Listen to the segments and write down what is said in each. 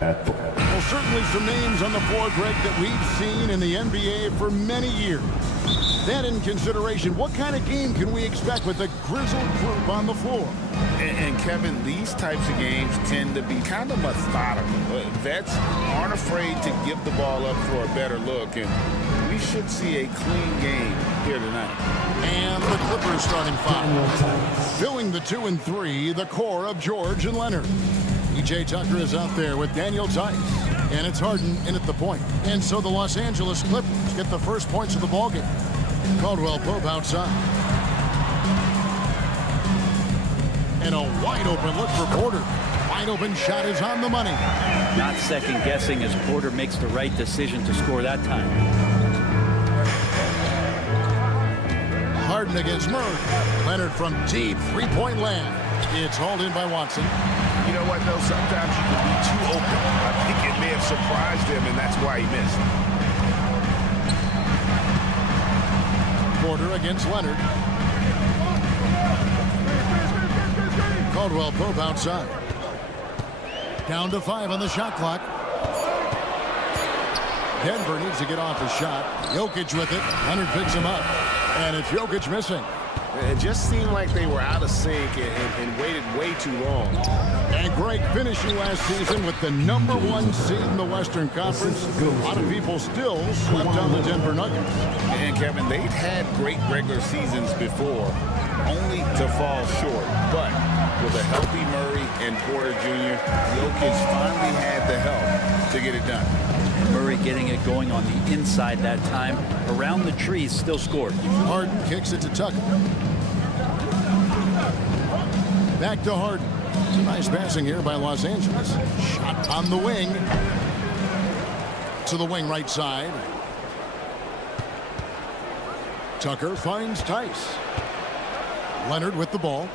Well, certainly some names on the floor, Greg, that we've seen in the NBA for many years. That in consideration, what kind of game can we expect with the grizzled group on the floor? And Kevin, these types of games tend to be kind of methodical. Vets aren't afraid to give the ball up for a better look, and we should see a clean game here tonight. And the Clippers starting five. Filling the 2 and 3, the core of George and Leonard. PJ Tucker is out there with Daniel Tice. And it's Harden in at the point. And so the Los Angeles Clippers get the first points of the ballgame. Caldwell Pope outside. And a wide open look for Porter. Wide open shot is on the money. Not second guessing as Porter makes the right decision to score that time. Harden against Murray. Leonard from deep three-point land. It's hauled in by Watson. You know what, though? Sometimes you can be too open. I think it may have surprised him, and that's why he missed. Porter against Leonard. Caldwell Pope outside. Down to 5 on the shot clock. Denver needs to get off his shot. Jokic with it. Leonard picks him up. And it's Jokic missing. It just seemed like they were out of sync and waited way too long. And Greg finishing last season with the #1 seed in the Western Conference. A lot of people still slept on the Denver Nuggets. And Kevin, they've had great regular seasons before, only to fall short. But with a healthy Murray and Porter Jr., Jokic finally had the help to get it done. Murray getting it going on the inside that time. Around the trees, still scored. Harden kicks it to Tucker. Back to Harden. Nice passing here by Los Angeles. Shot on the wing. To the wing right side. Tucker finds Tice. Leonard with the ball.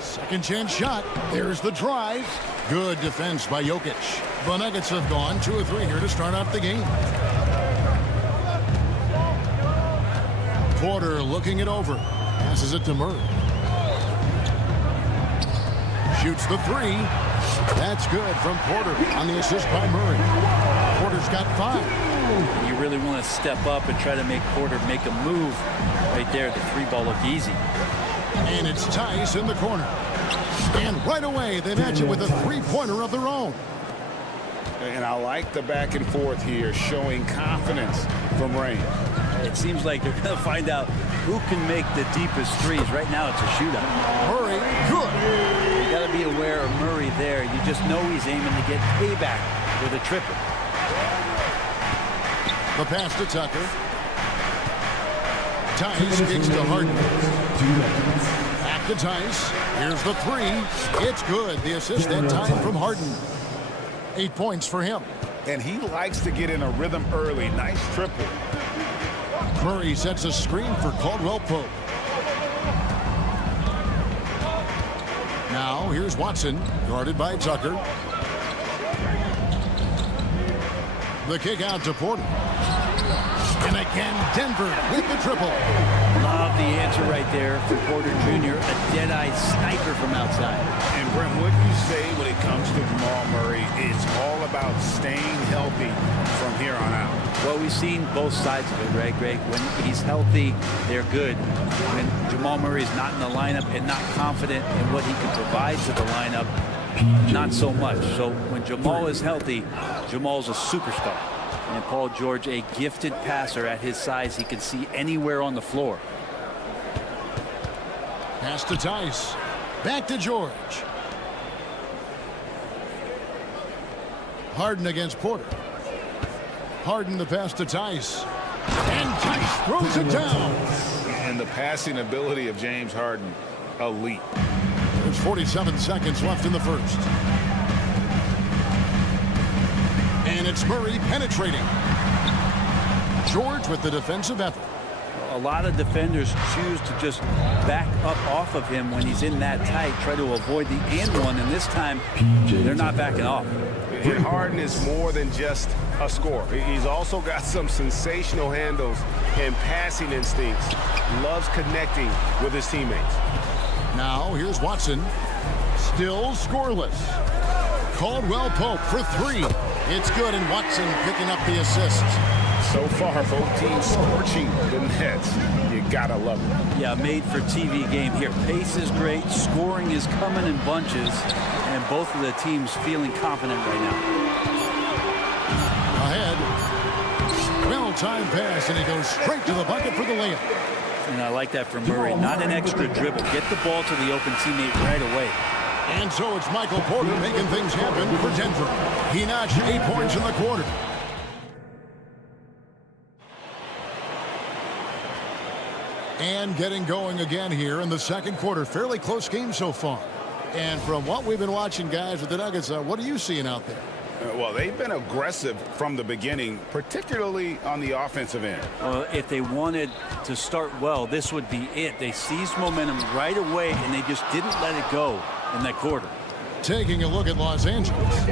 Second chance shot. There's the drive. Good defense by Jokic. The Nuggets have gone 2 of 3 here to start off the game. Porter looking it over. Passes it to Murray. Shoots the 3. That's good from Porter on the assist by Murray. Porter's got 5. You really want to step up and try to make Porter make a move right there. The 3-ball looked easy. And it's Tice in the corner. And right away, they match it with a 3-pointer of their own. And I like the back and forth here, showing confidence from range. It seems like they're going to find out who can make the deepest threes. Right now, it's a shootout. Murray, good. You got to be aware of Murray there. You just know he's aiming to get payback with a triple. The pass to Tucker. Tice kicks to Harden. Back to Tice. Here's the 3. It's good. The assist that time from Harden. 8 points for him. And he likes to get in a rhythm early. Nice triple. Murray sets a screen for Caldwell Pope. Now here's Watson, guarded by Tucker. The kick out to Porter. And again, Denver with the triple. Love the answer right there for Porter Jr., a dead-eye sniper from outside. And Brent, what do you say when it comes to Jamal Murray? It's all about staying healthy from here on out. Well, we've seen both sides of it, right, Greg? When he's healthy, they're good. When Jamal Murray's not in the lineup and not confident in what he can provide to the lineup, not so much. So when Jamal is healthy, Jamal's a superstar. And Paul George, a gifted passer at his size. He can see anywhere on the floor. Pass to Tice. Back to George. Harden against Porter. Harden the pass to Tice. And Tice throws it down. And the passing ability of James Harden, elite. There's 47 seconds left in the first. And it's Murray penetrating. George with the defensive effort. A lot of defenders choose to just back up off of him when he's in that tight, try to avoid the and one, and this time they're not backing off. And Harden is more than just a scorer. He's also got some sensational handles and passing instincts. Loves connecting with his teammates. Now here's Watson. Still scoreless. Caldwell Pope for three. It's good, and Watson picking up the assist. So far, both teams scorching the nets. You gotta love it. Yeah, made for TV game here. Pace is great, scoring is coming in bunches, and both of the teams feeling confident right now. Ahead. Well-timed pass, and he goes straight to the bucket for the layup. And I like that from Murray. Not an extra dribble. Get the ball to the open teammate right away. And so it's Michael Porter making things happen for Denver. He notched 8 points in the quarter. And getting going again here in the second quarter. Fairly close game so far. And from what we've been watching, guys, with the Nuggets, what are you seeing out there? Well, they've been aggressive from the beginning, particularly on the offensive end. Well, if they wanted to start well, this would be it. They seized momentum right away, and they just didn't let it go in that quarter. Taking a look at Los Angeles.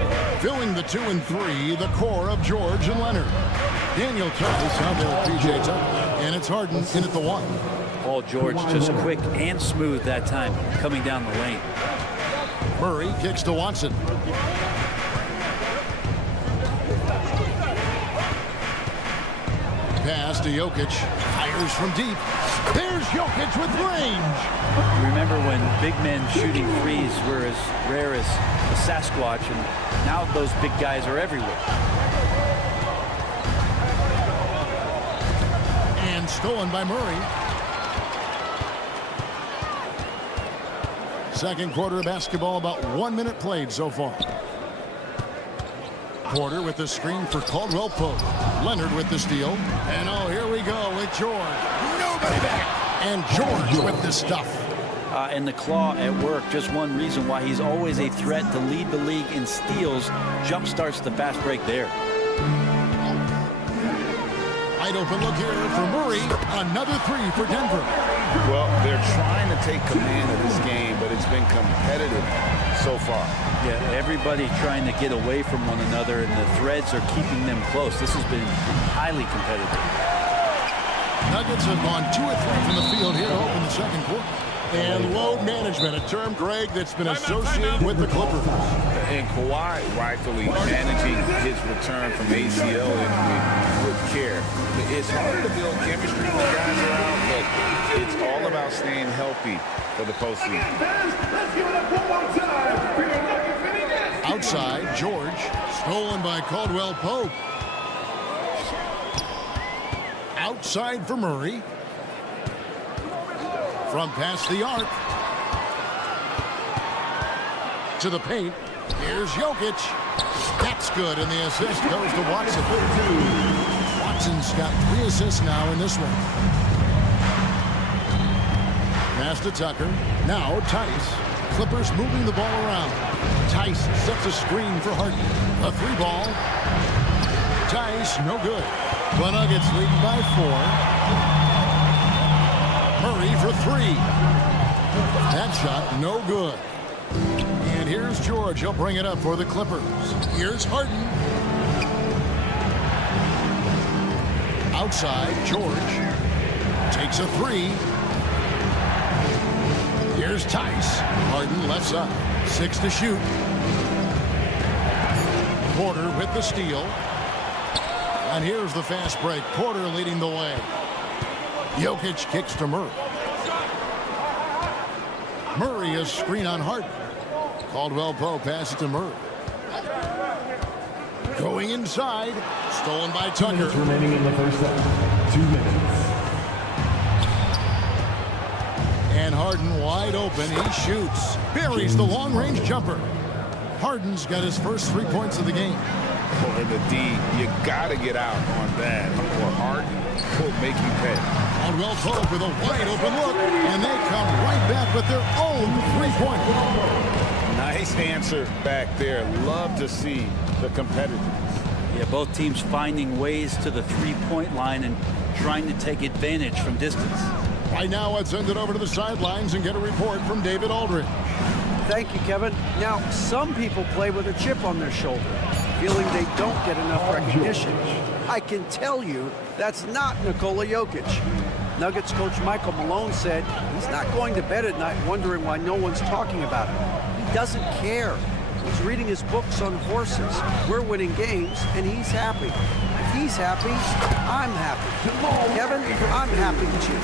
Filling the 2 and 3, the core of George and Leonard. Daniel Tice out there with P.J. Tucker. And it's Harden in at the 1. Paul George just quick and smooth that time coming down the lane. Murray kicks to Watson. Pass to Jokic. Fires from deep. There's Jokic with range. Remember when big men shooting threes were as rare as the Sasquatch, and now those big guys are everywhere. And stolen by Murray. Second quarter of basketball, about 1 minute played so far. Porter with the screen for Caldwell Pope. Leonard with the steal. And oh, here we go with George. Nobody back. And George with the stuff. And the claw at work, just one reason why he's always a threat to lead the league in steals. Jump starts the fast break there. Wide open look here for Murray. Another three for Denver. Well, they're trying to take command of this game, but it's been competitive so far. Yeah, everybody trying to get away from one another, and the threads are keeping them close. This has been highly competitive. Nuggets have gone 2 or 3 from the field here to open the second quarter. And load management, a term, Greg, that's been associated with the Clippers. And Kawhi rightfully managing his return from ACL injury with care. It's hard to build chemistry with guys around, but it's all about staying healthy for the postseason. Let's give it up one more time. Outside, George, stolen by Caldwell Pope. Outside for Murray. From past the arc. To the paint. Here's Jokic. That's good, and the assist goes to Watson. Watson's got 3 assists now in this one. Pass to Tucker. Now Tice. Clippers moving the ball around. Tice sets a screen for Harden. A 3-ball. Tice, no good. The Nuggets leading by 4. Murray for 3. That shot, no good. And here's George. He'll bring it up for the Clippers. Here's Harden. Outside, George takes a 3. Here's Tice. Harden left side. 6 to shoot. Porter with the steal. And here's the fast break. Porter leading the way. Jokic kicks to Murray. Murray is screen on Harden. Caldwell Pope passes to Murray. Going inside. Stolen by Tucker. 2 minutes remaining in the first half. 2 minutes. And Harden wide open. He shoots. Buries the long-range jumper. Harden's got his first 3 points of the game. Well, in the D, you got to get out on that, or Harden will make you pay. Caldwell Pope with a wide open look, and they come right back with their own 3-pointer. Nice answer back there. Love to see the competitiveness. Yeah, both teams finding ways to the 3-point line and trying to take advantage from distance. Right now, let's send it over to the sidelines and get a report from David Aldridge. Thank you, Kevin. Now, some people play with a chip on their shoulder, feeling they don't get enough recognition. I can tell you that's not Nikola Jokic. Nuggets coach Michael Malone said he's not going to bed at night wondering why no one's talking about him. He doesn't care. He's reading his books on horses. We're winning games, and he's happy. If he's happy, I'm happy. Kevin, I'm happy too.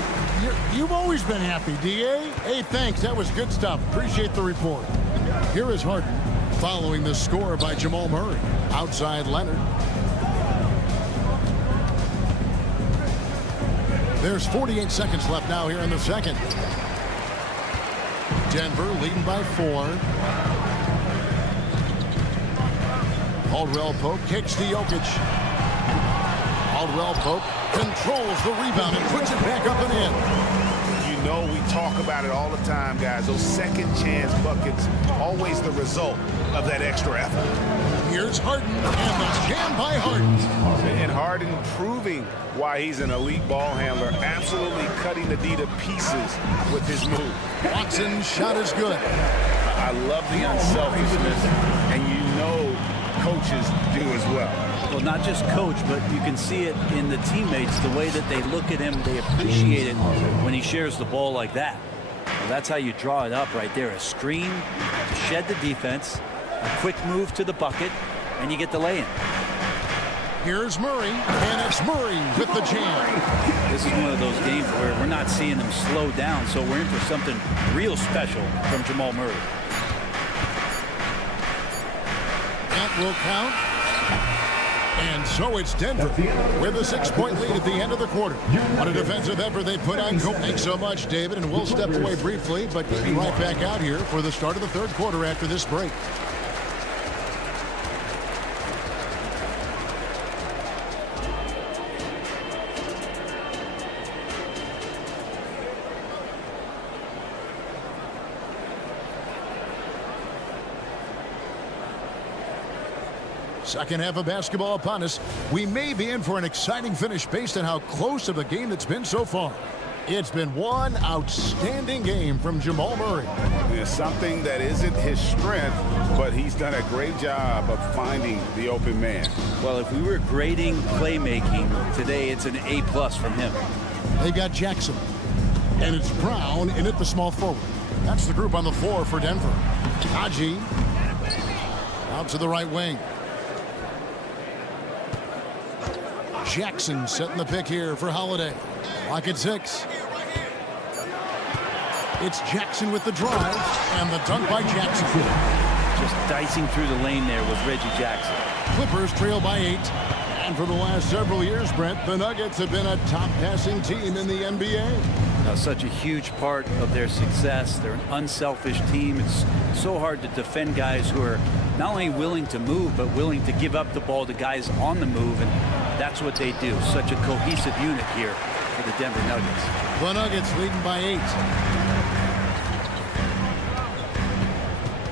You've always been happy, D.A. Hey, thanks. That was good stuff. Appreciate the report. Here is Harden following the score by Jamal Murray. Outside Leonard. There's 48 seconds left now here in the second. Denver leading by 4. Caldwell Pope kicks to Jokic. Caldwell Pope controls the rebound and puts it back up and in. You know, we talk about it all the time, guys. Those second chance buckets, always the result of that extra effort. Here's Harden, and the jam by Harden. And Harden proving why he's an elite ball handler, absolutely cutting the D to pieces with his move. Watson's shot is good. I love the unselfishness, and you know coaches do as well. Well, not just coach, but you can see it in the teammates, the way that they look at him. They appreciate it when he shares the ball like that. Well, that's how you draw it up right there. A screen to shed the defense, a quick move to the bucket, and you get the lay-in. Here's Murray, and it's Murray with the jam. This is one of those games where we're not seeing him slow down, so we're in for something real special from Jamal Murray. That will count. And so it's Denver with a 6-point lead at the end of the quarter. What a defensive effort they put on. Thanks so much, David, and we'll step away briefly, but we'll be right back out here for the start of the third quarter after this break. Second half of basketball upon us. We may be in for an exciting finish based on how close of a game it's been so far. It's been one outstanding game from Jamal Murray. It's something that isn't his strength, but he's done a great job of finding the open man. Well, if we were grading playmaking today, it's an A+ from him. They've got Jackson, and it's Brown in at the small forward. That's the group on the floor for Denver. Haji out to the right wing. Jackson setting the pick here for Holiday. Lock at 6. It's Jackson with the drive, and the dunk by Jackson. Just dicing through the lane there with Reggie Jackson. Clippers trail by 8. And for the last several years, Brent, the Nuggets have been a top passing team in the NBA. Now, such a huge part of their success. They're an unselfish team. It's so hard to defend guys who are not only willing to move, but willing to give up the ball to guys on the move, and that's what they do. Such a cohesive unit here for the Denver Nuggets. The Nuggets leading by 8.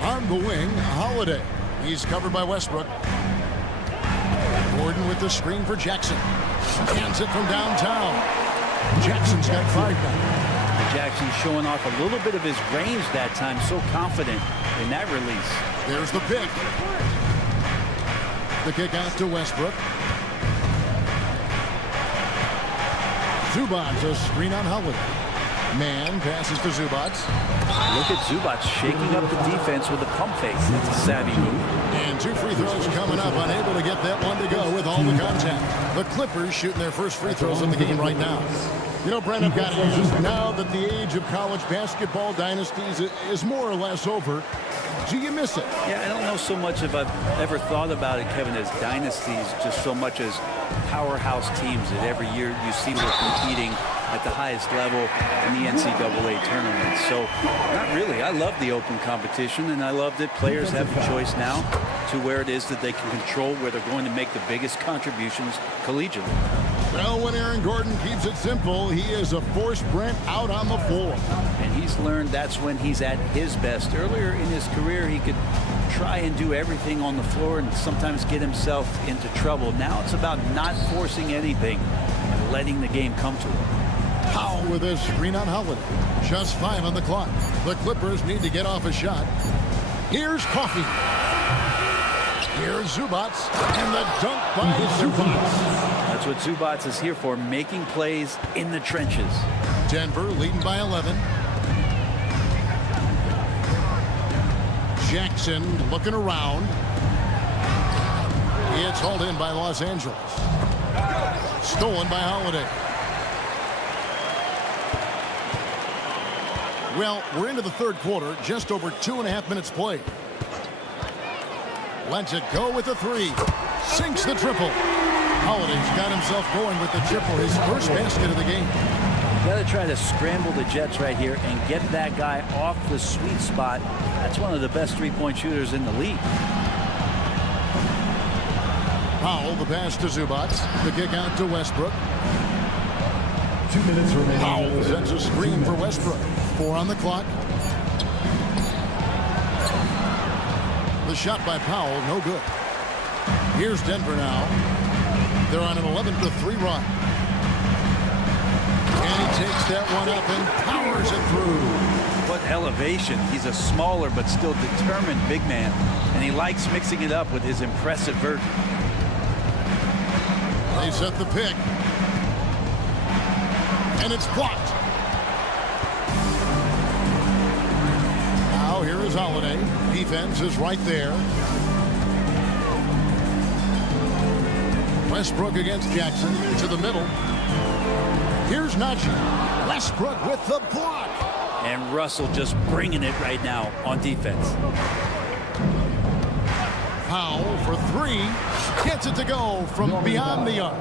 On the wing, Holiday. He's covered by Westbrook. Gordon with the screen for Jackson. Hands it from downtown. Jackson's got 5 now. Jackson showing off a little bit of his range that time. So confident in that release. There's the pick. The kick out to Westbrook. Zubats, a screen on Holiday. Man passes to Zubats. Look at Zubats shaking up the defense with a pump fake. That's a savvy move. And 2 free throws coming up, unable to get that one to go with all the contact. The Clippers shooting their first free throws in the game right now. You know, Brent, I've got to ask, now that the age of college basketball dynasties is more or less over, do you miss it? Yeah, I don't know so much if I've ever thought about it, Kevin, as dynasties, just so much as powerhouse teams that every year you see we're competing at the highest level in the NCAA tournament. So, not really. I love the open competition, and I love that players have a choice now to where it is that they can control where they're going to make the biggest contributions collegially. Well, when Aaron Gordon keeps it simple, he is a force, Brent, out on the floor. And he's learned that's when he's at his best. Earlier in his career, he could try and do everything on the floor and sometimes get himself into trouble. Now it's about not forcing anything and letting the game come to him. Powell with a screen on Holiday. Just 5 on the clock. The Clippers need to get off a shot. Here's Coffey. Here's Zubats, and the dunk by Zubats. That's what Zubats is here for, making plays in the trenches. Denver leading by 11. Jackson looking around. It's hauled in by Los Angeles. Stolen by Holiday. Well, we're into the third quarter, just over 2.5 minutes played. Lets it go with the three. Sinks the triple. Holiday's got himself going with the triple, his first basket of the game. You got to try to scramble the Jets right here and get that guy off the sweet spot. That's one of the best three-point shooters in the league. Powell, the pass to Zubac. The kick out to Westbrook. 2 minutes remaining. Powell sets a screen for Westbrook. 4 on the clock. The shot by Powell, no good. Here's Denver now. They're on an 11-3 run. And he takes that one up and powers it through. What elevation. He's a smaller but still determined big man. And he likes mixing it up with his impressive vert. They set the pick. And it's blocked. Now here is Holiday. Defense is right there. Westbrook against Jackson to the middle. Here's Najee. Westbrook with the block. And Russell just bringing it right now on defense. Powell for three. Gets it to go from beyond the arc.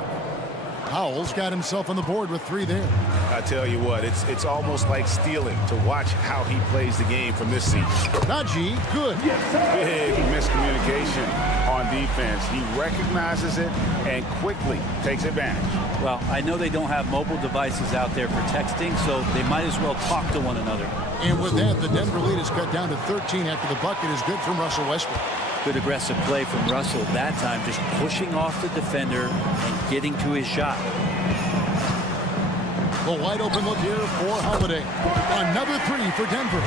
Powell's got himself on the board with 3 there. I tell you what, it's almost like stealing to watch how he plays the game from this seat. Najee, good. Big miscommunication on defense. He recognizes it and quickly takes advantage. Well, I know they don't have mobile devices out there for texting, so they might as well talk to one another. And with that, the Denver lead is cut down to 13 after the bucket is good from Russell Westbrook. Good aggressive play from Russell that time, just pushing off the defender and getting to his shot. A wide open look here for Holiday. Another 3 for Denver.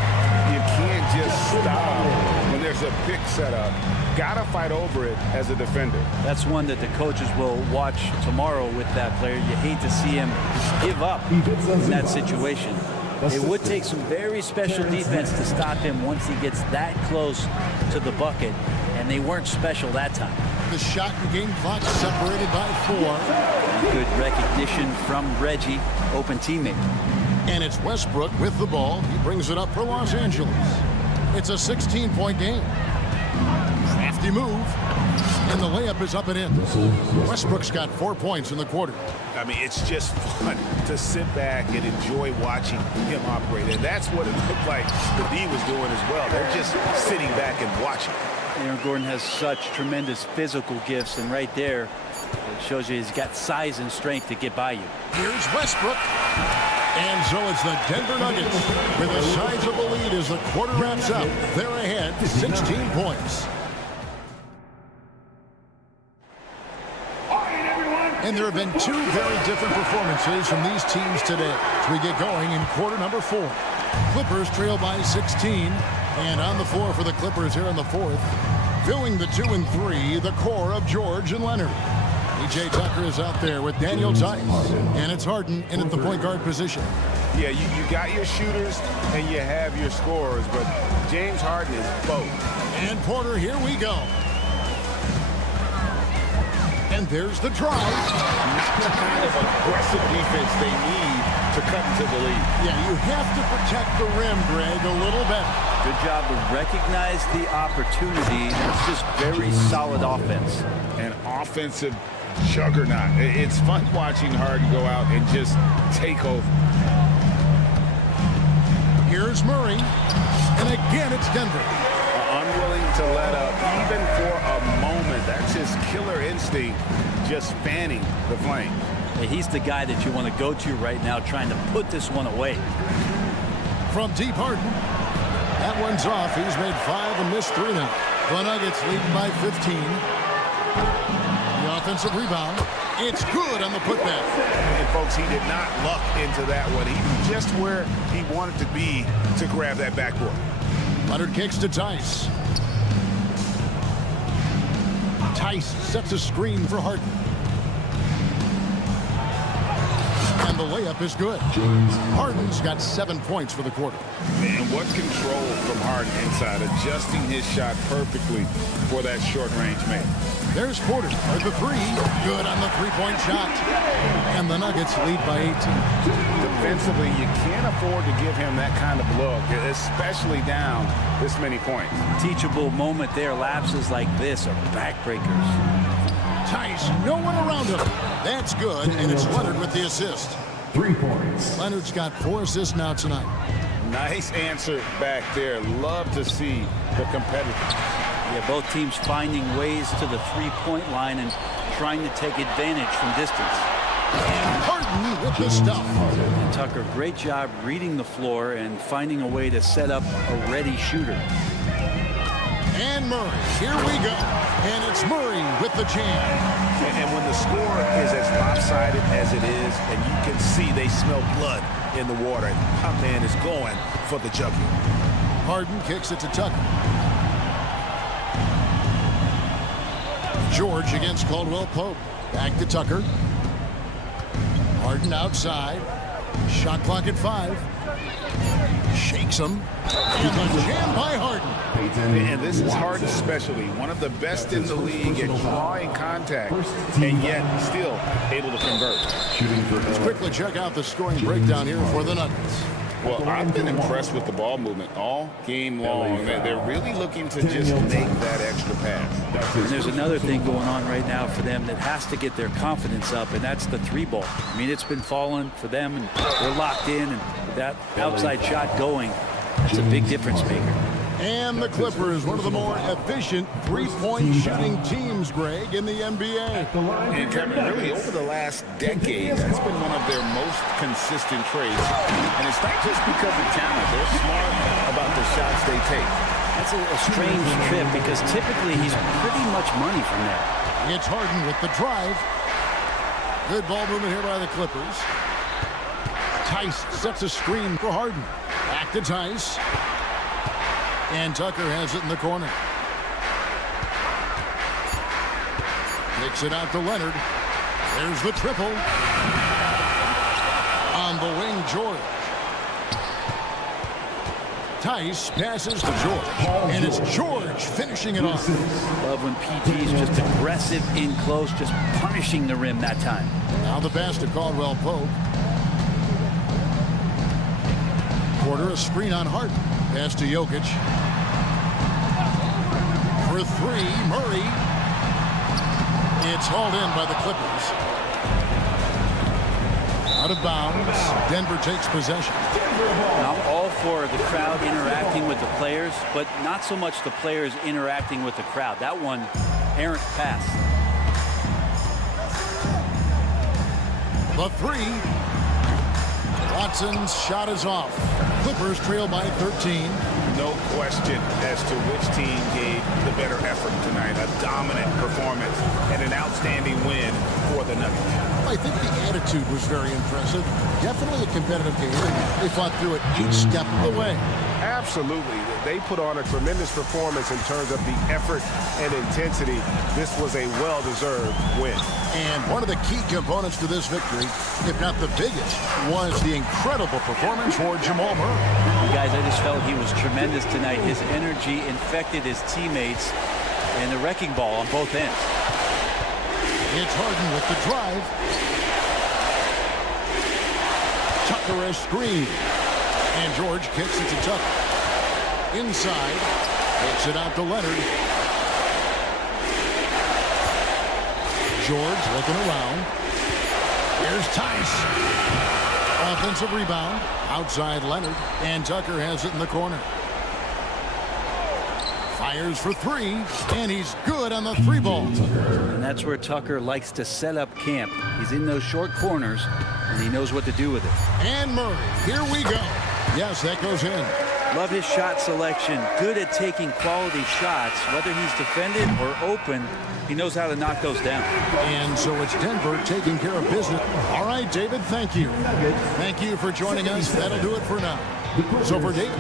You can't just stop when there's a pick set up. Gotta fight over it as a defender. That's one that the coaches will watch tomorrow with that player. You hate to see him give up in that situation. It would take some very special defense to stop him once he gets that close to the bucket, and they weren't special that time. The shot and game clock separated by 4. Good recognition from Reggie, open teammate. And it's Westbrook with the ball. He brings it up for Los Angeles. It's a 16-point game. Crafty move. And the layup is up and in. Westbrook's got 4 points in the quarter. I mean, it's just fun to sit back and enjoy watching him operate. And that's what it looked like the D was doing as well. They're just sitting back and watching. Aaron Gordon has such tremendous physical gifts, and right there, it shows you he's got size and strength to get by you. Here's Westbrook. And so it's the Denver Nuggets with a sizable lead as the quarter wraps up. They're ahead 16 points. And there have been 2 very different performances from these teams today as we get going in quarter number 4. Clippers trail by 16. And on the floor for the Clippers here in the 4th, filling the 2 and 3, the core of George and Leonard. E.J. Tucker is out there with Daniel Tice. And it's Harden in at the point guard position. Yeah, you got your shooters and you have your scorers, but James Harden is both. And Porter, here we go. And there's the drive. Not the kind of aggressive defense they need to cut into the lead. Yeah, you have to protect the rim, Greg, a little better. Good job to recognize the opportunity. It's just very solid offense. An offensive juggernaut. It's fun watching Harden go out and just take over. Here's Murray. And again, it's Denver. Unwilling to let up, even for a moment. That's his killer instinct, just fanning the flame. He's the guy that you want to go to right now, trying to put this one away. From deep, Harden. That one's off. He's made 5 and missed 3 now. The Nuggets leading by 15. The offensive rebound. It's good on the putback. And folks, he did not luck into that one. He was just where he wanted to be to grab that backboard. Leonard kicks to Tice. Tice sets a screen for Harden. And the layup is good. James Harden's got 7 points for the quarter. And what control from Harden inside, adjusting his shot perfectly for that short-range man. There's Porter with the three. Good on the three-point shot. And the Nuggets lead by 18. Defensively, you can't afford to give him that kind of look, especially down this many points. Teachable moment there. Lapses like this are backbreakers. Tice, no one around him. That's good, and it's Leonard with the assist. 3 points. Leonard's got 4 assists now tonight. Nice answer back there. Love to see the competitive. Yeah, both teams finding ways to the three-point line and trying to take advantage from distance. And Harden with the stuff. And Tucker, great job reading the floor and finding a way to set up a ready shooter. And Murray, here we go. And it's Murray with the jam. And when the score is as lopsided as it is, and you can see they smell blood in the water, our man is going for the jugular. Harden kicks it to Tucker. George against Caldwell Pope. Back to Tucker. Harden outside. Shot clock at 5. Shakes him. And the jam by Harden. And this is Harden's specialty. One of the best in the league at drawing contact, and yet still able to convert. Let's quickly check out the scoring breakdown here for the Nuggets. Well, I've been impressed with the ball movement all game long. They're really looking to just make that extra pass. And there's another thing going on right now for them that has to get their confidence up, and that's the three ball. I mean, it's been falling for them, and they're locked in, and that outside shot going, that's a big difference maker. And the Clippers, one of the more efficient three-point shooting teams, Greg, in the NBA. And Kevin, really over the last decade, that's been one of their most consistent traits. And it's not just because of talent. They're smart about the shots they take. That's a strange trip because typically he's pretty much money from there. It's Harden with the drive. Good ball movement here by the Clippers. Tice sets a screen for Harden. Back to Tice. And Tucker has it in the corner. Kicks it out to Leonard. There's the triple. On the wing, George. Tice passes to George. And it's George finishing it off. Love when PG's just aggressive in close, just punishing the rim that time. Now the pass to Caldwell Pope. Porter, a screen on Harden. Pass to Jokic. For 3, Murray. It's hauled in by the Clippers. Out of bounds. Denver takes possession. Now, I'm all for the crowd interacting with the players, but not so much the players interacting with the crowd. That one, errant pass. The 3. Watson's shot is off. Clippers trail by 13. No question as to which team gave the better effort tonight. A dominant performance and an outstanding win for the Nuggets. I think the attitude was very impressive. Definitely a competitive game. They fought through it each step of the way. Absolutely. They put on a tremendous performance in terms of the effort and intensity. This was a well-deserved win. And one of the key components to this victory, if not the biggest, was the incredible performance for Jamal Murray. You guys, I just felt he was tremendous tonight. His energy infected his teammates and the wrecking ball on both ends. It's Harden with the drive. Tucker a screen. And George kicks it to Tucker. Inside. Kicks it out to Leonard. George looking around. Here's Tice. Offensive rebound. Outside Leonard. And Tucker has it in the corner. Fires for 3. And he's good on the 3-ball. And that's where Tucker likes to set up camp. He's in those short corners, and he knows what to do with it. And Murray, here we go. Yes, that goes in. Love his shot selection. Good at taking quality shots. Whether he's defended or open, he knows how to knock those down. And so it's Denver taking care of business. All right, David, thank you. Thank you for joining us. That'll do it for now. So for David.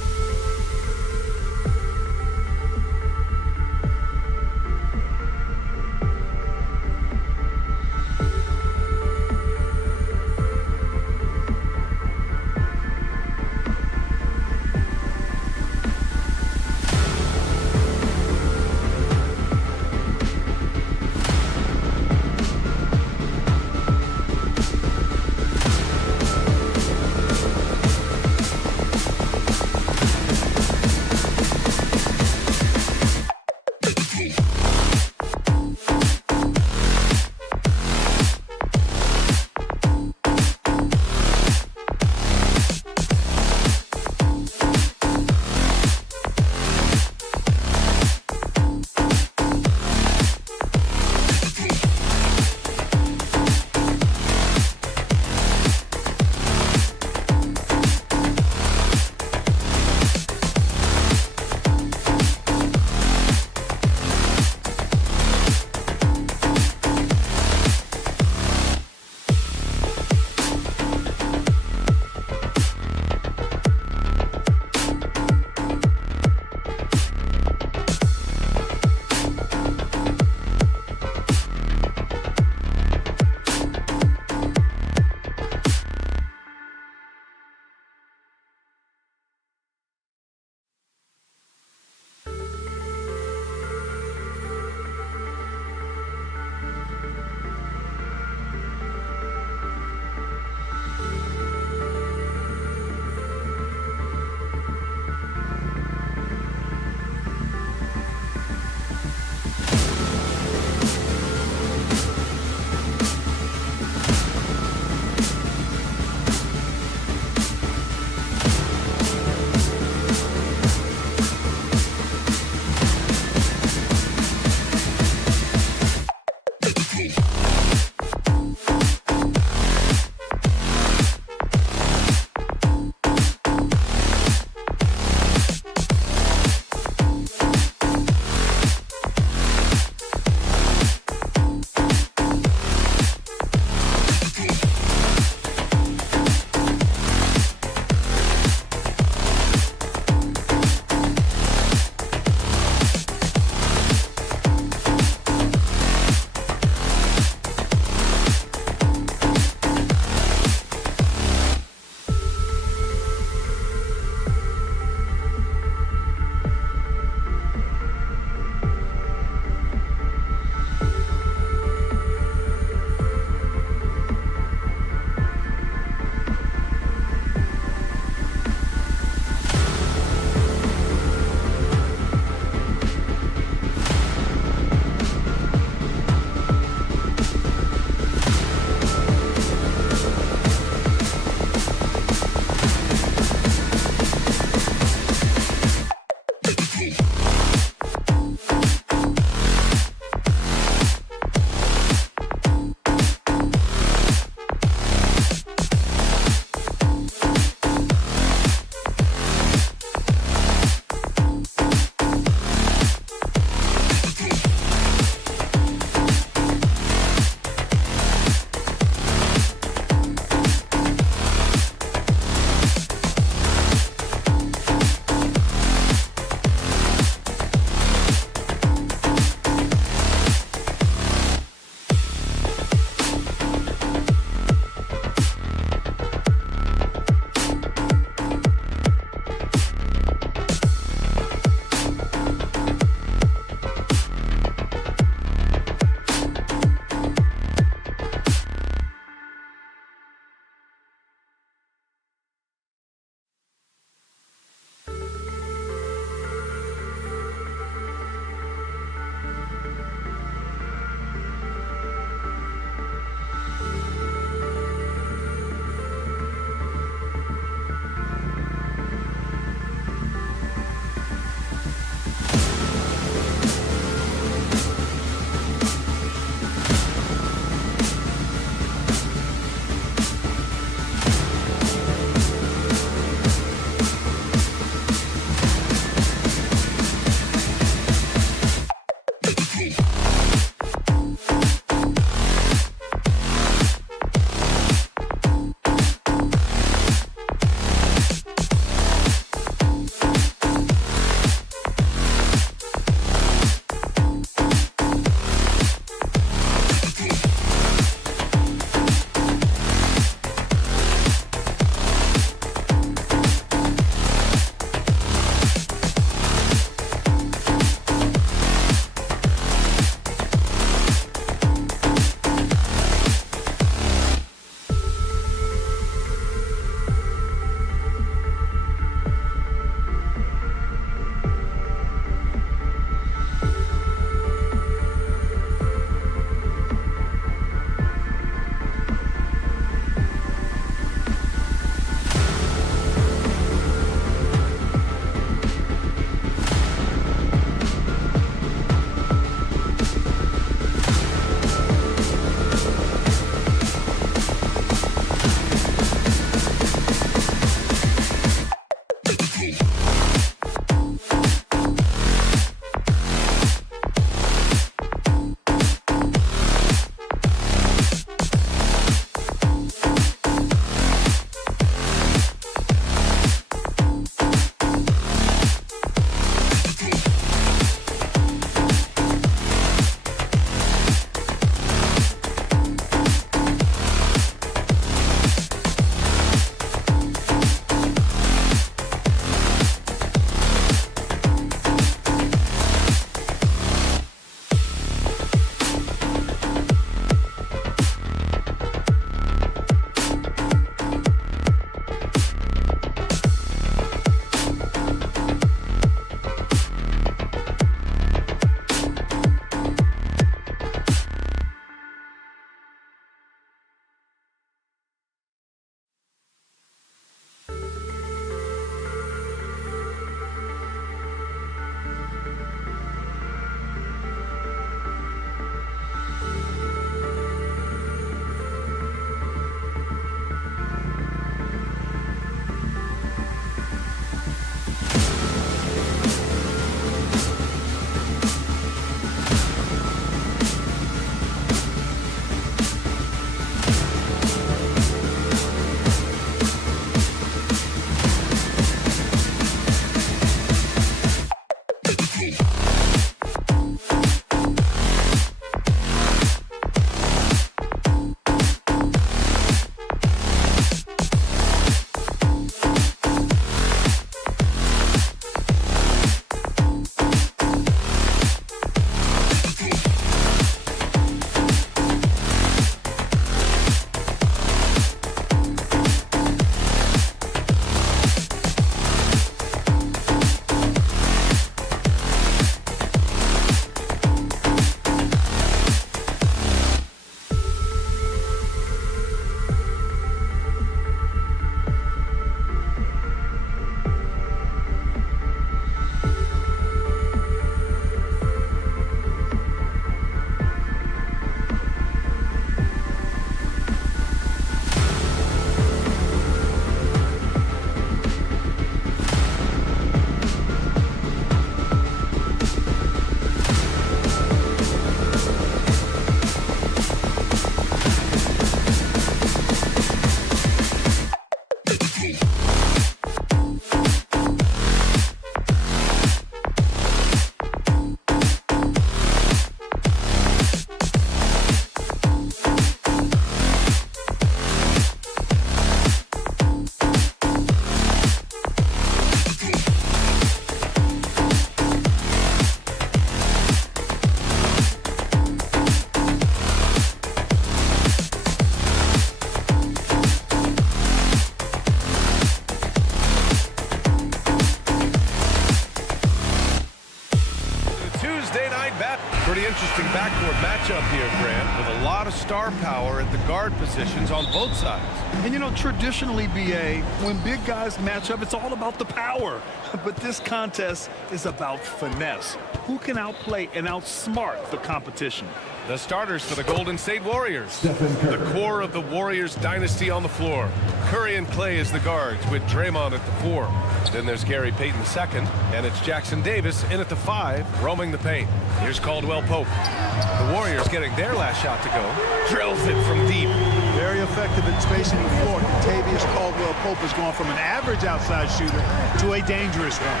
matchup here, Grant, with a lot of star power at the guard positions on both sides. And you know, traditionally, BA, when big guys match up, it's all about the power. But this contest is about finesse. Who can outplay and outsmart the competition? The starters for the Golden State Warriors. The core of the Warriors dynasty on the floor. Curry and Clay as the guards with Draymond at the 4. Then there's Gary Payton II, and it's Jackson Davis in at the 5, roaming the paint. Here's Caldwell Pope. The Warriors getting their last shot to go. Drills it from deep. Very effective in spacing the floor. Tavius Caldwell Pope has gone from an average outside shooter to a dangerous one.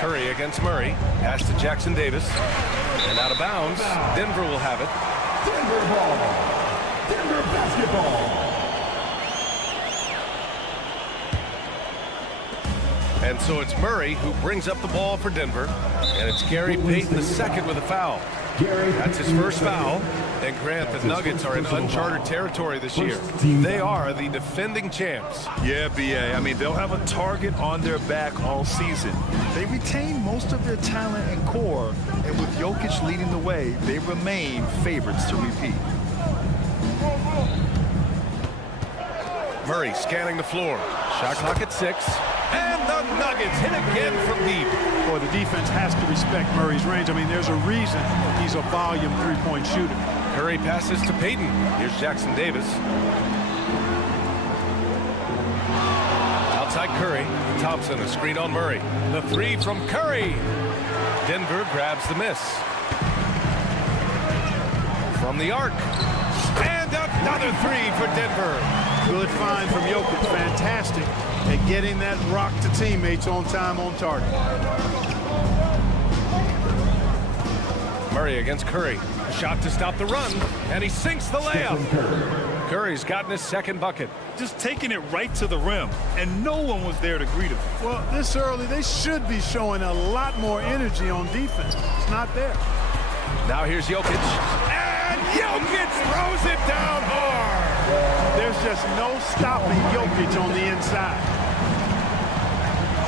Curry against Murray. Pass to Jackson Davis. And out of bounds. Denver will have it. Denver ball. Denver basketball. And so it's Murray who brings up the ball for Denver. And it's Gary Payton II with a foul. That's his first foul. And Grant, the Nuggets are in uncharted territory this year. They are the defending champs. Yeah, BA. I mean, they'll have a target on their back all season. They retain most of their talent and core, and with Jokic leading the way, they remain favorites to repeat. Murray scanning the floor. Shot clock at 6. And the Nuggets hit again from deep. Boy, the defense has to respect Murray's range. I mean, there's a reason he's a volume three-point shooter. Curry passes to Payton. Here's Jackson Davis. Outside Curry. Thompson, a screen on Murray. The 3 from Curry. Denver grabs the miss. From the arc. And another 3 for Denver. Good find from Jokic. Fantastic at getting that rock to teammates on time, on target. Murray against Curry. A shot to stop the run, and he sinks the layup. Curry's gotten his second bucket. Just taking it right to the rim, and no one was there to greet him. Well, this early, they should be showing a lot more energy on defense. It's not there. Now here's Jokic. And Jokic throws it down hard. There's just no stopping Jokic on the inside.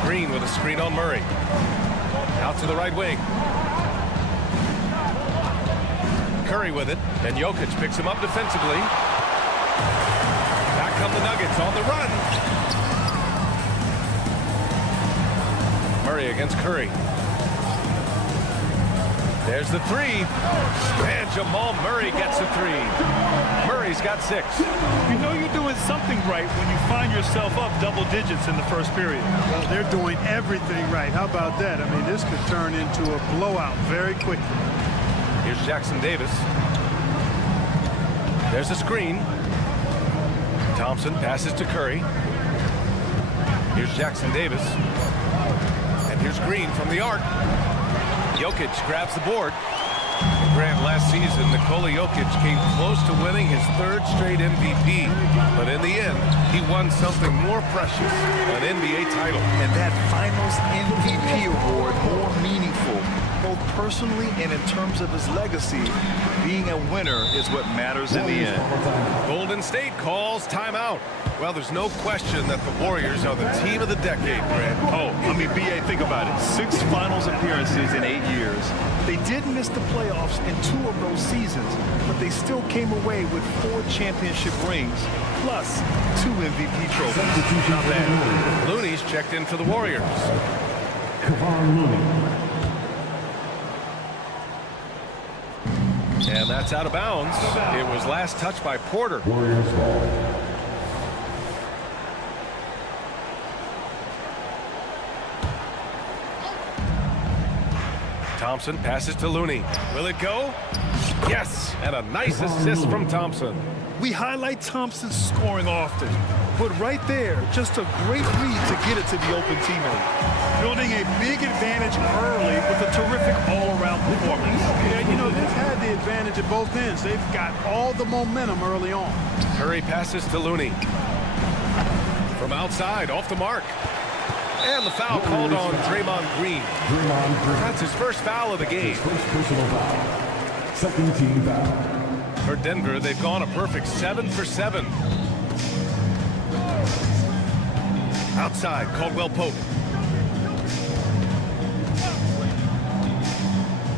Green with a screen on Murray. Out to the right wing. Curry with it, and Jokic picks him up defensively. Back come the Nuggets on the run. Murray against Curry. There's the 3. And Jamal Murray gets a 3. Murray's got 6. You know you're doing something right when you find yourself up double digits in the first period. Well, they're doing everything right. How about that? I mean, this could turn into a blowout very quickly. Here's Jackson Davis. There's a screen. Thompson passes to Curry. Here's Jackson Davis. And here's Green from the arc. Jokic grabs the board. Grant, last season, Nikola Jokic came close to winning his 3rd straight MVP. But in the end, he won something more precious, an NBA title. And that Finals MVP award more meaningful, both personally and in terms of his legacy. Being a winner is what matters in the end. Golden State calls timeout. Well, there's no question that the Warriors are the team of the decade, Grant. Oh, I mean, BA, think about it. 6 finals appearances in 8 years. They did miss the playoffs in 2 of those seasons, but they still came away with 4 championship rings, plus 2 MVP trophies. Not bad. Looney's checked in for the Warriors. Kevon Looney. And that's out of bounds. It was last touched by Porter. Warriors ball. Thompson passes to Looney. Will it go? Yes, and a nice assist from Thompson. We highlight Thompson's scoring often, but right there, just a great read to get it to the open teammate. Building a big advantage early with a terrific all-around performance. Yeah, you know, they've had the advantage at both ends. They've got all the momentum early on. Curry passes to Looney. From outside, off the mark. And the foul called on Draymond Green. That's his first foul of the game. First personal foul. Second team foul. For Denver, they've gone a perfect 7 for 7. Outside, Caldwell Pope.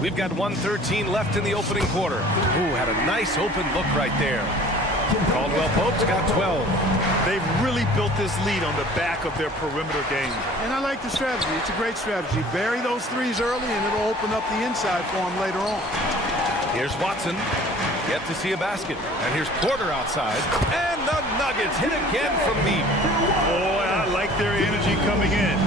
We've got 1:13 left in the opening quarter. Ooh, had a nice open look right there. Caldwell Pope's got 12. They've really built this lead on the back of their perimeter game. And I like the strategy. It's a great strategy. Bury those threes early, and it'll open up the inside for them later on. Here's Watson. Yet to see a basket. And here's Porter outside. And the Nuggets hit again from deep. Boy, I like their energy coming in.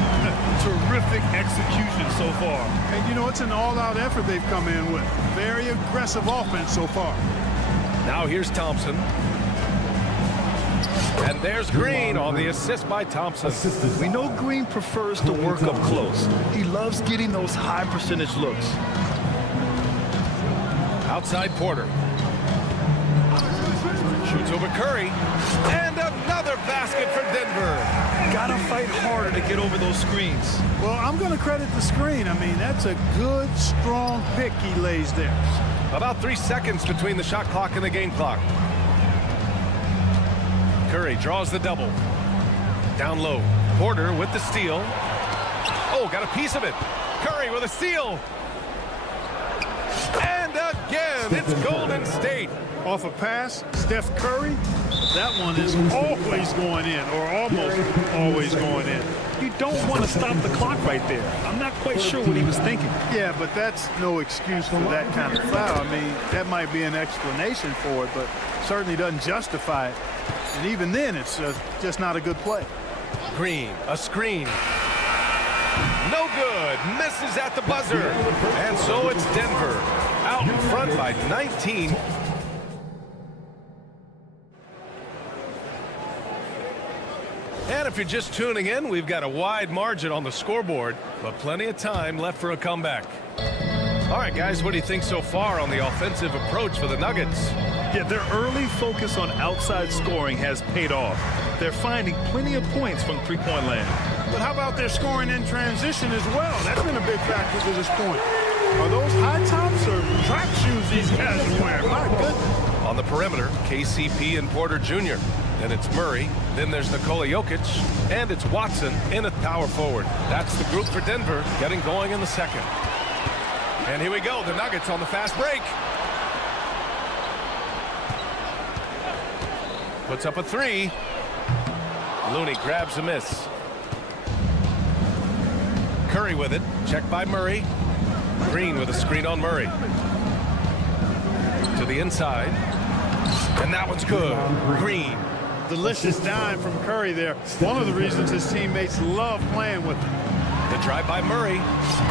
Terrific execution so far. And, you know, it's an all-out effort they've come in with. Very aggressive offense so far. Now here's Thompson. And there's Green on the assist by Thompson. We know Green prefers to work up close. He loves getting those high percentage looks. Outside Porter. Shoots over Curry. And another basket for Denver. Gotta fight harder to get over those screens. Well, I'm going to credit the screen. I mean, that's a good, strong pick he lays there. About 3 seconds between the shot clock and the game clock. Curry draws the double. Down low. Porter with the steal. Oh, got a piece of it. Curry with a steal. And again, it's Golden State. Off a pass, Steph Curry, that one is always going in, or almost always going in. You don't want to stop the clock right there. I'm not quite sure what he was thinking. Yeah, but that's no excuse for that kind of foul. I mean, that might be an explanation for it, but certainly doesn't justify it. And even then, it's just not a good play. Green, a screen. No good. Misses at the buzzer. And so it's Denver out in front by 19. And if you're just tuning in, we've got a wide margin on the scoreboard, but plenty of time left for a comeback. All right, guys, what do you think so far on the offensive approach for the Nuggets? Yeah, their early focus on outside scoring has paid off. They're finding plenty of points from three-point land. But how about their scoring in transition as well? That's been a big factor to this point. Are those high tops or track shoes these guys are wearing? My goodness. On the perimeter, KCP and Porter Jr. Then it's Murray. Then there's Nikola Jokic. And it's Watson in at power forward. That's the group for Denver getting going in the second. And here we go. The Nuggets on the fast break. Puts up a three. Looney grabs a miss. Curry with it. Checked by Murray. Green with a screen on Murray. To the inside. And that one's good. Green. Delicious dime from Curry there. One of the reasons his teammates love playing with him. The drive by Murray.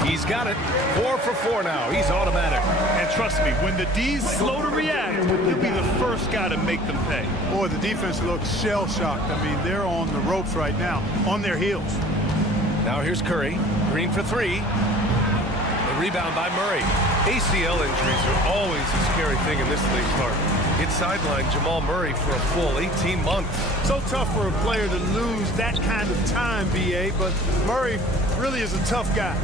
He's got it. 4 for 4 now. He's automatic. And trust me, when the D's slow to react, he'll be the first guy to make them pay. Boy, the defense looks shell-shocked. I mean, they're on the ropes right now, on their heels. Now here's Curry. Green for 3. The rebound by Murray. ACL injuries are always a scary thing in this league, Clark. It sidelined Jamal Murray for a full 18 months. So tough for a player to lose that kind of time, B.A., but Murray really is a tough guy.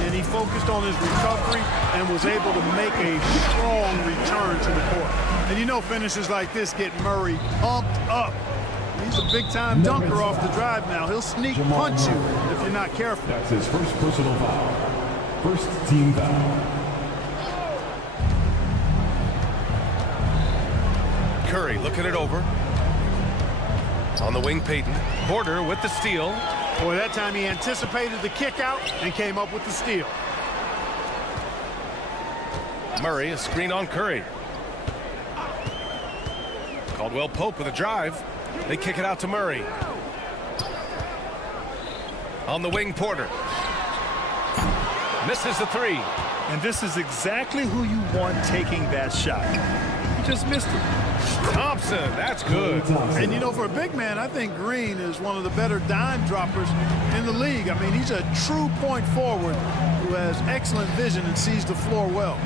And he focused on his recovery and was able to make a strong return to the court. And you know finishes like this get Murray pumped up. He's a big-time dunker off the drive now. He'll sneak punch you if you're not careful. That's his first personal foul. First team foul. Curry looking it over. On the wing, Payton. Porter with the steal. Boy, that time he anticipated the kick out and came up with the steal. Murray, a screen on Curry. Caldwell Pope with a drive. They kick it out to Murray. On the wing, Porter. Misses the 3. And this is exactly who you want taking that shot. He just missed it. Thompson, that's good. And, you know, for a big man, I think Green is one of the better dime droppers in the league. I mean, he's a true point forward who has excellent vision and sees the floor well.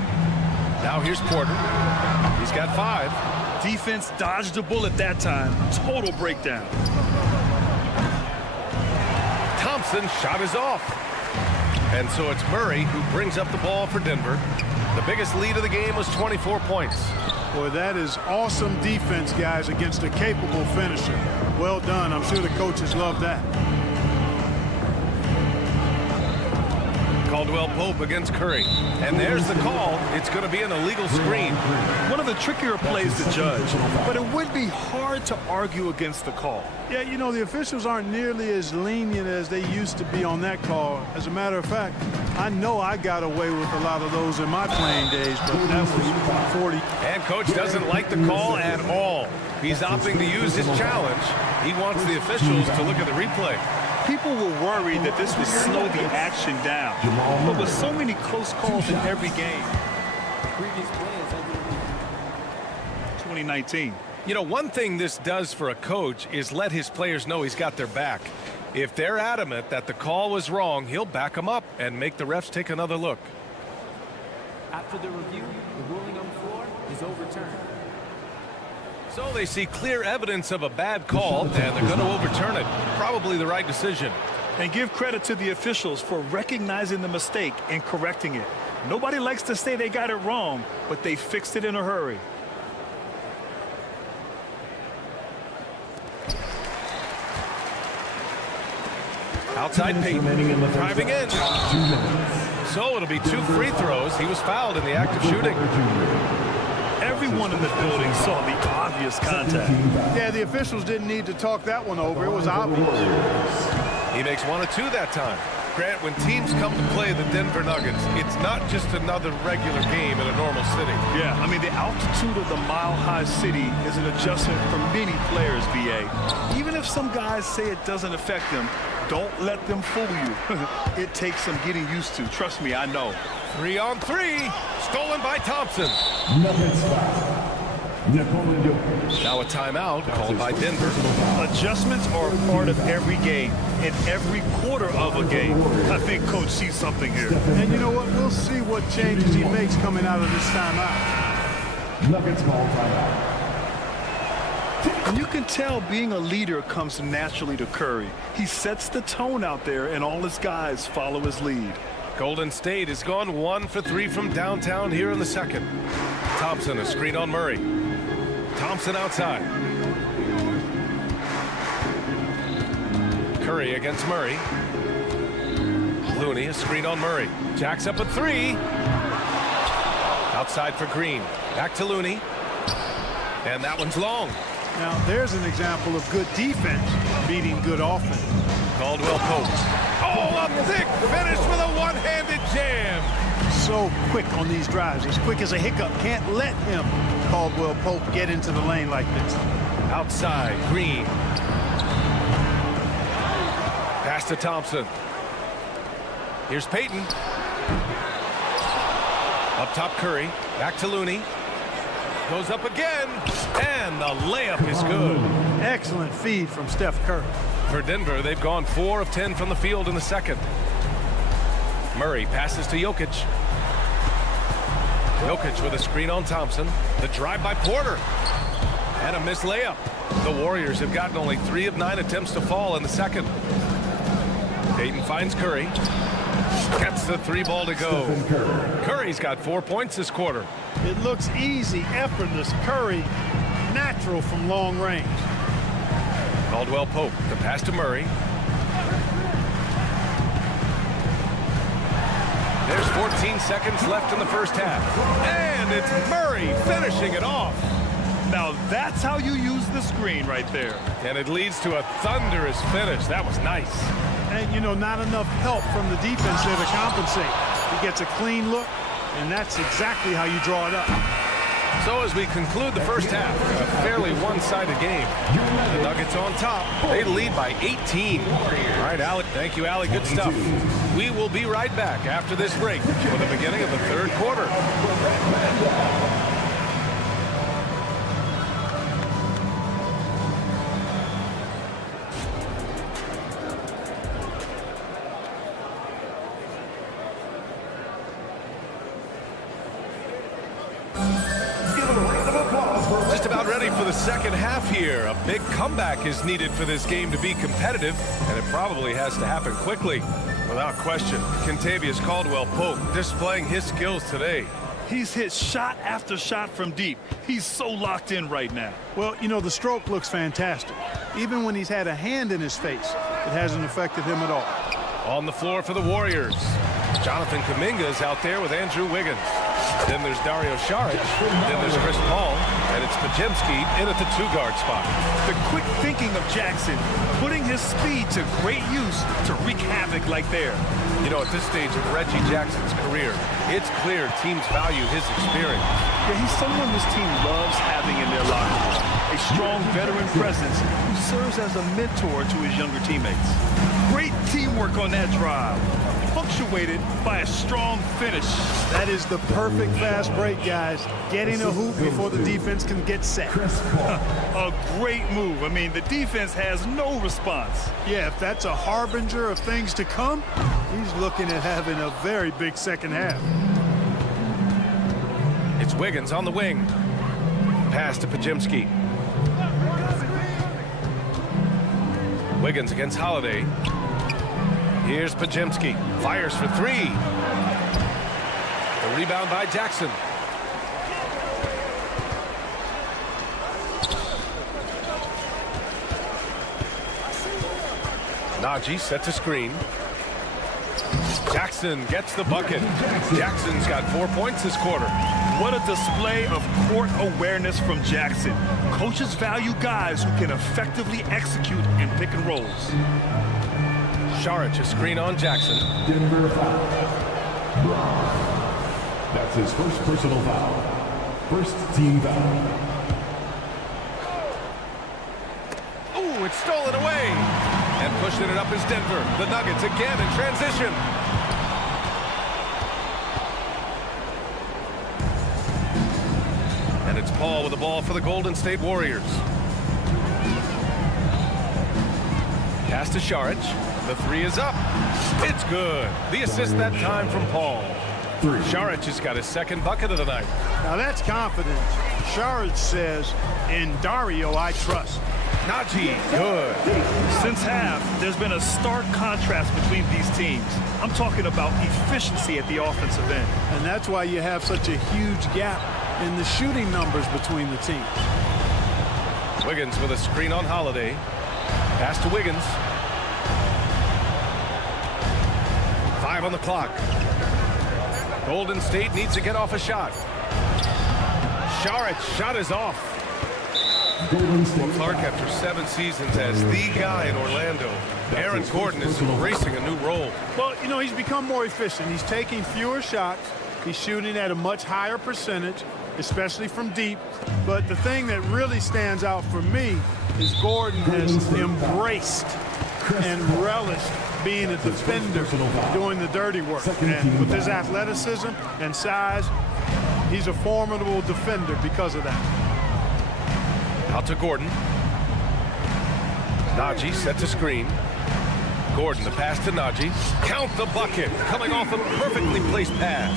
Now here's Porter. He's got 5. Defense dodged a bullet that time. Total breakdown. Thompson's shot is off. And so it's Murray who brings up the ball for Denver. The biggest lead of the game was 24 points. Boy, that is awesome defense, guys, against a capable finisher. Well done. I'm sure the coaches love that. Caldwell Pope against Curry. And there's the call. It's going to be an illegal screen. One of the trickier plays to judge, but it would be hard to argue against the call. Yeah, you know, the officials aren't nearly as lenient as they used to be on that call. As a matter of fact, I know I got away with a lot of those in my playing days, but that was 40. And coach doesn't like the call at all. He's opting to use his challenge. He wants the officials to look at the replay. People were worried that this would slow the action down, but with so many close calls in every game. 2019. You know, one thing this does for a coach is let his players know he's got their back. If they're adamant that the call was wrong, he'll back them up and make the refs take another look. After the review, the ruling on the floor is overturned. So they see clear evidence of a bad call, and they're going to overturn it. Probably the right decision. And give credit to the officials for recognizing the mistake and correcting it. Nobody likes to say they got it wrong, but they fixed it in a hurry. Outside Peyton, driving in. So it'll be 2 free throws. He was fouled in the act of shooting. Everyone in the building saw the obvious contact. Yeah, the officials didn't need to talk that one over. It was obvious. He makes 1 of 2 that time. Grant, when teams come to play the Denver Nuggets, it's not just another regular game in a normal city. Yeah, I mean, the altitude of the mile-high city is an adjustment for many players, BA. Even if some guys say it doesn't affect them, don't let them fool you. It takes some getting used to. Trust me, I know. 3 on 3, stolen by Thompson. Now a timeout called by Denver. Adjustments are a part of every game, in every quarter of a game. I think Coach sees something here. And you know what? We'll see what changes he makes coming out of this timeout. Nuggets call timeout. And you can tell being a leader comes naturally to Curry. He sets the tone out there, and all his guys follow his lead. Golden State has gone 1 for 3 from downtown here in the second. Thompson, a screen on Murray. Thompson outside. Curry against Murray. Looney, a screen on Murray. Jacks up a 3. Outside for Green. Back to Looney. And that one's long. Now, there's an example of good defense beating good offense. Caldwell Pope. Oh, a thick finish with a one-handed jam. So quick on these drives, as quick as a hiccup. Can't let him, Caldwell Pope, get into the lane like this. Outside, Green. Pass to Thompson. Here's Peyton. Up top, Curry. Back to Looney. Goes up again, and the layup is good. Excellent feed from Steph Curry. For Denver, they've gone 4 of 10 from the field in the second. Murray passes to Jokic. Jokic with a screen on Thompson. The drive by Porter. And a missed layup. The Warriors have gotten only 3 of 9 attempts to fall in the second. Peyton finds Curry. Gets the 3 ball to go. Curry's got 4 points this quarter. It looks easy, effortless. Curry, natural from long range. Caldwell Pope, the pass to Murray. There's 14 seconds left in the first half. And it's Murray finishing it off. Now that's how you use the screen right there. And it leads to a thunderous finish. That was nice. And, you know, not enough help from the defense there to compensate. He gets a clean look, and that's exactly how you draw it up. So as we conclude the first half, a fairly one-sided game. The Nuggets on top. They lead by 18. All right, Alec. Thank you, Alec. Good stuff. We will be right back after this break for the beginning of the third quarter. Just about ready for the second half here. A big comeback is needed for this game to be competitive, and it probably has to happen quickly. Without question, Kentavious Caldwell-Pope displaying his skills today. He's hit shot after shot from deep. He's so locked in right now. Well, you know, the stroke looks fantastic. Even when he's had a hand in his face, it hasn't affected him at all. On the floor for the Warriors. Jonathan Kuminga is out there with Andrew Wiggins. Then there's Dario Saric. Then there's Chris Paul. And it's Podziemski in at the 2-guard spot. The quick thinking of Jackson, putting his speed to great use to wreak havoc like there. You know, at this stage of Reggie Jackson's career, it's clear teams value his experience. Yeah, he's someone this team loves having in their locker room. A strong veteran presence who serves as a mentor to his younger teammates. Great teamwork on that drive, punctuated by a strong finish. That is the perfect fast break, guys. Getting a hoop before the defense can get set. A great move. I mean, the defense has no response. Yeah, if that's a harbinger of things to come, he's looking at having a very big second half. It's Wiggins on the wing. Pass to Podziemski. Wiggins against Holiday. Here's Podziemski. Fires for 3. The rebound by Jackson. Najee sets a screen. Jackson gets the bucket. Jackson's got 4 points this quarter. What a display of court awareness from Jackson. Coaches value guys who can effectively execute in pick and rolls. Saric a screen on Jackson. Denver foul. That's his first personal foul. First team foul. Ooh, it's stolen away. And pushing it up is Denver. The Nuggets again in transition. And it's Paul with the ball for the Golden State Warriors. Pass to Saric. The 3 is up. It's good. The assist that time from Paul. Saric has got his second bucket of the night. Now that's confidence. Saric says, in Dario, I trust. Najee, good. Since half, there's been a stark contrast between these teams. I'm talking about efficiency at the offensive end. And that's why you have such a huge gap in the shooting numbers between the teams. Wiggins with a screen on Holiday. Pass to Wiggins. 5 on the clock. Golden State needs to get off a shot. Saric shot is off. Clark, after 7 seasons as the guy in Orlando, Aaron Gordon is embracing a new role. Well, you know, he's become more efficient. He's taking fewer shots. He's shooting at a much higher percentage, especially from deep. But the thing that really stands out for me is Gordon has embraced and relished being a defender, doing the dirty work. And with his athleticism and size, he's a formidable defender because of that. Out to Gordon. Najee sets a screen. Gordon, the pass to Najee. Count the bucket. Coming off a perfectly placed pass.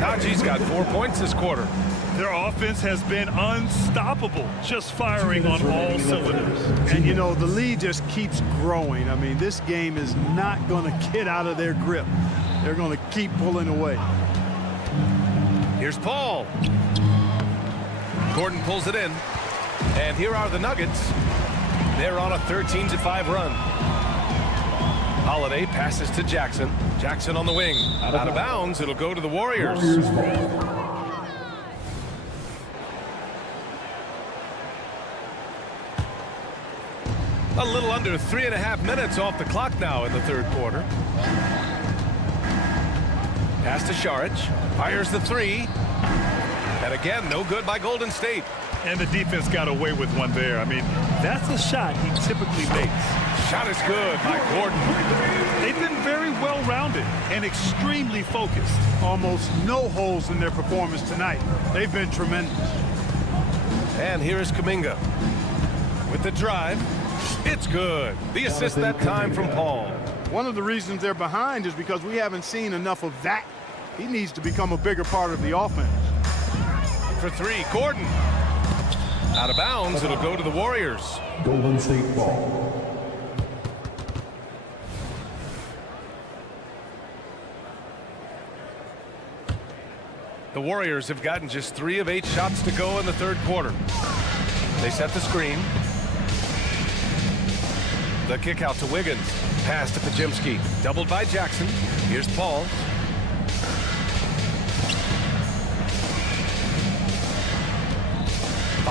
Najee's got 4 points this quarter. Their offense has been unstoppable, just firing on all cylinders. And, you know, the lead just keeps growing. I mean, this game is not going to get out of their grip. They're going to keep pulling away. Here's Paul. Gordon pulls it in. And here are the Nuggets. They're on a 13-5 run. Holiday passes to Jackson. Jackson on the wing. Out of bounds. It'll go to the Warriors. A little under 3.5 minutes off the clock now in the third quarter. Pass to Saric. Fires the 3. And again, no good by Golden State. And the defense got away with one there. I mean, that's a shot he typically makes. Shot is good by Gordon. They've been very well-rounded and extremely focused. Almost no holes in their performance tonight. They've been tremendous. And here is Kuminga. With the drive, it's good. The assist that time from Paul. One of the reasons they're behind is because we haven't seen enough of that. He needs to become a bigger part of the offense. For 3, Gordon. Out of bounds, it'll go to the Warriors. Golden State ball. The Warriors have gotten just 3 of 8 shots to go in the third quarter. They set the screen. The kick out to Wiggins. Pass to Podziemski. Doubled by Jackson. Here's Paul.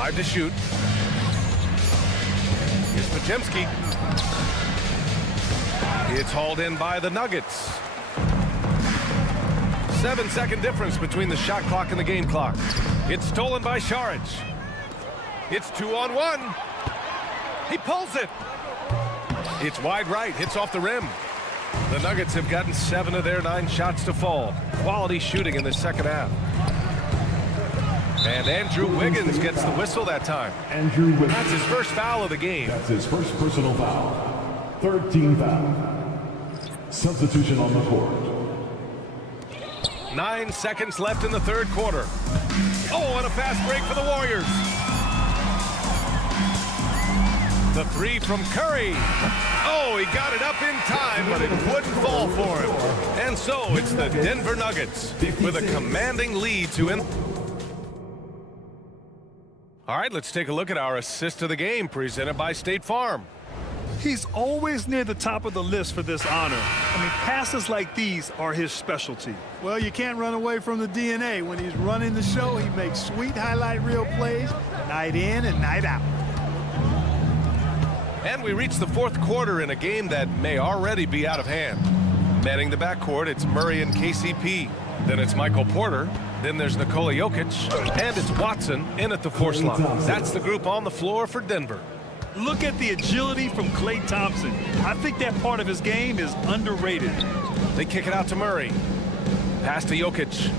5 to shoot. Here's Podziemski. It's hauled in by the Nuggets. 7-second difference between the shot clock and the game clock. It's stolen by Šarić. It's 2-on-1. He pulls it. It's wide right, hits off the rim. The Nuggets have gotten 7 of their 9 shots to fall. Quality shooting in the second half. And Andrew Wiggins gets the whistle that time. Andrew Wiggins. That's his first foul of the game. That's his first personal foul. Third team foul. Substitution on the court. 9 seconds left in the third quarter. Oh, and a fast break for the Warriors. The 3 from Curry. Oh, he got it up in time, but it wouldn't fall for him. And so it's the Denver Nuggets with a commanding lead to end. All right, let's take a look at our assist of the game presented by State Farm. He's always near the top of the list for this honor. I mean, passes like these are his specialty. Well, you can't run away from the DNA. When he's running the show, he makes sweet highlight reel plays night in and night out. And we reach the fourth quarter in a game that may already be out of hand. Manning the backcourt, it's Murray and KCP. Then it's Michael Porter. Then there's Nikola Jokic. And it's Watson in at the 4 slot. That's the group on the floor for Denver. Look at the agility from Klay Thompson. I think that part of his game is underrated. They kick it out to Murray. Pass to Jokic.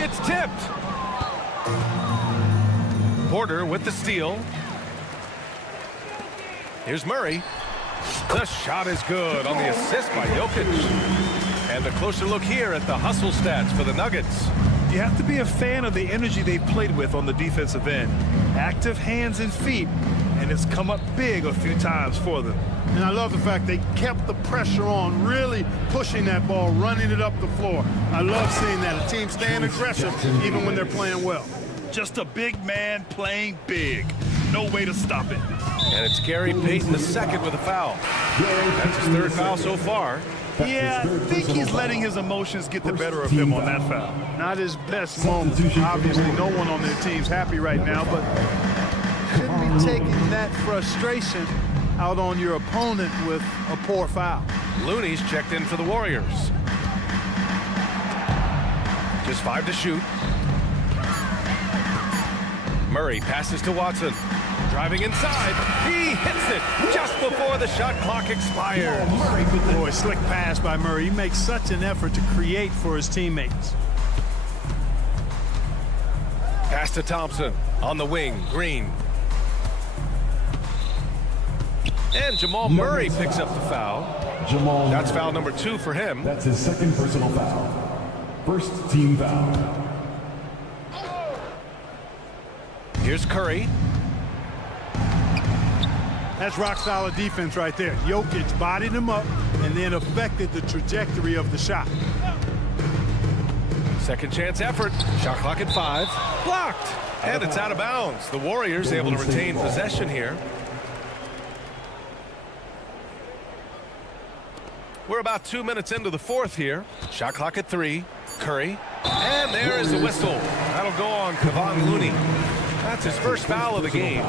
It's tipped. Porter with the steal. Here's Murray. The shot is good on the assist by Jokic. And a closer look here at the hustle stats for the Nuggets. You have to be a fan of the energy they've played with on the defensive end. Active hands and feet, and it's come up big a few times for them. And I love the fact they kept the pressure on, really pushing that ball, running it up the floor. I love seeing that, a team staying aggressive even when they're playing well. Just a big man playing big. No way to stop it. And it's Gary Payton II with a foul. That's his third foul so far. Yeah, I think he's letting his emotions get the better of him on that foul. Not his best moment. Obviously, no one on their team's happy right now, but shouldn't be taking that frustration out on your opponent with a poor foul. Looney's checked in for the Warriors. Just 5 to shoot. Murray passes to Watson. Driving inside, he hits it just before the shot clock expires. Boy, slick pass by Murray. He makes such an effort to create for his teammates. Pass to Thompson on the wing, Green. And Jamal Murray picks up the foul. That's foul number 2 for him. That's his second personal foul. First team foul. Here's Curry. That's rock-solid defense right there. Jokic bodied him up and then affected the trajectory of the shot. Second chance effort. Shot clock at 5. Blocked. And it's out of bounds. The Warriors able to retain possession here. We're about 2 minutes into the fourth here. Shot clock at 3. Curry. And there is the whistle. That'll go on Kevon Looney. That's his first foul of the game.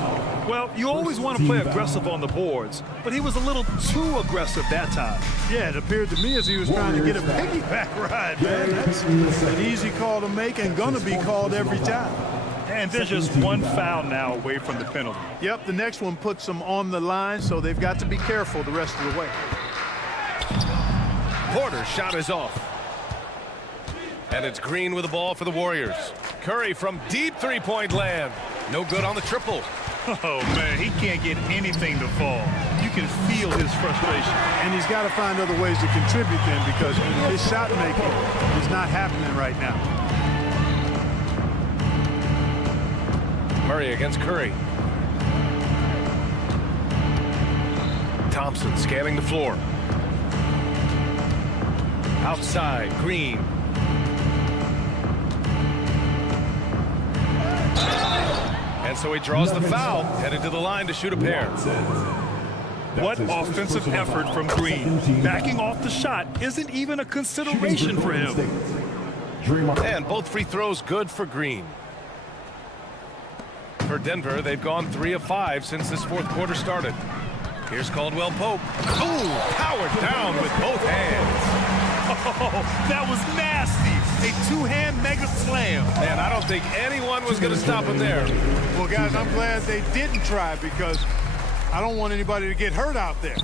Well, you always want to play aggressive on the boards, but he was a little too aggressive that time. Yeah, it appeared to me as he was trying to get a piggyback ride, man. That's an easy call to make and gonna be called every time. And they're just one foul now away from the penalty. Yep, the next one puts them on the line, so they've got to be careful the rest of the way. Porter's shot is off. And it's Green with the ball for the Warriors. Curry from deep three-point land. No good on the triple. Oh, man, he can't get anything to fall. You can feel his frustration. And he's got to find other ways to contribute then because his shot making is not happening right now. Murray against Curry. Thompson scanning the floor. Outside, Green. And so he draws the foul, headed to the line to shoot a pair. What offensive effort from Green. Backing off the shot isn't even a consideration for him. And both free throws good for Green. For Denver, they've gone 3 of 5 since this fourth quarter started. Here's Caldwell Pope. Oh, powered down with both hands. Oh, that was nasty. A two-hand mega slam. Man, I don't think anyone was going to stop him there. Well, guys, I'm glad they didn't try because I don't want anybody to get hurt out there.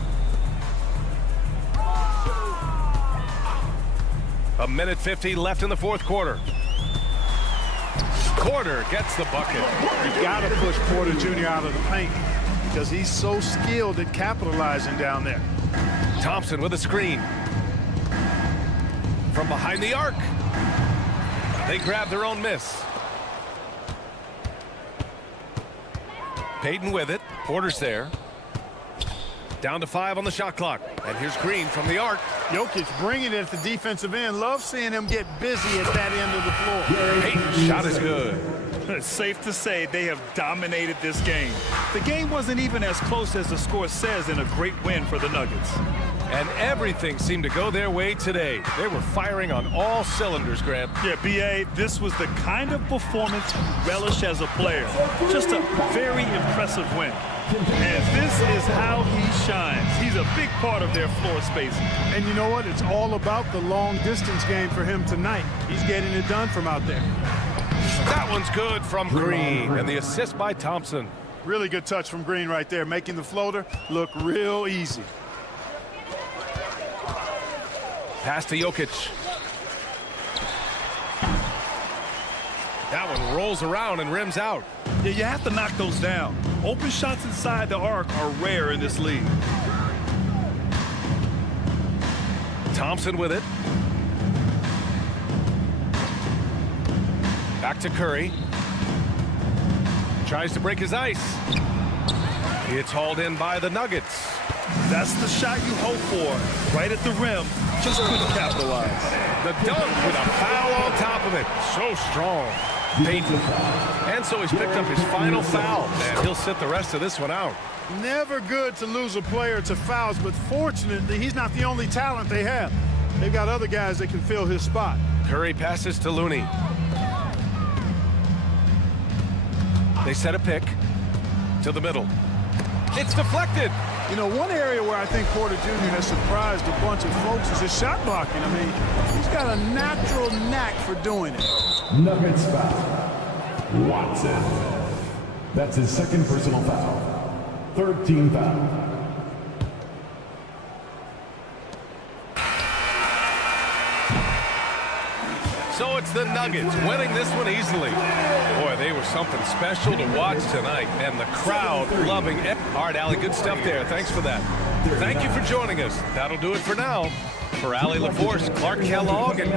A minute 50 left in the fourth quarter. Porter gets the bucket. You got to push Porter Jr. out of the paint because he's so skilled at capitalizing down there. Thompson with a screen. From behind the arc. They grab their own miss. Payton with it. Porter's there. Down to 5 on the shot clock. And here's Green from the arc. Jokic bringing it at the defensive end. Love seeing him get busy at that end of the floor. Payton's shot is good. It's safe to say they have dominated this game. The game wasn't even as close as the score says in a great win for the Nuggets. And everything seemed to go their way today. They were firing on all cylinders, Grant. Yeah, B.A., this was the kind of performance you relish as a player. Just a very impressive win. And this is how he shines. He's a big part of their floor spacing. And you know what? It's all about the long distance game for him tonight. He's getting it done from out there. That one's good from Green. And the assist by Thompson. Really good touch from Green right there, making the floater look real easy. Pass to Jokic. That one rolls around and rims out. Yeah, you have to knock those down. Open shots inside the arc are rare in this league. Thompson with it. Back to Curry. Tries to break his ice. It's hauled in by the Nuggets. That's the shot you hope for. Right at the rim. Just couldn't capitalize. The dunk with a foul on top of it. So strong. Payton. And so he's picked up his final foul. And he'll sit the rest of this one out. Never good to lose a player to fouls, but fortunately, he's not the only talent they have. They've got other guys that can fill his spot. Curry passes to Looney. They set a pick to the middle. It's deflected. You know, one area where I think Porter Jr. has surprised a bunch of folks is his shot blocking. I mean, he's got a natural knack for doing it. Nuggets foul. Watson. That's his second personal foul. Third team foul. So it's the Nuggets winning this one easily. Boy, they were something special to watch tonight, and the crowd loving it. All right, Allie, good stuff there. Thanks for that. Thank you for joining us. That'll do it for now. For Allie LaForce, Clark Kellogg, and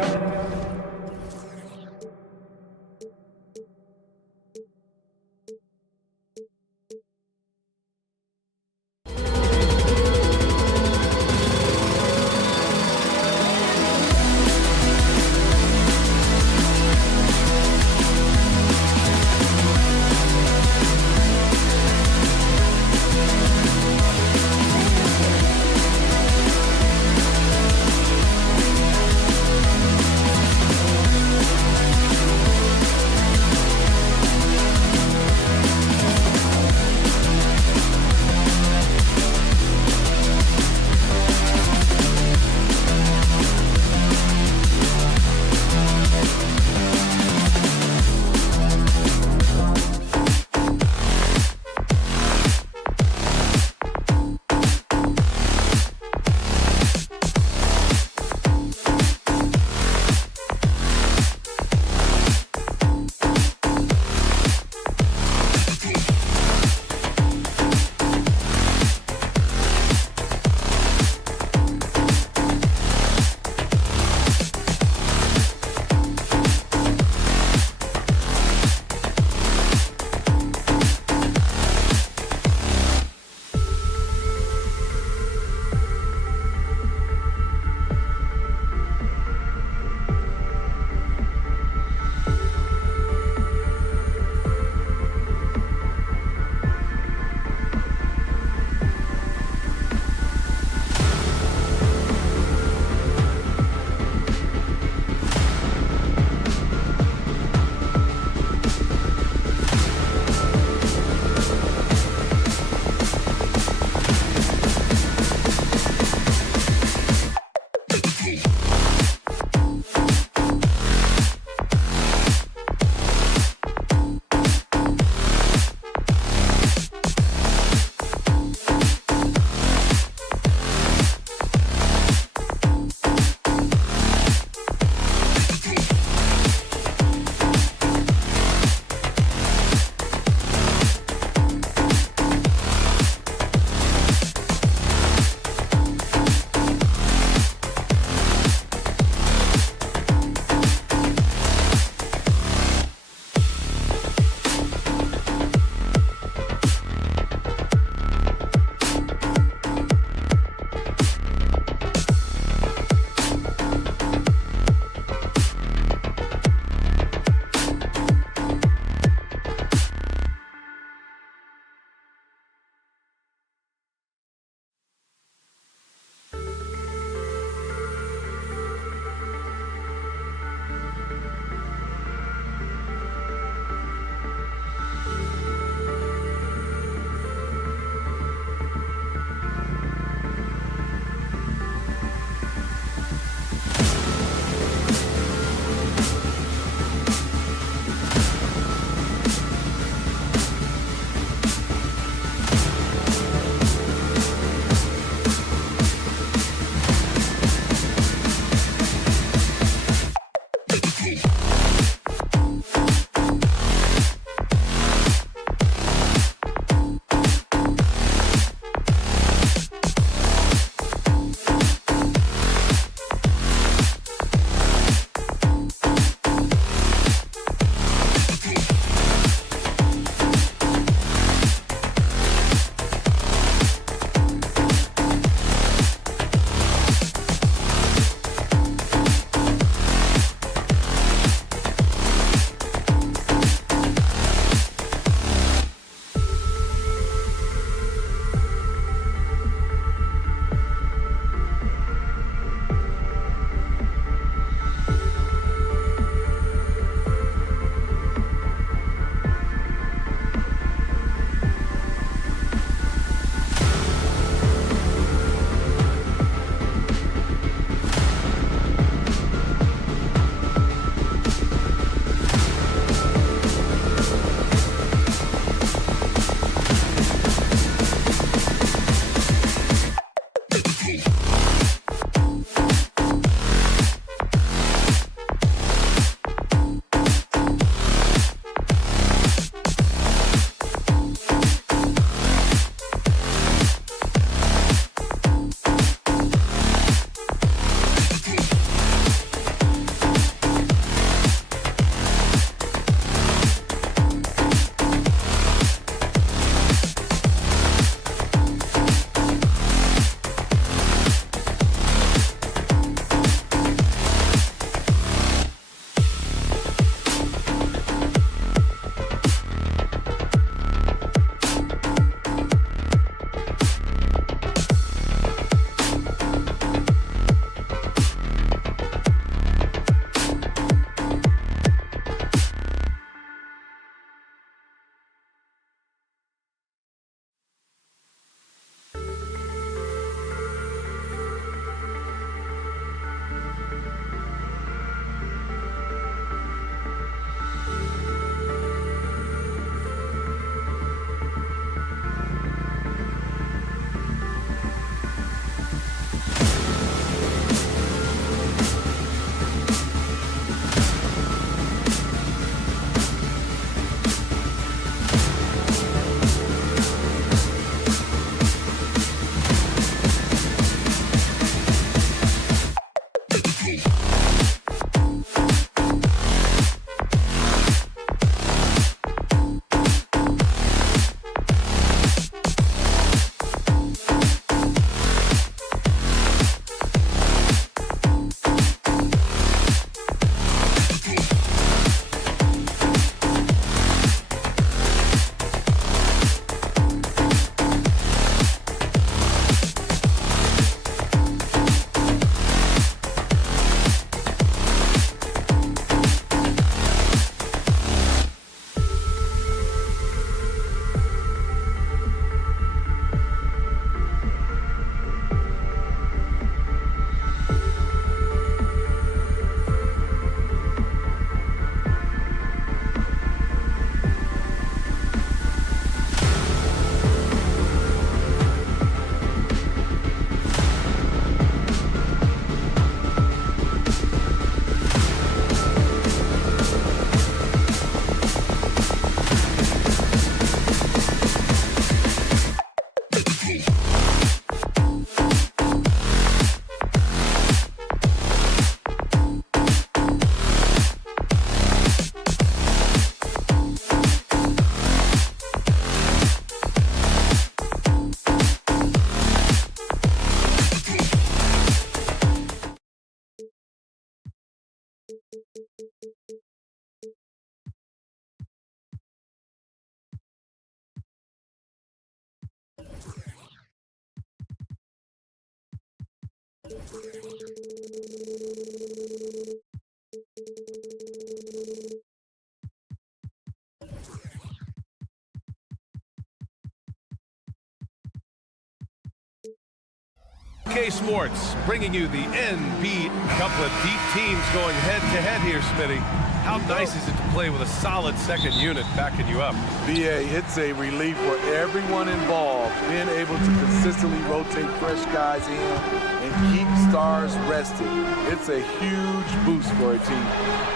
K Sports bringing you the NB. Couple of deep teams going head-to-head here, Smitty. How nice is it to play with a solid second unit backing you up? BA, it's a relief for everyone involved, being able to consistently rotate fresh guys in and keep stars rested. It's a huge boost for a team.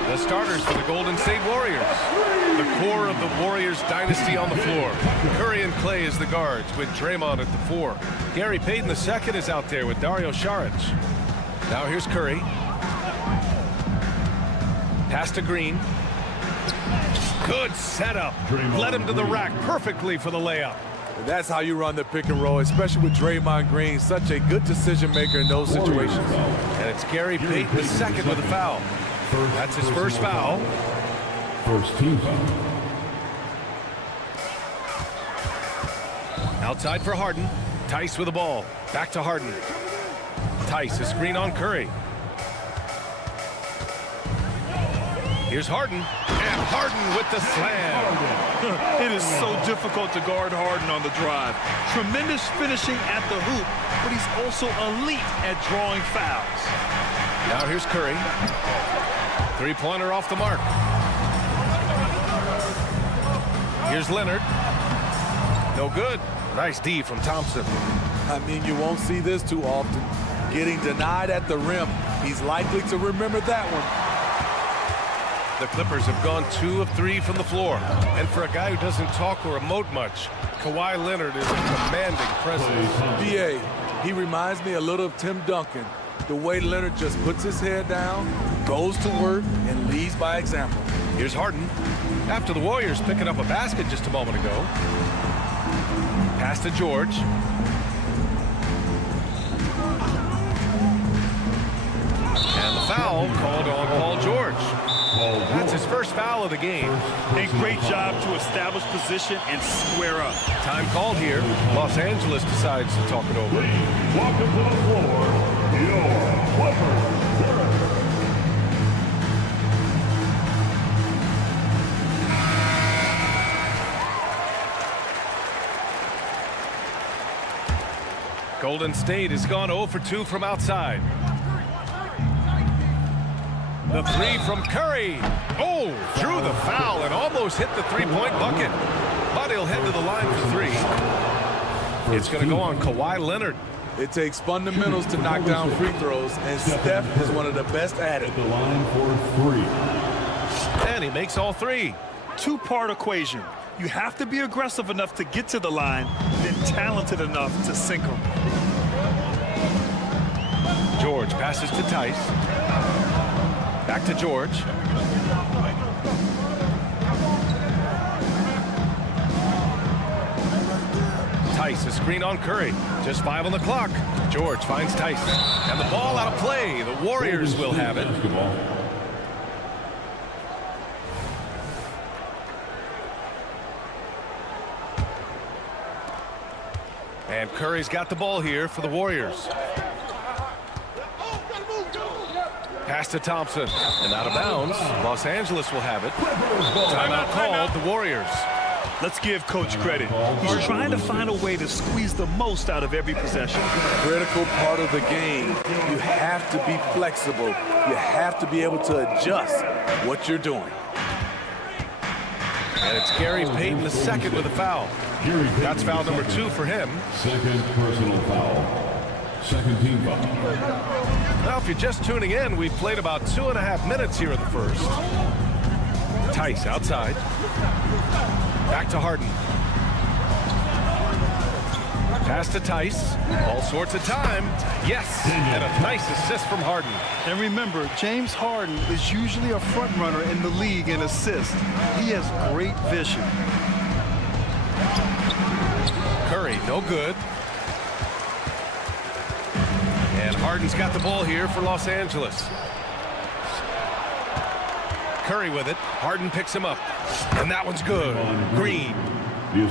The starters for the Golden State Warriors. The core of the Warriors dynasty on the floor. Curry and Clay as the guards with Draymond at the 4. Gary Payton II is out there with Dario Saric. Now here's Curry. Pass to Green. Good setup. Led him to the rack perfectly for the layup. And that's how you run the pick and roll, especially with Draymond Green. Such a good decision maker in those situations. And it's Gary Payton II with a foul. That's his first foul. First team foul. Outside for Harden. Tice with the ball. Back to Harden. Tice, a screen on Curry. Here's Harden. And Harden with the slam. It is so difficult to guard Harden on the drive. Tremendous finishing at the hoop, but he's also elite at drawing fouls. Now here's Curry. Three-pointer off the mark. Here's Leonard. No good. Nice D from Thompson. I mean, you won't see this too often. Getting denied at the rim. He's likely to remember that one. The Clippers have gone 2 of 3 from the floor. And for a guy who doesn't talk or emote much, Kawhi Leonard is a commanding presence. BA, he reminds me a little of Tim Duncan. The way Leonard just puts his head down, goes to work, and leads by example. Here's Harden. After the Warriors picking up a basket just a moment ago. Pass to George. And the foul called on Paul George. That's his first foul of the game. A great job to establish position and square up. Time called here. Los Angeles decides to talk it over. Welcome to the floor, your Clippers. Golden State has gone 0 for 2 from outside. The 3 from Curry. Oh, drew the foul and almost hit the three-point bucket. But he'll head to the line for 3. It's going to go on Kawhi Leonard. It takes fundamentals to knock down free throws, and Steph is one of the best at it. The line for 3. And he makes all 3. Two-part equation. You have to be aggressive enough to get to the line, then talented enough to sink them. George passes to Tice. Back to George. Tice, a screen on Curry. Just 5 on the clock. George finds Tice. And the ball out of play. The Warriors will have it. And Curry's got the ball here for the Warriors. Pass to Thompson. And out of bounds. Los Angeles will have it. Timeout called, the Warriors. Let's give Coach credit. He's trying to find a way to squeeze the most out of every possession. Critical part of the game. You have to be flexible. You have to be able to adjust what you're doing. And it's Gary Payton II with a foul. That's foul number 2 for him. Second personal foul. Second team foul. Now, if you're just tuning in, we've played about 2.5 minutes here in the first. Tice outside. Back to Harden. Pass to Tice. All sorts of time. Yes, and a nice assist from Harden. And remember, James Harden is usually a front runner in the league in assists. He has great vision. Curry, no good. And Harden's got the ball here for Los Angeles. Curry with it. Harden picks him up. And that one's good. Green.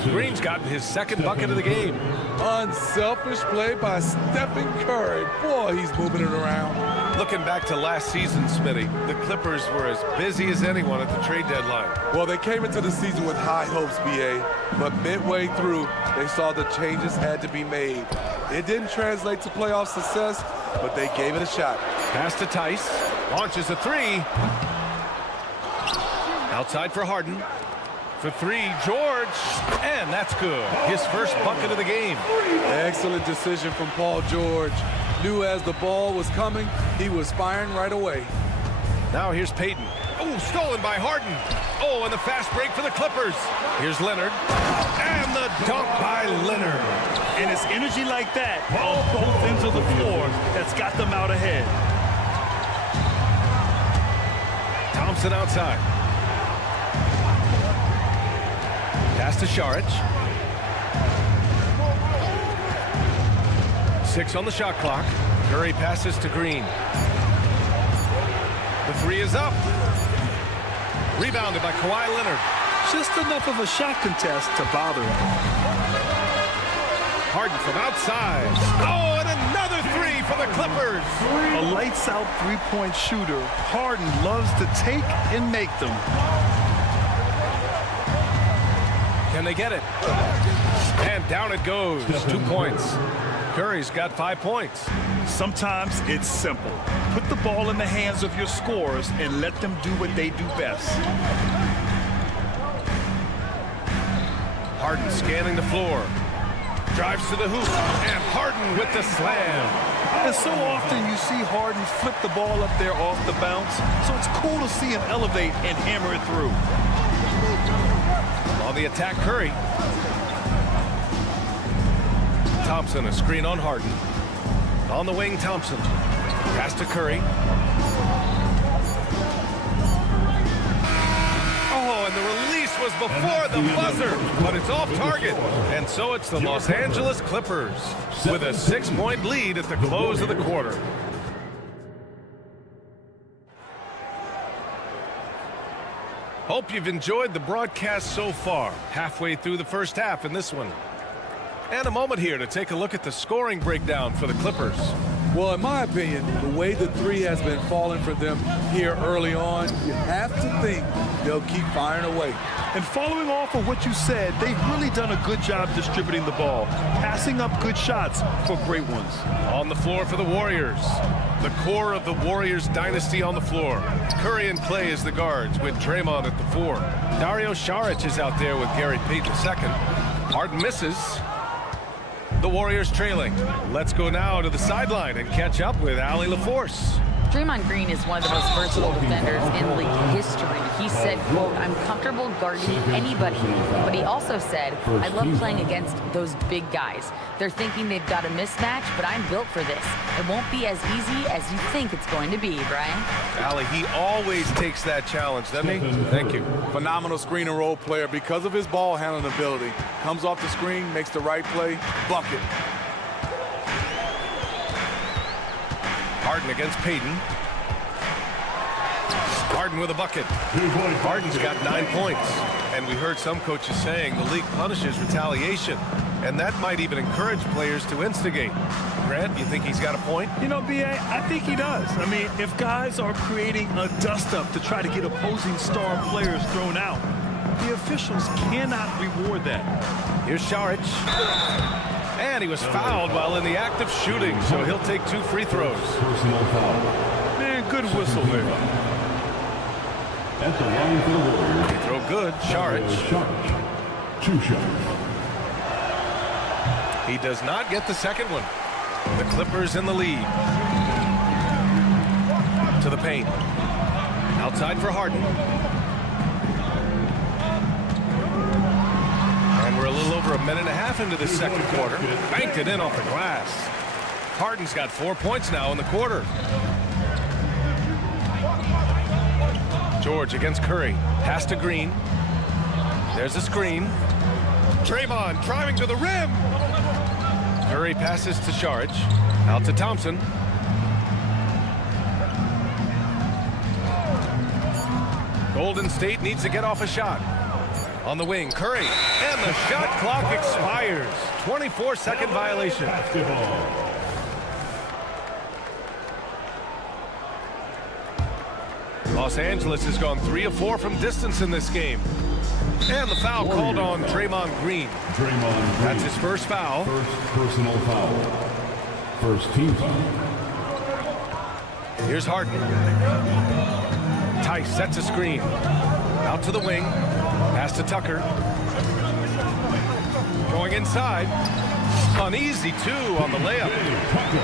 Green's gotten his second bucket of the game. Unselfish play by Stephen Curry. Boy, he's moving it around. Looking back to last season, Smitty, the Clippers were as busy as anyone at the trade deadline. Well, they came into the season with high hopes, BA, but midway through, they saw the changes had to be made. It didn't translate to playoff success, but they gave it a shot. Pass to Tice. Launches a three. Outside for Harden. For three, George. And that's good. His first bucket of the game. Excellent decision from Paul George. Knew as the ball was coming, he was firing right away. Now here's Payton. Oh, stolen by Harden. Oh, and the fast break for the Clippers. Here's Leonard. And the dunk by Leonard. And it's energy like that on both ends of the floor that's got them out ahead. Thompson outside. Pass to Šarić. 6 on the shot clock. Curry passes to Green. The three is up. Rebounded by Kawhi Leonard. Just enough of a shot contest to bother him. Harden from outside. Oh, and another three for the Clippers. A lights-out three-point shooter. Harden loves to take and make them. Can they get it? And down it goes. 2 points. Curry's got 5 points. Sometimes it's simple. Put the ball in the hands of your scorers and let them do what they do best. Harden scanning the floor. Drives to the hoop. And Harden with the slam. And so often you see Harden flip the ball up there off the bounce. So it's cool to see him elevate and hammer it through. On the attack, Curry. Thompson, a screen on Harden. On the wing, Thompson. Pass to Curry. Oh, and the release was before the buzzer, but it's off target. And so it's the Los Angeles Clippers with a 6-point lead at the close of the quarter. Hope you've enjoyed the broadcast so far. Halfway through the first half in this one. And a moment here to take a look at the scoring breakdown for the Clippers. Well, in my opinion, the way the three has been falling for them here early on, you have to think they'll keep firing away. And following off of what you said, they've really done a good job distributing the ball, passing up good shots for great ones. On the floor for the Warriors. The core of the Warriors dynasty on the floor. Curry and Clay as the guards with Draymond at the 4. Dario Šarić is out there with Gary Payton II. Harden misses. The Warriors trailing. Let's go now to the sideline and catch up with Allie LaForce. Draymond Green is one of the most versatile defenders in league history. He said, quote, "I'm comfortable guarding anybody." But he also said, "I love playing against those big guys. They're thinking they've got a mismatch, but I'm built for this. It won't be as easy as you think it's going to be," Brian. Allie, he always takes that challenge, doesn't he? Thank you. Phenomenal screen and roll player because of his ball handling ability. Comes off the screen, makes the right play, bucket. Harden against Payton. Harden with a bucket. Harden's got 9 points. And we heard some coaches saying the league punishes retaliation. And that might even encourage players to instigate. Grant, you think he's got a point? You know, B.A., I think he does. I mean, if guys are creating a dust-up to try to get opposing star players thrown out, the officials cannot reward that. Here's Šarić. And he was fouled while in the act of shooting, so he'll take 2 free throws. Personal foul. Man, good whistle there. At the line for the Warriors. Free throw good, Šarić. 2 shots. He does not get the second one. The Clippers in the lead. To the paint. Outside for Harden. And we're a little over a minute and a half into this second quarter. Banked it in off the glass. Harden's got 4 points now in the quarter. George against Curry. Pass to Green. There's a screen. Draymond driving to the rim. Curry passes to Šarić. Out to Thompson. Golden State needs to get off a shot. On the wing, Curry, and the shot clock expires. 24-second violation. Los Angeles has gone 3 of 4 from distance in this game. And the foul called on Draymond Green. That's his first foul. First personal foul. First team foul. Here's Harden. Tice sets a screen. Out to the wing. Pass to Tucker. Going inside. Uneasy, too, on the layup.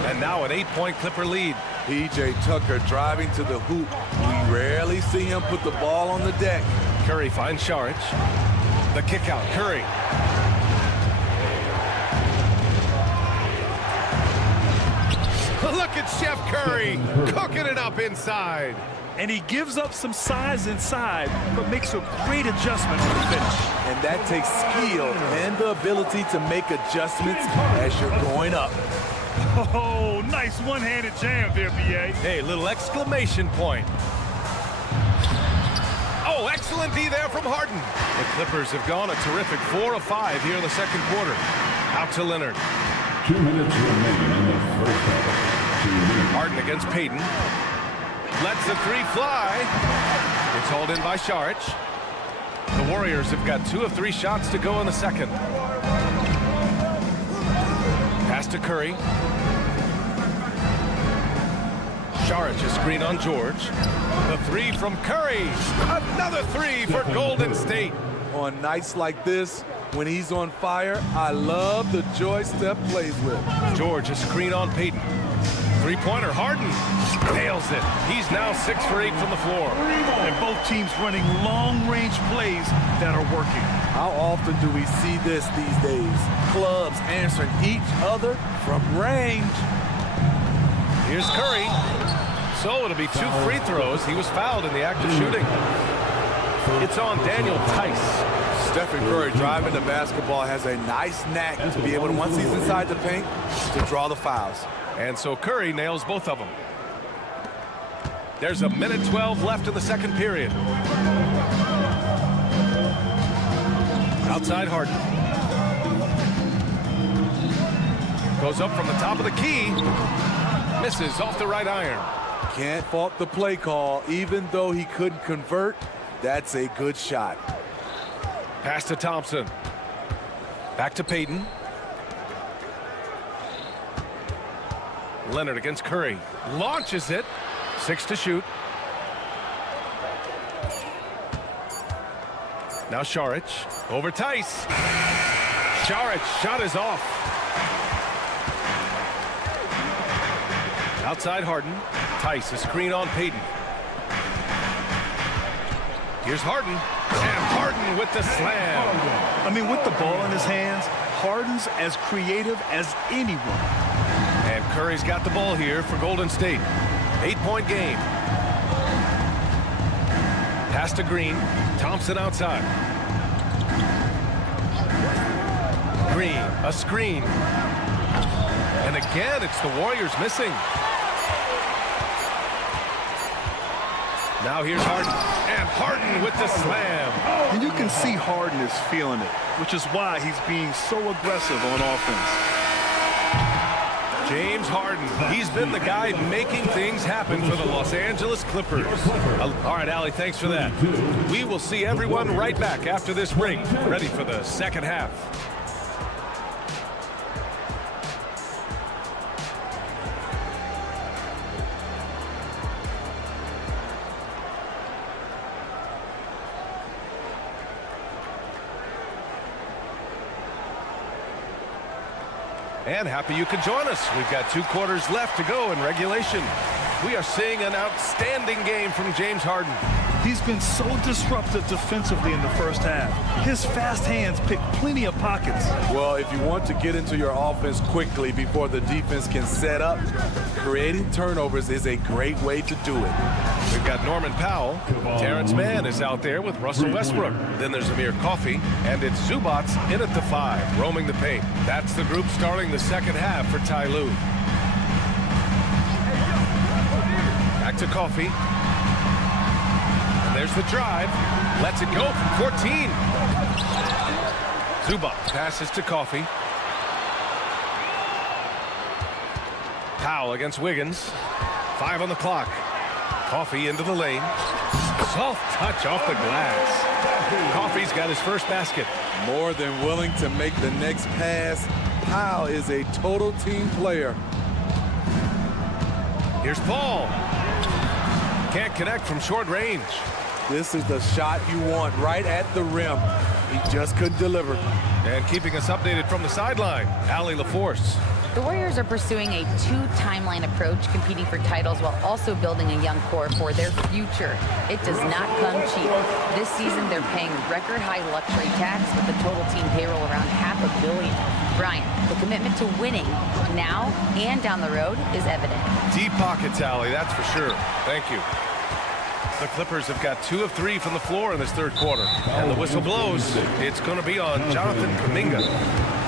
And now an 8-point Clipper lead. P.J. Tucker driving to the hoop. We rarely see him put the ball on the deck. Curry finds Saric. The kick out, Curry. Look at Chef Curry cooking it up inside. And he gives up some size inside, but makes a great adjustment on the finish. And that takes skill and the ability to make adjustments as you're going up. Oh, nice one-handed jam there, B.A. Hey, little exclamation point. Oh, excellent D there from Harden. The Clippers have gone a terrific 4 of 5 here in the second quarter. Out to Leonard. 2 minutes remaining in the first half. Harden against Payton. Lets the 3 fly. It's hauled in by Saric. The Warriors have got 2 of 3 shots to go in the second. Pass to Curry. Saric a screen on George. The 3 from Curry. Another 3 for Golden State. On nights like this, when he's on fire, I love the joy Steph plays with. George a screen on Payton. 3-pointer, Harden nails it. He's now 6 for 8 from the floor. And both teams running long-range plays that are working. How often do we see this these days? Clubs answering each other from range. Here's Curry. So it'll be 2 free throws. He was fouled in the act of shooting. It's on Daniel Tice. Stephen Curry driving the basketball has a nice knack to be able to, once he's inside the paint, to draw the fouls. And so Curry nails both of them. There's a minute 12 left in the second period. Outside Harden. Goes up from the top of the key. Misses off the right iron. Can't fault the play call. Even though he couldn't convert, that's a good shot. Pass to Thompson. Back to Payton. Leonard against Curry. Launches it. 6 to shoot. Now Saric. Over Tice. Saric shot is off. Outside Harden. Tice a screen on Payton. Here's Harden. And Harden with the slam. I mean, with the ball in his hands, Harden's as creative as anyone. And Curry's got the ball here for Golden State. 8-point game. Pass to Green. Thompson outside. Green, a screen. And again, it's the Warriors missing. Now here's Harden. And Harden with the slam. And you can see Harden is feeling it, which is why he's being so aggressive on offense. James Harden, he's been the guy making things happen for the Los Angeles Clippers. All right, Allie, thanks for that. We will see everyone right back after this break, ready for the second half. And happy you could join us. We've got 2 quarters left to go in regulation. We are seeing an outstanding game from James Harden. He's been so disruptive defensively in the first half. His fast hands pick plenty of pockets. Well, if you want to get into your offense quickly before the defense can set up, creating turnovers is a great way to do it. We've got Norman Powell. Terrence Mann is out there with Russell Westbrook. Then there's Amir Coffey. And it's Zubats in at the 5, roaming the paint. That's the group starting the second half for Ty Lue. Back to Coffey. And there's Here's the drive. Lets it go from 14. Zubac passes to Coffey. Powell against Wiggins. 5 on the clock. Coffey into the lane. Soft touch off the glass. Coffey's got his first basket. More than willing to make the next pass. Powell is a total team player. Here's Paul. Can't connect from short range. This is the shot you want right at the rim. He just couldn't deliver. And keeping us updated from the sideline, Allie LaForce. The Warriors are pursuing a two-timeline approach, competing for titles while also building a young core for their future. It does not come cheap. This season, they're paying record-high luxury tax with the total team payroll around $500 million. Brian, the commitment to winning now and down the road is evident. Deep pockets, Allie, that's for sure. Thank you. The Clippers have got 2 of 3 from the floor in this third quarter. And the whistle blows. It's going to be on Jonathan Kuminga.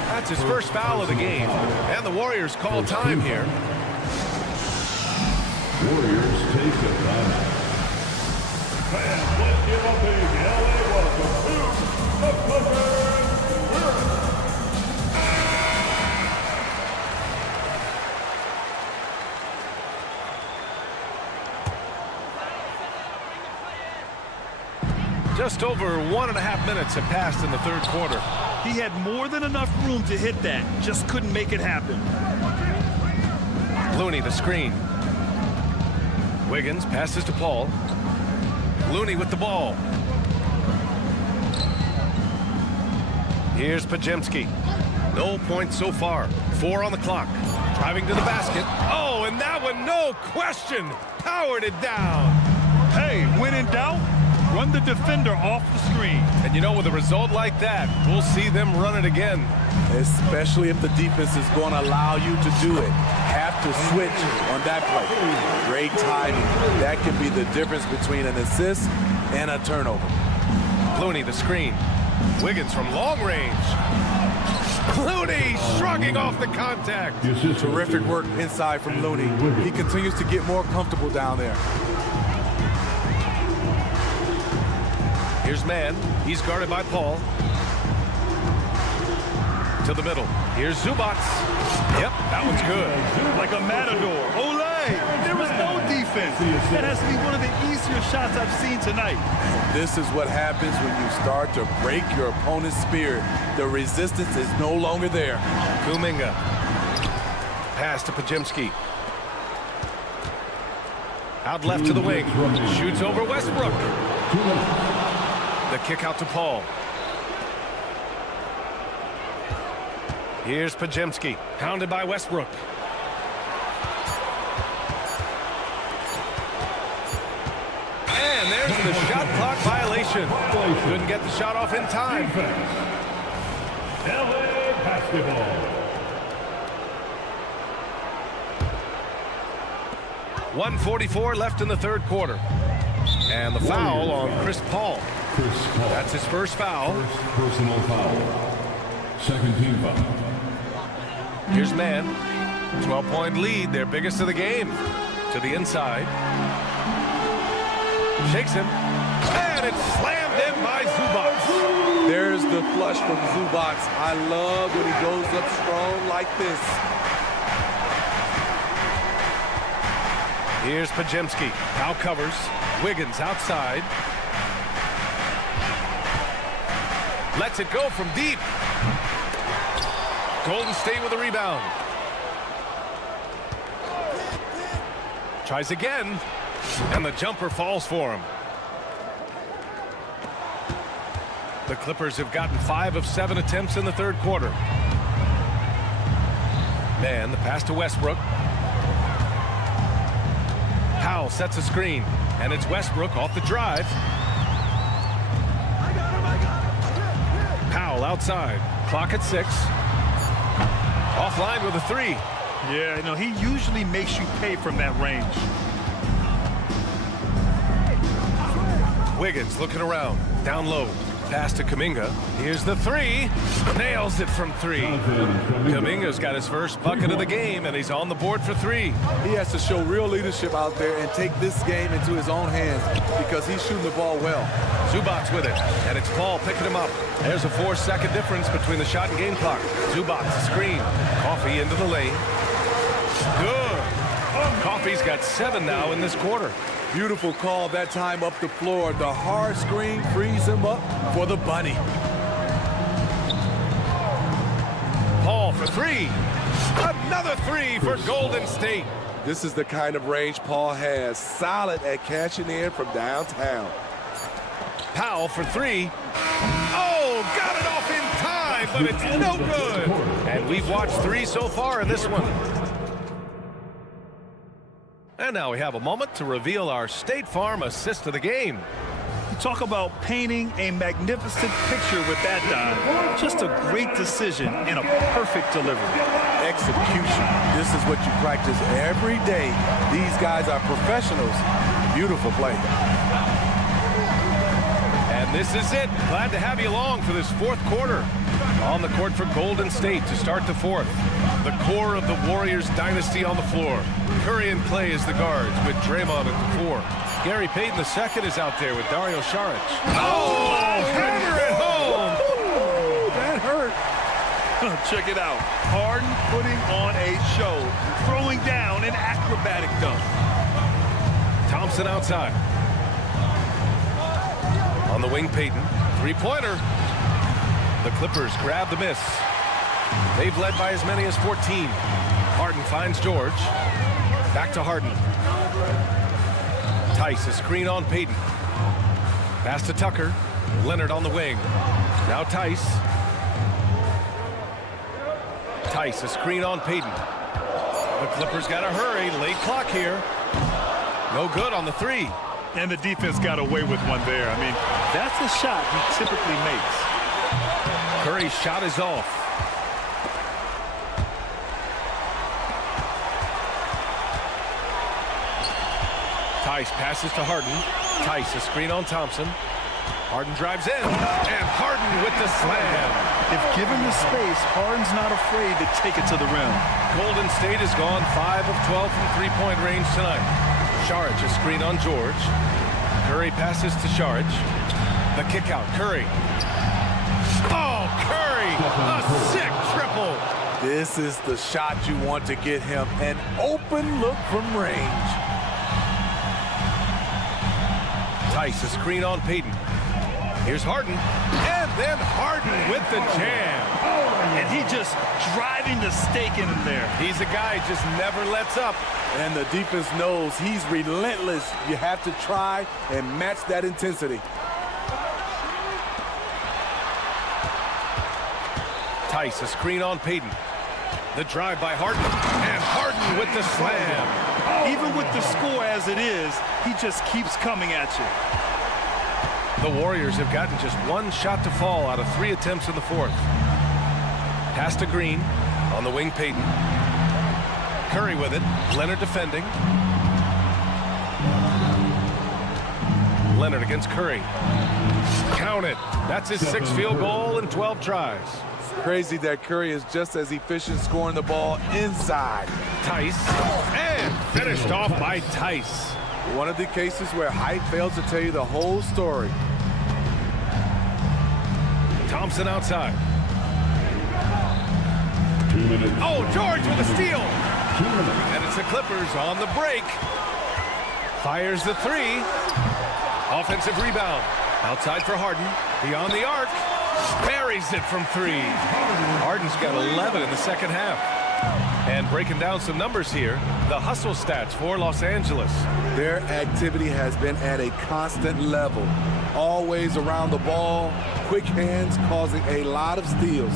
That's his first foul of the game. And the Warriors call time here. Warriors take a timeout. Fans, let's give a big LA welcome to the Clippers. Just over 1.5 minutes have passed in the third quarter. He had more than enough room to hit that. Just couldn't make it happen. Looney, the screen. Wiggins passes to Paul. Looney with the ball. Here's Pajemski. No points so far. 4 on the clock. Driving to the basket. Oh, and that one, no question, powered it down. Hey, when in doubt, run the defender off the screen. And you know, with a result like that, we'll see them run it again. Especially if the defense is going to allow you to do it. Have to switch on that play. Great timing. That can be the difference between an assist and a turnover. Looney, the screen. Wiggins from long range. Looney shrugging off the contact. Terrific work inside from Looney. He continues to get more comfortable down there. Here's Mann. He's guarded by Paul. To the middle. Here's Zubac. Yep, that one's good. Like a matador. Olay! There was no defense. That has to be one of the easier shots I've seen tonight. This is what happens when you start to break your opponent's spirit. The resistance is no longer there. Kuminga. Pass to Pajemski. Out left to the wing. Shoots over Westbrook. The kick out to Paul. Here's Pajemski, hounded by Westbrook. And there's the shot clock violation. Couldn't get the shot off in time. LA basketball. 1:44 left in the third quarter. And the foul on Chris Paul. That's his first foul. First personal foul. Second team foul. Here's Mann. 12-point lead, their biggest of the game. To the inside. Shakes him. And it's slammed in by Zubac. There's the flush from Zubac. I love when he goes up strong like this. Here's Pajemski. Now covers. Wiggins outside. Lets it go from deep. Golden State with a rebound. Tries again. And the jumper falls for him. The Clippers have gotten 5 of 7 attempts in the third quarter. Mann, the pass to Westbrook. Powell sets a screen. And it's Westbrook off the drive. Powell outside. Clock at 6. Offline with a 3. Yeah, you know, he usually makes you pay from that range. Wiggins looking around. Down low. pass to Kuminga. Here's the three. Nails it from three. Kuminga's got his first bucket of the game, and he's on the board for three. He has to show real leadership out there and take this game into his own hands because he's shooting the ball well. Zubac with it, and it's Paul picking him up. There's a 4-second difference between the shot and game clock. Zubac, a screen. Coffee into the lane. Good. Coffee's got 7 now in this quarter. Beautiful call that time up the floor. The hard screen frees him up for the bunny. Paul for three. Another three for Golden State. This is the kind of range Paul has. Solid at catching in from downtown. Powell for three. Oh, got it off in time, but it's no good. And we've watched 3 so far in this one. And now we have a moment to reveal our State Farm assist of the game. You talk about painting a magnificent picture with that dive. Just a great decision and a perfect delivery. Execution. This is what you practice every day. These guys are professionals. Beautiful play. And this is it. Glad to have you along for this 4th quarter. On the court for Golden State to start the 4th. The core of the Warriors dynasty on the floor. Curry and Clay as the guards with Draymond at the 4. Gary Payton II is out there with Dario Saric. Oh, hammer it home! That hurt. Check it out. Harden putting on a show, throwing down an acrobatic dunk. Thompson outside. On the wing, Payton. 3-pointer. The Clippers grab the miss. They've led by as many as 14. Harden finds George. Back to Harden. Tice, a screen on Payton. Pass to Tucker. Leonard on the wing. Now Tice. Tice, a screen on Payton. The Clippers got to hurry. Late clock here. No good on the 3. And the defense got away with one there. I mean, that's a shot he typically makes. Curry's shot is off. Tice passes to Harden. Tice, a screen on Thompson. Harden drives in, and Harden with the slam. If given the space, Harden's not afraid to take it to the rim. Golden State has gone 5 of 12 from three-point range tonight. Saric, a screen on George. Curry passes to Saric. The kick out, Curry. Oh, Curry, a sick triple. This is the shot you want to get him. An open look from range. Tice, a screen on Payton. Here's Harden. And then Harden with the jam. And he just driving the stake in him there. He's a guy who just never lets up. And the defense knows he's relentless. You have to try and match that intensity. Tice, a screen on Payton. The drive by Harden. And Harden with the slam. Even with the score as it is, he just keeps coming at you. The Warriors have gotten just 1 shot to fall out of 3 attempts in the 4th. Pass to Green. On the wing, Payton. Curry with it. Leonard defending. Leonard against Curry. Count it. That's his 6th field goal in 12 tries. Crazy that Curry is just as efficient scoring the ball inside. Tice. And finished off by Tice. One of the cases where height fails to tell you the whole story. Thompson outside. Oh, George with a steal. And it's the Clippers on the break. Fires the 3. Offensive rebound. Outside for Harden. Beyond the arc. Buries it from 3. Harden's got 11 in the second half. And breaking down some numbers here, the hustle stats for Los Angeles. Their activity has been at a constant level. Always around the ball, quick hands causing a lot of steals.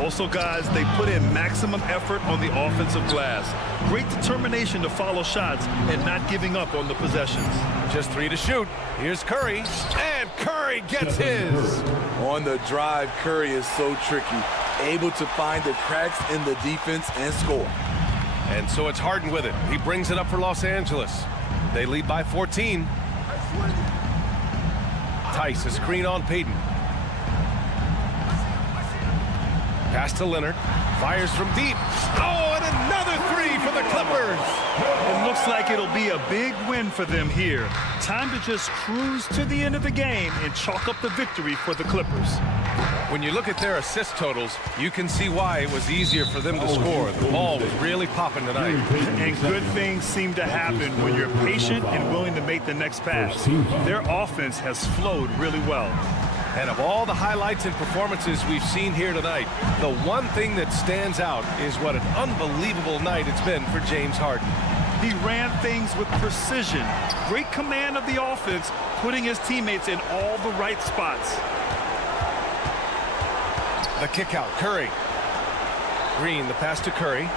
Also, guys, they put in maximum effort on the offensive glass. Great determination to follow shots and not giving up on the possessions. Just 3 to shoot. Here's Curry, and Curry gets his. On the drive, Curry is so tricky, able to find the cracks in the defense and score. And so it's Harden with it. He brings it up for Los Angeles. They lead by 14. Tice, a screen on Payton. Pass to Leonard. Fires from deep. Oh, and another three for the Clippers. It looks like it'll be a big win for them here. Time to just cruise to the end of the game and chalk up the victory for the Clippers. When you look at their assist totals, you can see why it was easier for them to score. The ball was really popping tonight. And good things seem to happen when you're patient and willing to make the next pass. Their offense has flowed really well. And of all the highlights and performances we've seen here tonight, the one thing that stands out is what an unbelievable night it's been for James Harden. He ran things with precision, great command of the offense, putting his teammates in all the right spots. The kick out, Curry. Green, the pass to Curry.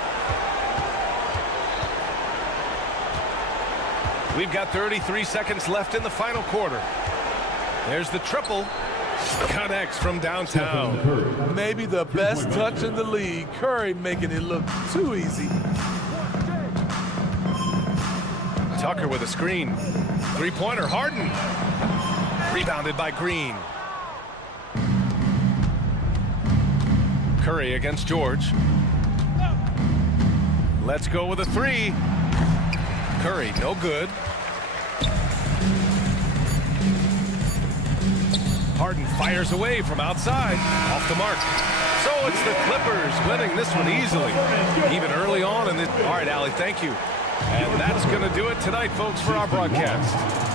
We've got 33 seconds left in the final quarter. There's the triple. Connects from downtown. Maybe the best touch in the league. Curry making it look too easy. Tucker with a screen. Three-pointer, Harden. Rebounded by Green. Curry against George. Let's go with a three. Curry, no good. Harden fires away from outside. Off the mark. So it's the Clippers winning this one easily. Even early on in this. All right, Allie, thank you. And that's going to do it tonight, folks, for our broadcast.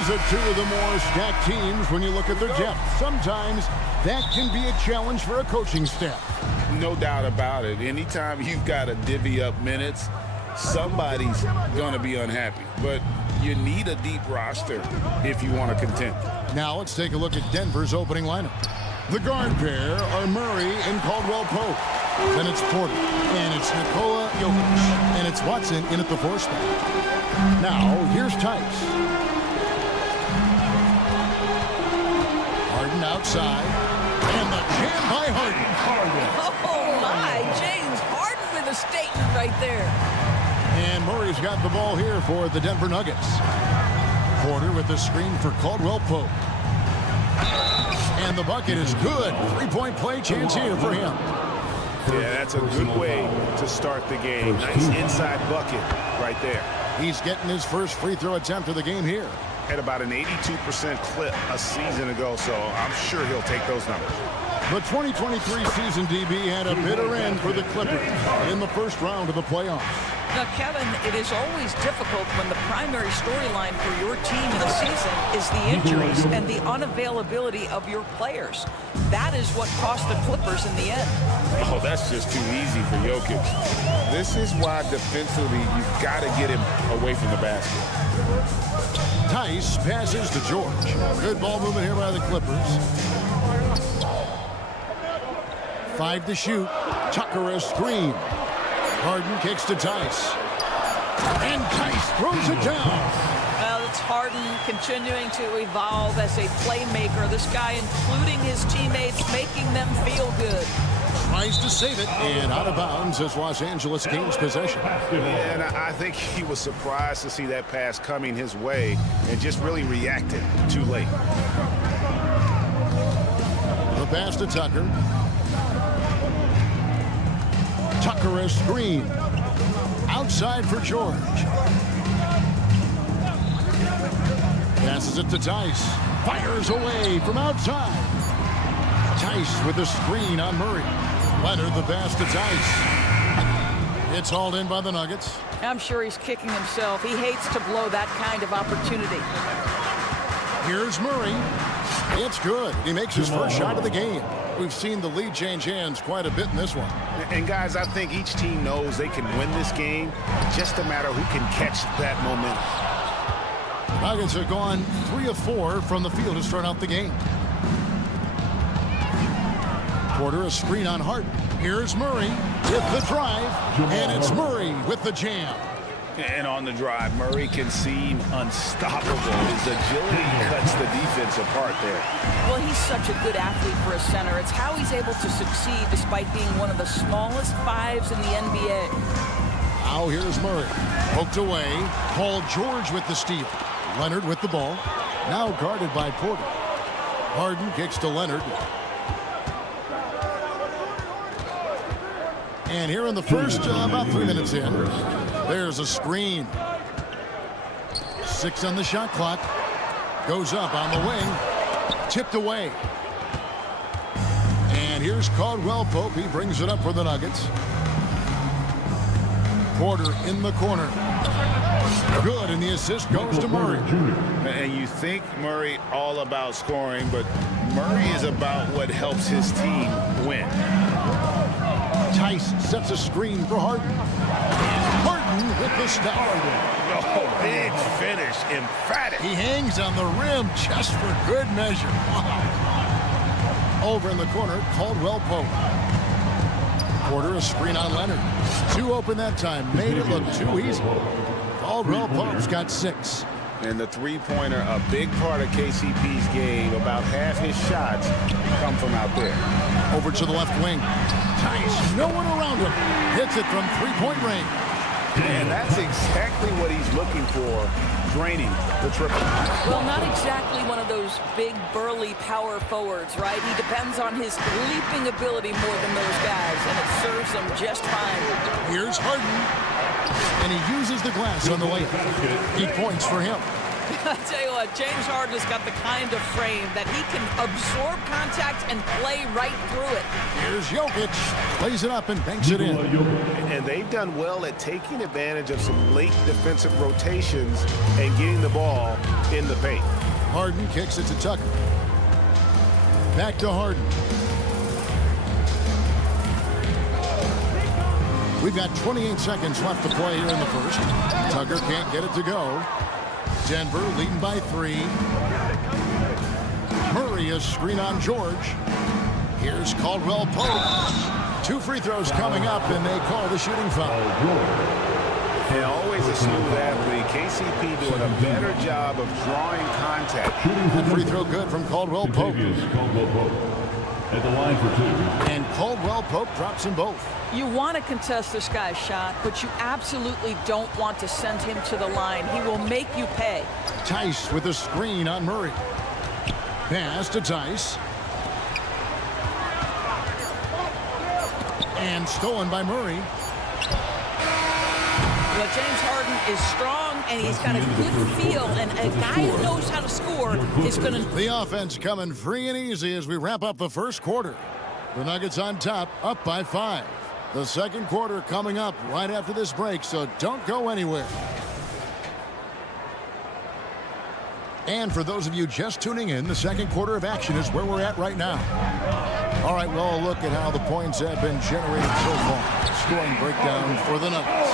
These are two of the more stacked teams when you look at their depth. Sometimes that can be a challenge for a coaching staff. No doubt about it. Anytime you've got to divvy up minutes, somebody's going to be unhappy. But you need a deep roster if you want to contend. Now let's take a look at Denver's opening lineup. The guard pair are Murray and Caldwell Pope. Then it's Porter, and it's Nikola Jokic, and it's Watson in at the 4 spot. Now, here's Tice. Harden outside, and the jam by Harden. Oh, my. James Harden with a statement right there. And Murray's got the ball here for the Denver Nuggets. Porter with the screen for Caldwell Pope. And the bucket is good. 3-point play chance here for him. Yeah, that's a good way to start the game. Nice inside bucket right there. He's getting his first free throw attempt of the game here. Had about an 82% clip a season ago, so I'm sure he'll take those numbers. The 2023 season, DB, had a bitter end for the Clippers in the first round of the playoffs. Now, Kevin, it is always difficult when the primary storyline for your team in a season is the injuries and the unavailability of your players. That is what cost the Clippers in the end. Oh, that's just too easy for Jokic. This is why defensively you've got to get him away from the basket. Tice passes to George. Good ball movement here by the Clippers. 5 to shoot. Tucker a screen. Harden kicks to Tice. And Tice throws it down. Well, it's Harden continuing to evolve as a playmaker. This guy, including his teammates, making them feel good. Tries to save it, and out of bounds as Los Angeles gains possession. Yeah, and I think he was surprised to see that pass coming his way and just really reacted too late. The pass to Tucker. Tucker a screen. Outside for George. Passes it to Tice. Fires away from outside. Tice with a screen on Murray. Leonard the pass to Tice. It's hauled in by the Nuggets. I'm sure he's kicking himself. He hates to blow that kind of opportunity. Here's Murray. It's good. He makes his first shot of the game. We've seen the lead change hands quite a bit in this one. And guys, I think each team knows they can win this game. Just a matter who can catch that momentum. Nuggets have gone 3 of 4 from the field to start out the game. Porter a screen on Harden. Here's Murray with the drive, and it's Murray with the jam. And on the drive, Murray can seem unstoppable. His agility cuts the defense apart there. Well, he's such a good athlete for a center. It's how he's able to succeed despite being one of the smallest 5s in the NBA. Now here's Murray. Poked away. Paul George with the steal. Leonard with the ball. Now guarded by Porter. Harden kicks to Leonard. And here in the first, about 3 minutes in, there's a screen. 6 on the shot clock. Goes up on the wing. Tipped away. And here's Caldwell Pope. He brings it up for the Nuggets. Porter in the corner. Good, and the assist goes to Murray. And you think Murray all about scoring, but Murray is about what helps his team win. Tice sets a screen for Harden. Harden with the stop. Oh, big finish, emphatic. He hangs on the rim just for good measure. Wow. Over in the corner, Caldwell Pope. Porter a screen on Leonard. 2 open that time. Made it look too easy. Caldwell Pope's got 6. And the three-pointer, a big part of KCP's game. About half his shots come from out there. Over to the left wing. Tice, no one around him. Hits it from 3-point range. And that's exactly what he's looking for, draining the triple. Well, not exactly one of those big, burly power forwards, right? He depends on his leaping ability more than those guys, and it serves him just fine. Here's Harden. And he uses the glass on the layup. 8 points for him. I tell you what, James Harden has got the kind of frame that he can absorb contact and play right through it. Here's Jokic. Plays it up and banks it in. And they've done well at taking advantage of some late defensive rotations and getting the ball in the paint. Harden kicks it to Tucker. Back to Harden. We've got 28 seconds left to play here in the first. Tucker can't get it to go. Denver leading by 3. Murray a screen on George. Here's Caldwell Pope. 2 free throws coming up, and they call the shooting foul. And always a smooth athlete. KCP doing a better job of drawing contact. That free throw good from Caldwell Pope. At the line for 2. And Caldwell Pope drops them both. You want to contest this guy's shot, but you absolutely don't want to send him to the line. He will make you pay. Tice with a screen on Murray. Pass to Tice. And stolen by Murray. Well, James Harden is strong, and he's got a good feel, and a guy who knows how to score is going to... The offense coming free and easy as we wrap up the first quarter. The Nuggets on top, up by 5. The second quarter coming up right after this break, so don't go anywhere. And for those of you just tuning in, the second quarter of action is where we're at right now. All right, well, look at how the points have been generated so far. Scoring breakdown for the Nuggets.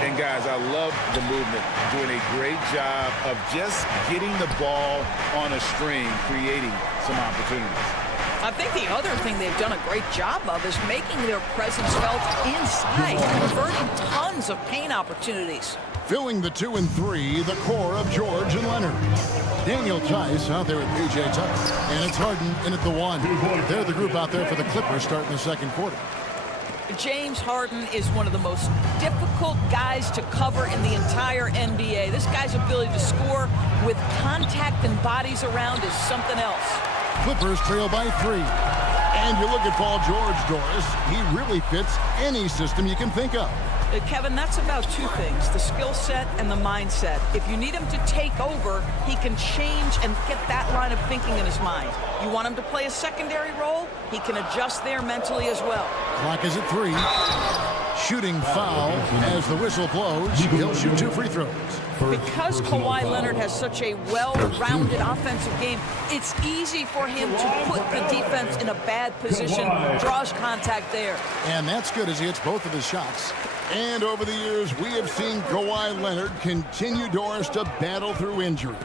And, guys, I love the movement. Doing a great job of just getting the ball on a string, creating some opportunities. I think the other thing they've done a great job of is making their presence felt inside, converting tons of paint opportunities. Filling the 2 and 3, the core of George and Leonard. Daniel Tice out there with P.J. Tucker. And it's Harden in at the 1. They're the group out there for the Clippers starting the second quarter. James Harden is one of the most difficult guys to cover in the entire NBA. This guy's ability to score with contact and bodies around is something else. Clippers trail by 3. And you look at Paul George, Doris. He really fits any system you can think of. Kevin, that's about 2 things, the skill set and the mindset. If you need him to take over, he can change and get that line of thinking in his mind. You want him to play a secondary role, he can adjust there mentally as well. Clock is at 3. Shooting foul as the whistle blows. He'll shoot 2 free throws. Because Kawhi Leonard has such a well-rounded offensive game, it's easy for him to put the defense in a bad position, draws contact there. And that's good as he hits both of his shots. And over the years, we have seen Kawhi Leonard continue, Doris, to battle through injuries.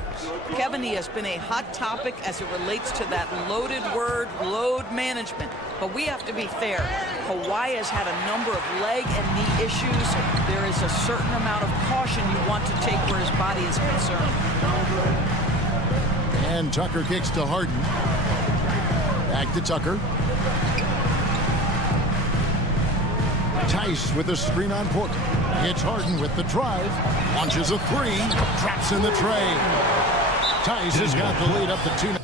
Kevin, he has been a hot topic as it relates to that loaded word, load management. But we have to be fair. Kawhi has had a number of leg and knee issues. There is a certain amount of caution you want to take where his body is concerned. And Tucker kicks to Harden. Back to Tucker. Tice with a screen on Porter. Hits Harden with the drive. Launches a 3. Drops in the tray. Tice has got the lead up to 2.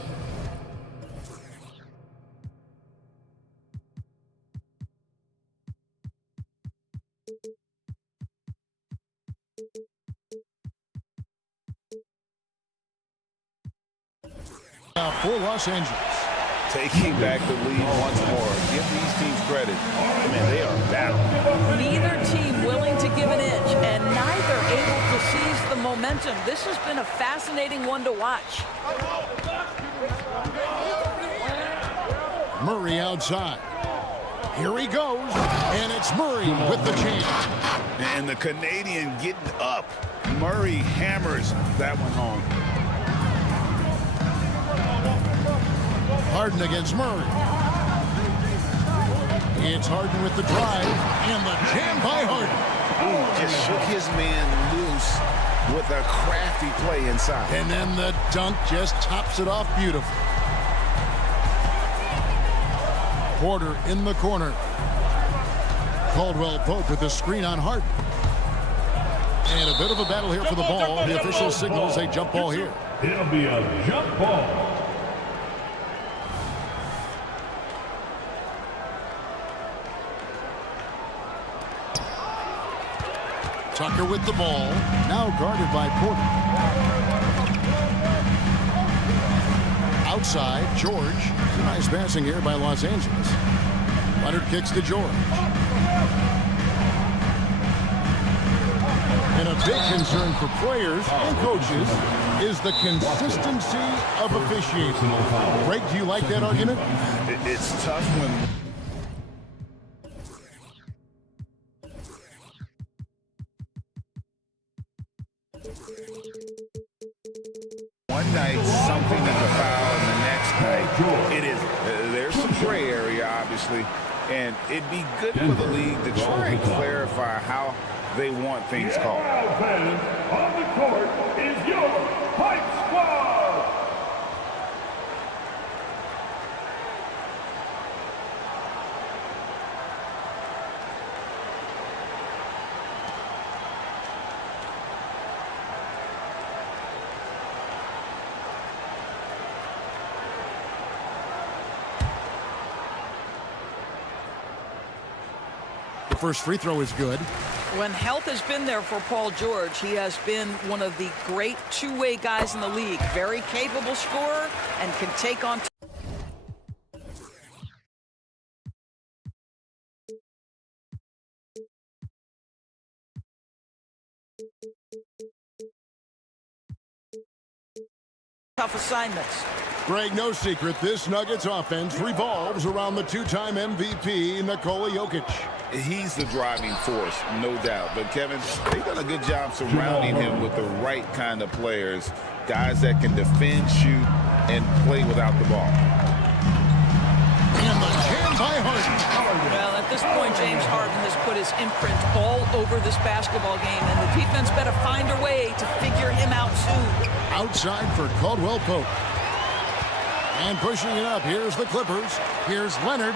For Los Angeles. Taking back the lead once more. Give these teams credit. Man, they are battling. Neither team willing to give an inch, and neither able to seize the momentum. This has been a fascinating one to watch. Murray outside. Here he goes, and it's Murray with the chance. And the Canadian getting up. Murray hammers that one home. Harden against Murray. It's Harden with the drive, and the jam by Harden. Ooh, just shook his man loose with a crafty play inside. And then the dunk just tops it off beautifully. Porter in the corner. Caldwell Pope with the screen on Harden. And a bit of a battle here for the ball. The official signals a jump ball here. It'll be a jump ball. Tucker with the ball. Now guarded by Porter. Outside, George. Nice passing here by Los Angeles. Leonard kicks to George. And a big concern for players and coaches is the consistency of officiating. Greg, do you like that argument? It's tough when one night something is a foul and the next night it is. There's some gray area, obviously, and it'd be good for the league to try and clarify how they want things called. Then on the court is your Pipe Squad. The first free throw is good. When health has been there for Paul George, he has been one of the great two-way guys in the league. Very capable scorer and can take on. Tough assignments. Greg, no secret, this Nuggets offense revolves around the two-time MVP, Nikola Jokic. He's the driving force, no doubt. But, Kevin, they've done a good job surrounding him with the right kind of players, guys that can defend, shoot, and play without the ball. And the jam by Harden. Well, at this point, James Harden has put his imprint all over this basketball game, and the defense better find a way to figure him out soon. Outside for Caldwell Pope. And pushing it up, here's the Clippers. Here's Leonard.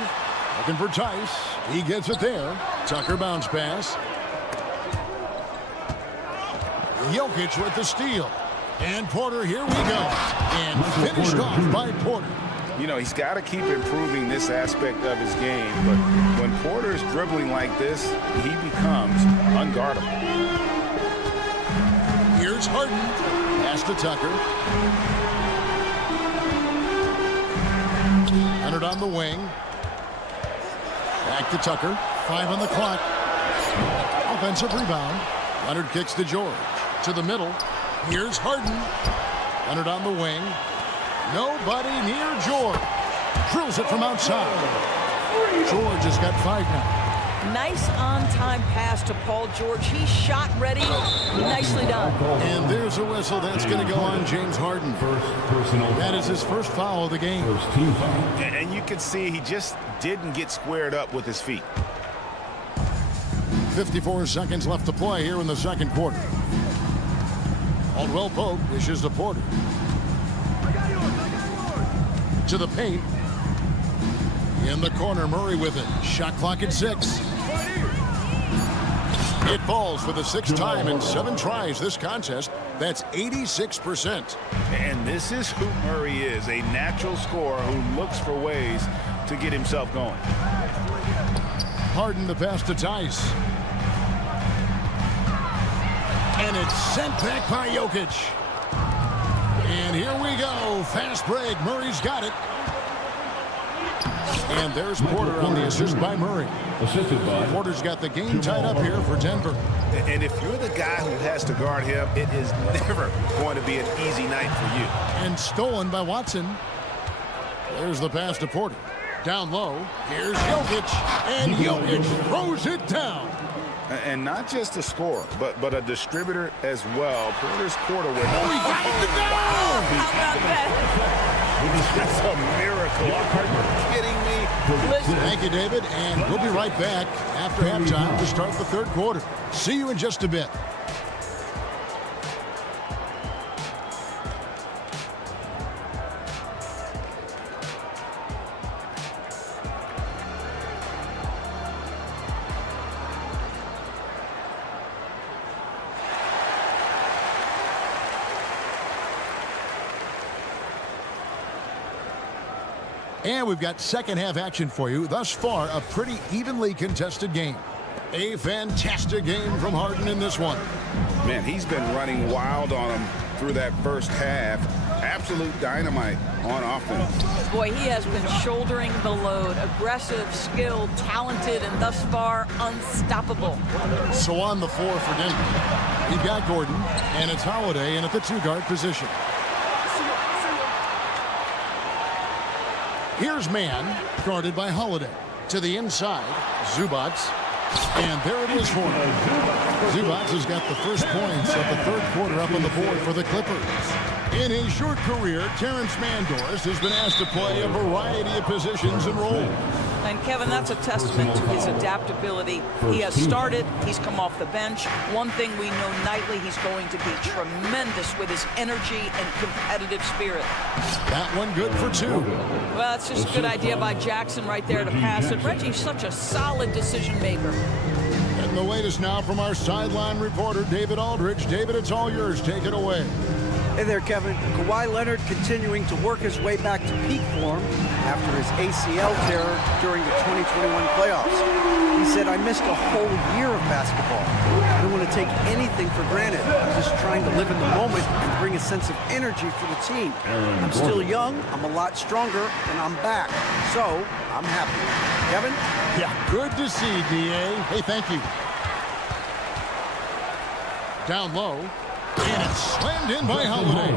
Looking for Tice. He gets it there. Tucker bounce pass. Jokic with the steal. And Porter, here we go. And finished off by Porter. You know, he's got to keep improving this aspect of his game, but when Porter's dribbling like this, he becomes unguardable. Here's Harden. Pass to Tucker. Leonard on the wing. Back to Tucker. 5 on the clock. Offensive rebound. Leonard kicks to George. To the middle. Here's Harden. Leonard on the wing. Nobody near George. Drills it from outside. George has got 5 now. Nice on-time pass to Paul George. He's shot ready. Nicely done. And there's a whistle that's going to go on James Harden. That is his first foul of the game. And you can see he just didn't get squared up with his feet. 54 seconds left to play here in the second quarter. Caldwell Pope dishes to Porter. To the paint. In the corner, Murray with it. Shot clock at 6. It falls for the 6th time in 7 tries this contest. That's 86%. And this is who Murray is, a natural scorer who looks for ways to get himself going. Harden the pass to Tice. And it's sent back by Jokic. And here we go. Fast break. Murray's got it. And there's Porter on the assist by Murray. Assisted by Porter's got the game tied up here for Denver. And if you're the guy who has to guard him, it is never going to be an easy night for you. And stolen by Watson. There's the pass to Porter. Down low. Here's Jokic. And Jokic throws it down. And not just a scorer, but a distributor as well. Porter's quarter with That's a miracle. Are you kidding me? Listen. Thank you, David. And we'll be right back after halftime to start the third quarter. See you in just a bit. And we've got second half action for you. Thus far, a pretty evenly contested game. A fantastic game from Harden in this one. Man, he's been running wild on him through that first half. absolute dynamite on offense. Boy, he has been shouldering the load. Aggressive, skilled, talented, and thus far unstoppable. So on the floor for Denver, you've got Gordon, and it's Holiday in at the 2-guard position. Here's man, guarded by Holiday. To the inside, Zubac. And there it is for him. Zubac has got the first points of the third quarter up on the board for the Clippers. In his short career, Terrence Mandors has been asked to play a variety of positions and roles. And Kevin, that's a testament to his adaptability. He has started, he's come off the bench. One thing we know nightly, he's going to be tremendous with his energy and competitive spirit. That one good for 2. Well, it's just a good idea by Jackson right there to pass it. Reggie's such a solid decision maker. And the latest now from our sideline reporter, David Aldridge. David, it's all yours. Take it away. Hey there, Kevin. Kawhi Leonard continuing to work his way back to peak form after his ACL tear during the 2021 playoffs. He said, I missed a whole year of basketball. I don't want to take anything for granted. I'm just trying to live in the moment and bring a sense of energy for the team. I'm still young, I'm a lot stronger, and I'm back. So, I'm happy. Kevin? Yeah, good to see, D.A. Hey, thank you. Down low. And it's slammed in by Holiday.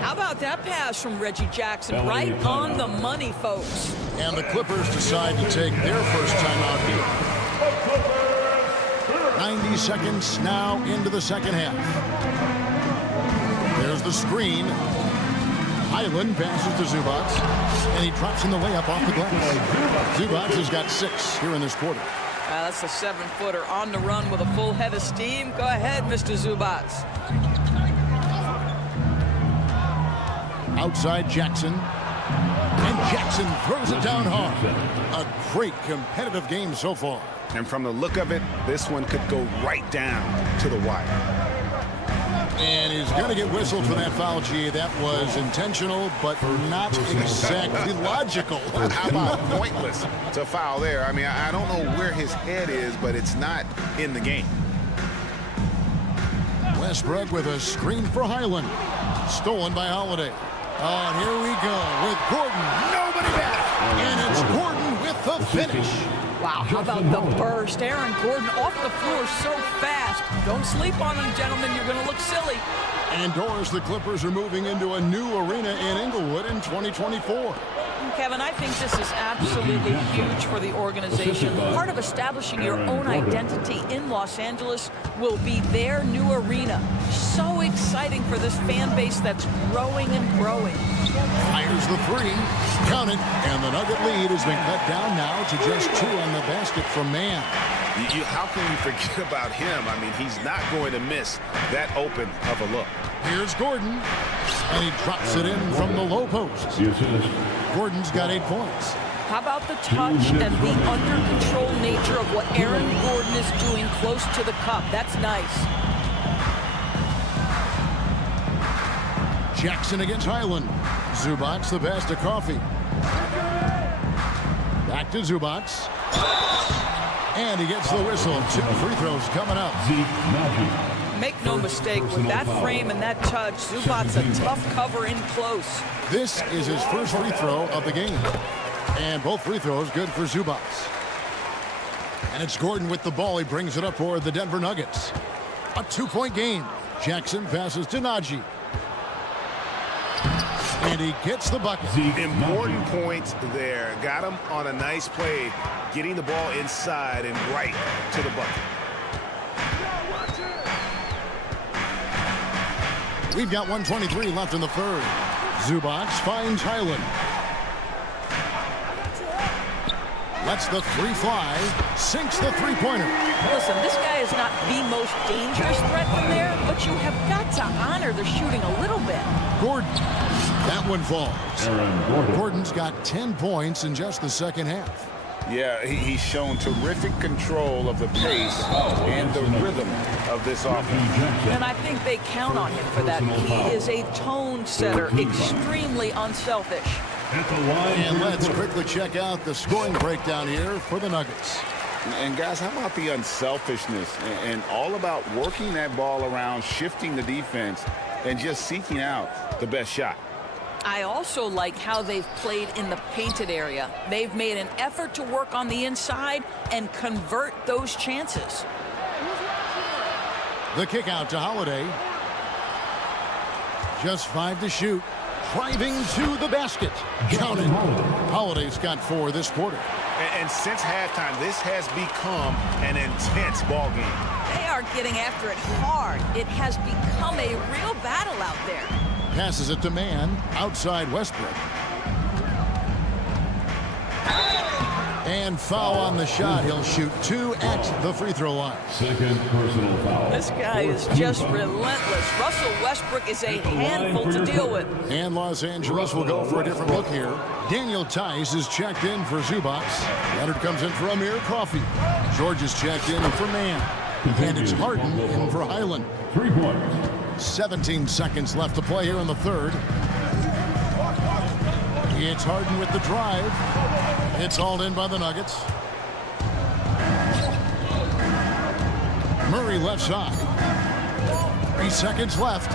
How about that pass from Reggie Jackson? Right on the money, folks. And the Clippers decide to take their first timeout here. 90 seconds now into the second half. There's the screen. Highland passes to Zubac. And he drops in the layup off the glass. Zubac has got 6 here in this quarter. That's a 7-footer on the run with a full head of steam. Go ahead, Mr. Zubac. Outside Jackson. And Jackson throws it down hard. A great competitive game so far. And from the look of it, this one could go right down to the wire. And he's going to get whistled for that foul, G. That was intentional, but not exactly logical. How about pointless to foul there? I mean, I don't know where his head is, but it's not in the game. Westbrook with a screen for Highland. Stolen by Holiday. Oh, and here we go with Gordon. Nobody back. And it's Gordon with the finish. Wow, how about the burst? Aaron Gordon off the floor so fast. Don't sleep on him, gentlemen. You're going to look silly. And Doris, the Clippers are moving into a new arena in Inglewood in 2024. Kevin, I think this is absolutely huge for the organization. Part of establishing your own identity in Los Angeles will be their new arena. So exciting for this fan base that's growing and growing. Fires the 3. Count it. And the Nugget lead has been cut down now to just 2 on the basket from Mann. How can you forget about him? I mean, he's not going to miss that open of a look. Here's Gordon. And he drops it in from the low post. Gordon's got 8 points. How about the touch and the under-control nature of what Aaron Gordon is doing close to the cup? That's nice. Jackson against Highland. Zubac, the pass to Coffee. Back to Zubac. And he gets the whistle. 2 free throws coming up. Make no mistake, with that frame and that touch, Zubac's a tough cover in close. This is his first free throw of the game. And both free throws good for Zubac. And it's Gordon with the ball. He brings it up for the Denver Nuggets. A 2-point game. Jackson passes to Najee. And he gets the bucket. Important points there. Got him on a nice play, getting the ball inside and right to the bucket. We've got 1:23 left in the third. Zubac finds Highland. Lets the 3 fly. Sinks the 3-pointer. Listen, this guy is not the most dangerous threat from there, but you have got to honor the shooting a little bit. Gordon. That one falls. Gordon's got 10 points in just the second half. Yeah, he's shown terrific control of the pace and the rhythm of this offense. And I think they count on him for that. He is a tone setter, extremely unselfish. And let's quickly check out the scoring breakdown here for the Nuggets. And guys, how about the unselfishness and all about working that ball around, shifting the defense, and just seeking out the best shot? I also like how they've played in the painted area. They've made an effort to work on the inside and convert those chances. The kick out to Holiday. Just 5 to shoot. Driving to the basket. Count it. Holiday's got 4 this quarter. And since halftime, this has become an intense ball game. They are getting after it hard. It has become a real battle out there. Passes it to Mann outside Westbrook. And foul on the shot. He'll shoot 2 at the free throw line. Second personal foul. This guy is just relentless. Russell Westbrook is a handful to deal with. And Los Angeles will go for a different look here. Daniel Tice is checked in for Zubac. Leonard comes in for Amir Coffey. George is checked in for Mann. And it's Harden in for Highland. 3 points. 17 seconds left to play here in the third. It's Harden with the drive. It's hauled in by the Nuggets. Murray left side. 3 seconds left.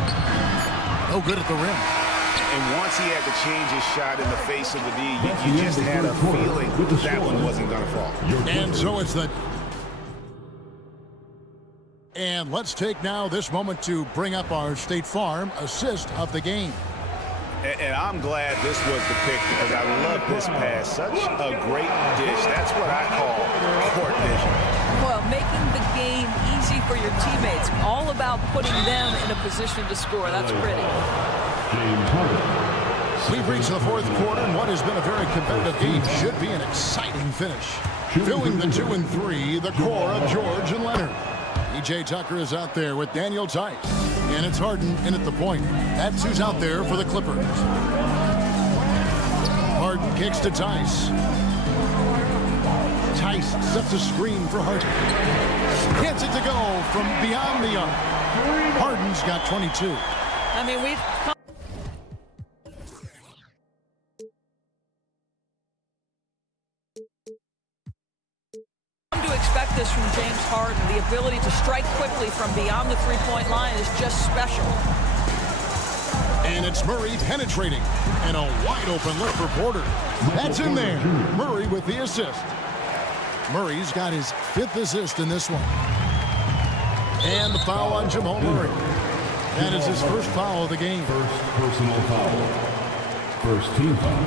No good at the rim. And once he had to change his shot in the face of the D, you just had a feeling that one wasn't going to fall. And so it's the... And let's take now this moment to bring up our State Farm assist of the game. And I'm glad this was the pick because I love this pass. Such a great dish. That's what I call court vision. Well, making the game easy for your teammates. All about putting them in a position to score. That's pretty. We've reached the fourth quarter, and what has been a very competitive game should be an exciting finish. Filling the 2 and 3, the core of George and Leonard. E.J. Tucker is out there with Daniel Tice. And it's Harden in at the point. That's who's out there for the Clippers. Harden kicks to Tice. Tice sets a screen for Harden. Gets it to go from beyond the arc. Harden's got 22. I mean, we've come to expect this from James Harden. The ability to strike quickly from beyond the three-point line is just special. And it's Murray penetrating. And a wide-open look for Porter. That's in there. Murray with the assist. Murray's got his 5th assist in this one. And the foul on Jamal Murray. That is his first foul of the game. First personal foul. First team foul.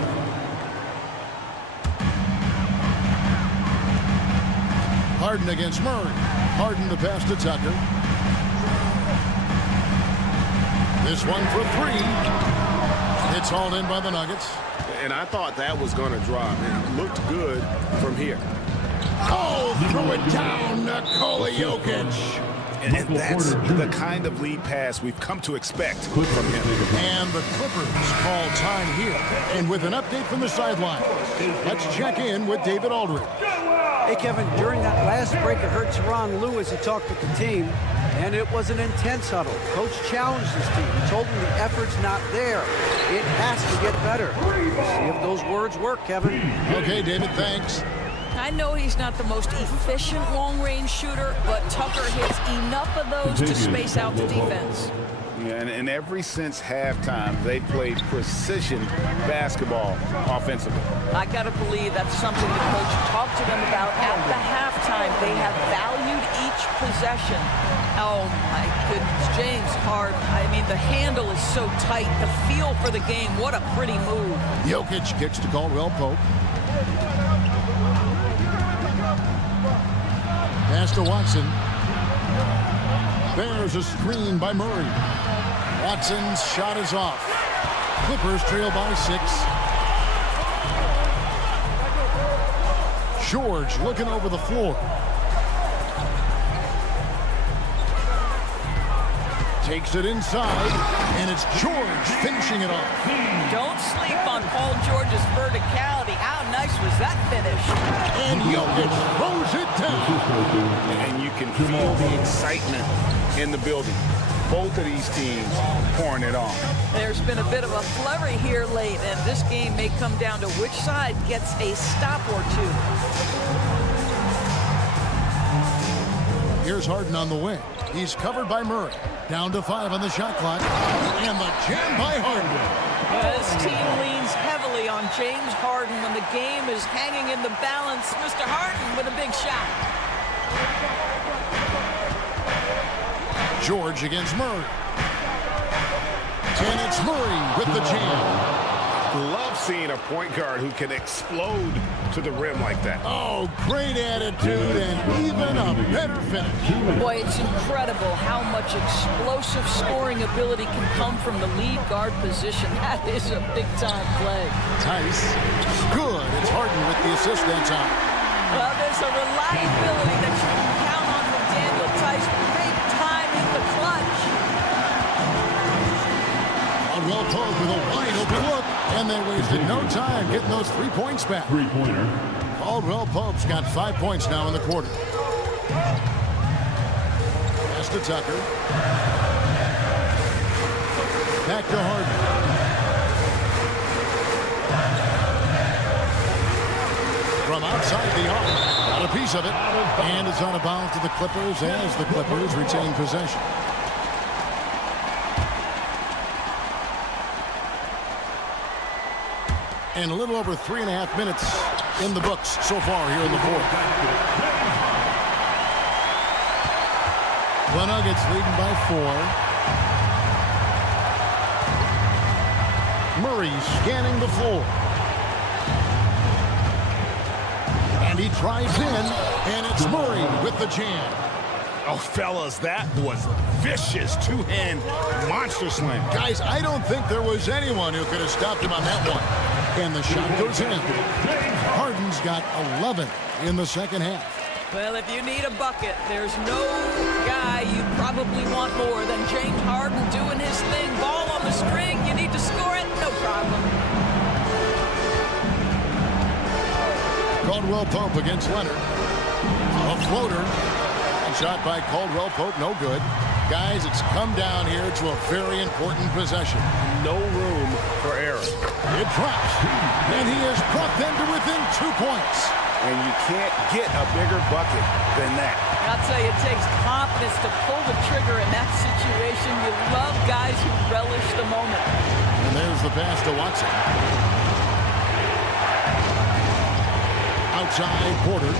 Harden against Murray. Harden the pass to Tucker. This one for 3. It's hauled in by the Nuggets. And I thought that was going to drop. It looked good from here. Oh, throw it down, Nikola Jokic. And that's the kind of lead pass we've come to expect from him. And the Clippers call time here. And with an update from the sideline, let's check in with David Aldridge. Hey, Kevin, during that last break, I heard Teron Lewis had talked with the team, and it was an intense huddle. Coach challenged his team. He told them the effort's not there. It has to get better. See if those words work, Kevin. Okay, David, thanks. I know he's not the most efficient long-range shooter, but Tucker hits enough of those to space out the defense. Yeah, and ever since halftime, they played precision basketball offensively. I got to believe that's something the coach talked to them about at the halftime. They have valued each possession. Oh, my goodness. James Harden. I mean, the handle is so tight. The feel for the game. What a pretty move. Jokic kicks to Caldwell Pope. Pass to Watson. There's a screen by Murray. Watson's shot is off. Clippers trail by 6. George looking over the floor. Takes it inside, and it's George finishing it off. Don't sleep on Paul George's verticality. How nice was that finish? And Jokic throws it down. And you can feel the excitement in the building. Both of these teams pouring it on. There's been a bit of a flurry here late, and this game may come down to which side gets a stop or 2. Here's Harden on the wing. He's covered by Murray. Down to 5 on the shot clock. And the jam by Harden. This team leans heavily on James Harden when the game is hanging in the balance. Mr. Harden with a big shot. George against Murray. And it's Murray with the jam. Love seeing a point guard who can explode to the rim like that. Oh, great attitude and even a better finish. Boy, it's incredible how much explosive scoring ability can come from the lead guard position. That is a big-time play. Tice. Good. It's Harden with the assist that time. Well, there's a reliability that you can count on from Daniel Tice. Big time in the clutch. Caldwell Pope with a wide open look, and they wasted no time getting those 3 points back. Three-pointer. Caldwell Pope's got 5 points now in the quarter. Pass to Tucker. Back to Harden. From outside the arc, got a piece of it, and it's out of bounds to the Clippers as the Clippers retain possession. And a little over 3.5 minutes in the books so far here in the fourth. The Nuggets leading by 4. Murray scanning the floor. And he drives in, and it's Murray with the jam. Oh, fellas, that was vicious two-hand monster slam. Guys, I don't think there was anyone who could have stopped him on that one. And the shot goes in. Harden's got 11 in the second half. Well, if you need a bucket, there's no guy you probably want more than James Harden doing his thing. Ball on the string, you need to score it, no problem. Caldwell Pope against Leonard. A floater. And shot by Caldwell Pope, no good. Guys, it's come down here to a very important possession. No room for error. It drops. And he has brought them to within 2 points. And you can't get a bigger bucket than that. I'll tell you, it takes confidence to pull the trigger in that situation. You love guys who relish the moment. And there's the pass to Watson. Outside, Porter.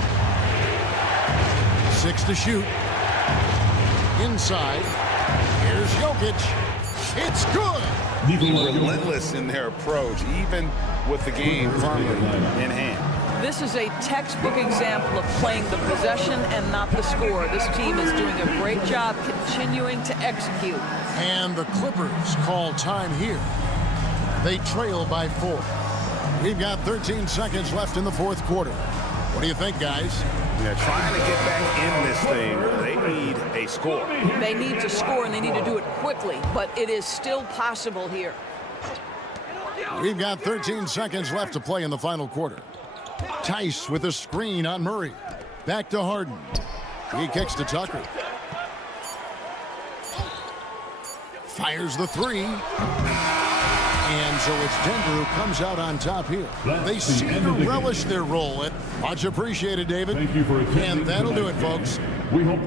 6 to shoot. Inside. Here's Jokic. It's good. Relentless in their approach, even with the game firmly in hand. This is a textbook example of playing the possession and not the score. This team is doing a great job continuing to execute. And the Clippers call time here. They trail by 4. We've got 13 seconds left in the fourth quarter. What do you think, guys? Yeah, trying to get back in this thing, they need a score. They need to score, and they need to do it quickly, but it is still possible here. We've got 13 seconds left to play in the final quarter. Tice with a screen on Murray. Back to Harden. He kicks to Tucker. Fires the 3. And so it's Denver who comes out on top here. They seem to relish their role. Much appreciated, David. Thank you for attending. And that'll do it, folks. We hope.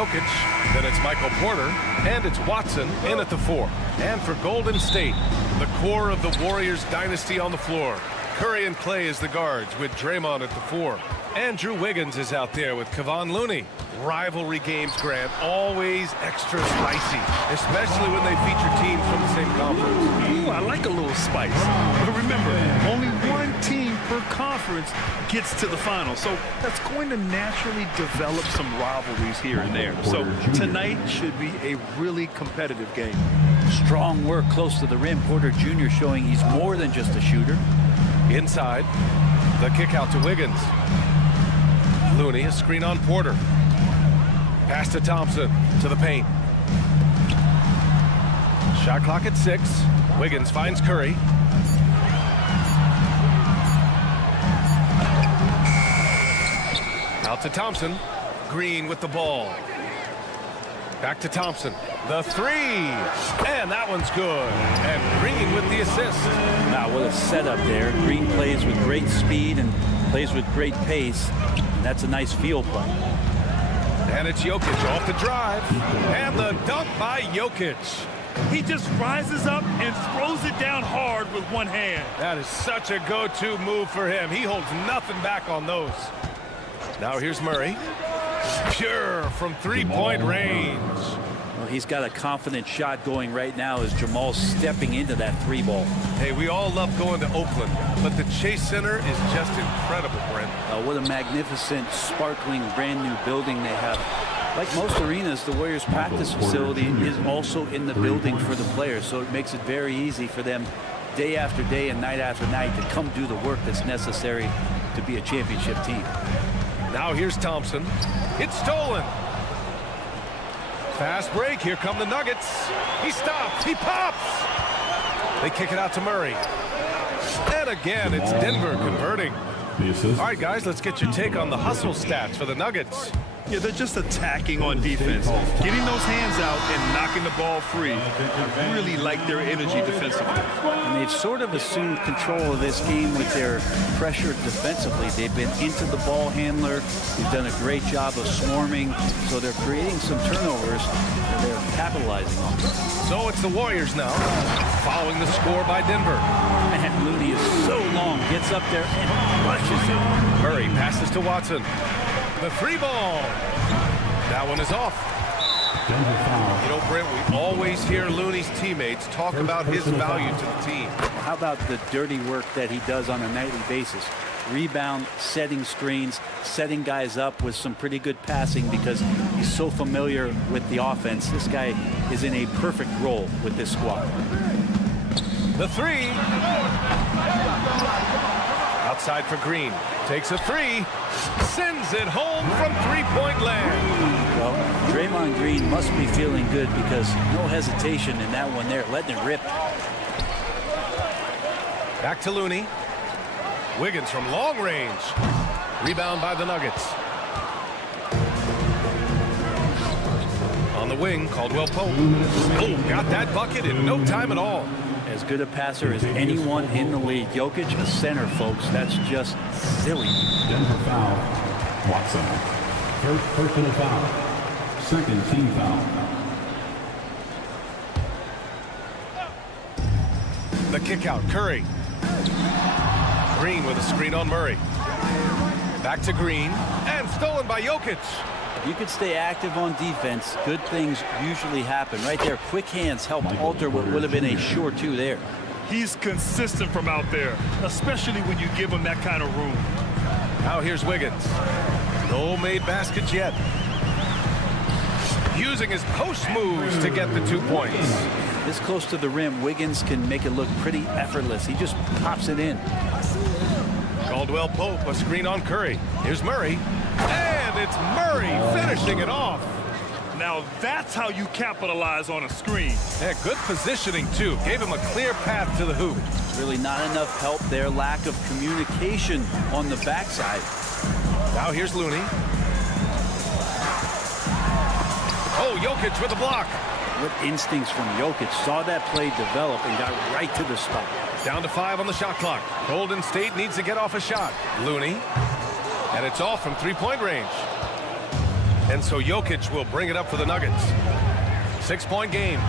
Jokic. Then it's Michael Porter. And it's Watson in at the 4. And for Golden State, the core of the Warriors dynasty on the floor. Curry and Clay as the guards with Draymond at the 4. Andrew Wiggins is out there with Kevon Looney. Rivalry games, Grant, always extra spicy, especially when they feature teams from the same conference. Ooh, I like a little spice. But remember, only one team per conference gets to the final, so that's going to naturally develop some rivalries here and there. So tonight should be a really competitive game. Strong work close to the rim. Porter Jr. showing he's more than just a shooter. Inside, the kick out to Wiggins. Looney, a screen on Porter. Pass to Thompson, to the paint. Shot clock at 6. Wiggins finds Curry. Out to Thompson. Green with the ball. Back to Thompson. The 3. And that one's good. And Green with the assist. Now, what a setup there. Green plays with great speed and plays with great pace. And that's a nice field play. And it's Jokic off the drive. And the dunk by Jokic. He just rises up and throws it down hard with one hand. That is such a go-to move for him. He holds nothing back on those. Now here's Murray. Pure from three-point range. Well, he's got a confident shot going right now as Jamal's stepping into that 3-ball. Hey, we all love going to Oakland, but the Chase Center is just incredible, Brent. What a magnificent, sparkling, brand-new building they have. Like most arenas, the Warriors practice facility is also in the building for the players, so it makes it very easy for them day after day and night after night to come do the work that's necessary to be a championship team. Now here's Thompson. It's stolen. Fast break. Here come the Nuggets. He stops. He pops. They kick it out to Murray. And again, it's Denver converting. All right, guys, let's get your take on the hustle stats for the Nuggets. Yeah, they're just attacking on defense. Getting those hands out and knocking the ball free. I really like their energy defensively. And they've sort of assumed control of this game with their pressure defensively. They've been into the ball handler. They've done a great job of swarming. So they're creating some turnovers that they're capitalizing on. So it's the Warriors now, following the score by Denver. And Looney is so long, gets up there and rushes it. Murray passes to Watson. The 3-ball. That one is off. You know, Brent, we always hear Looney's teammates talk about his value to the team. How about the dirty work that he does on a nightly basis? Rebound, setting screens, setting guys up with some pretty good passing because he's so familiar with the offense. This guy is in a perfect role with this squad. The 3. Outside for Green. Takes a 3. Sends it home from three-point land. Well, Draymond Green must be feeling good because no hesitation in that one there, letting it rip. Back to Looney. Wiggins from long range. Rebound by the Nuggets. On the wing, Caldwell Pope. Oh, got that bucket in no time at all. As good a passer as anyone in the league. Jokic, a center, folks. That's just silly. Denver foul. Watson. First personal foul. Second team foul. The kick out, Curry. Green with a screen on Murray. Back to Green, and stolen by Jokic. If you could stay active on defense, good things usually happen. Right there, quick hands helped alter what would have been a sure 2 there. He's consistent from out there, especially when you give him that kind of room. Now here's Wiggins. No made baskets yet. Using his post moves to get the 2 points. This close to the rim, Wiggins can make it look pretty effortless. He just pops it in. Caldwell Pope, a screen on Curry. Here's Murray. And it's Murray finishing it off. Now that's how you capitalize on a screen. Yeah, good positioning, too. Gave him a clear path to the hoop. Really not enough help there. Lack of communication on the backside. Now here's Looney. Oh, Jokic with a block. What instincts from Jokic. Saw that play develop and got right to the spot. Down to 5 on the shot clock. Golden State needs to get off a shot. Looney. And it's off from three-point range. And so Jokic will bring it up for the Nuggets. 6-point game.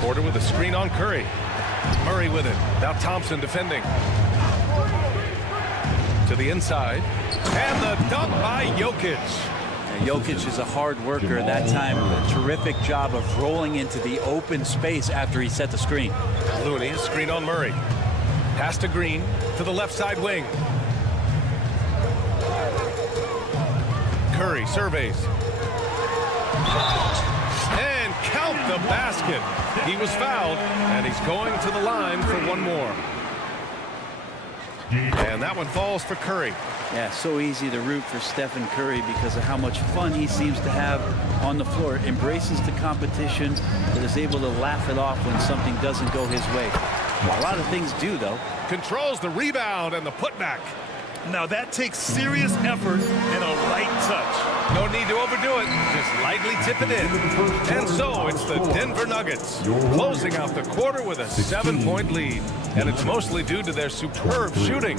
Porter with a screen on Curry. Murray with it. Now Thompson defending. To the inside. And the dunk by Jokic. Jokic is a hard worker. That time, a terrific job of rolling into the open space after he set the screen. Looney, a screen on Murray. Pass to Green to the left side wing. Curry surveys. And count the basket. He was fouled, and he's going to the line for one more. And that one falls for Curry. Yeah, so easy to root for Stephen Curry because of how much fun he seems to have on the floor. Embraces the competition, but is able to laugh it off when something doesn't go his way. A lot of things do, though. Controls the rebound and the putback. Now that takes serious effort and a light touch. No need to overdo it. Just lightly tip it in. And so it's the Denver Nuggets closing out the quarter with a 7-point lead. And it's mostly due to their superb shooting.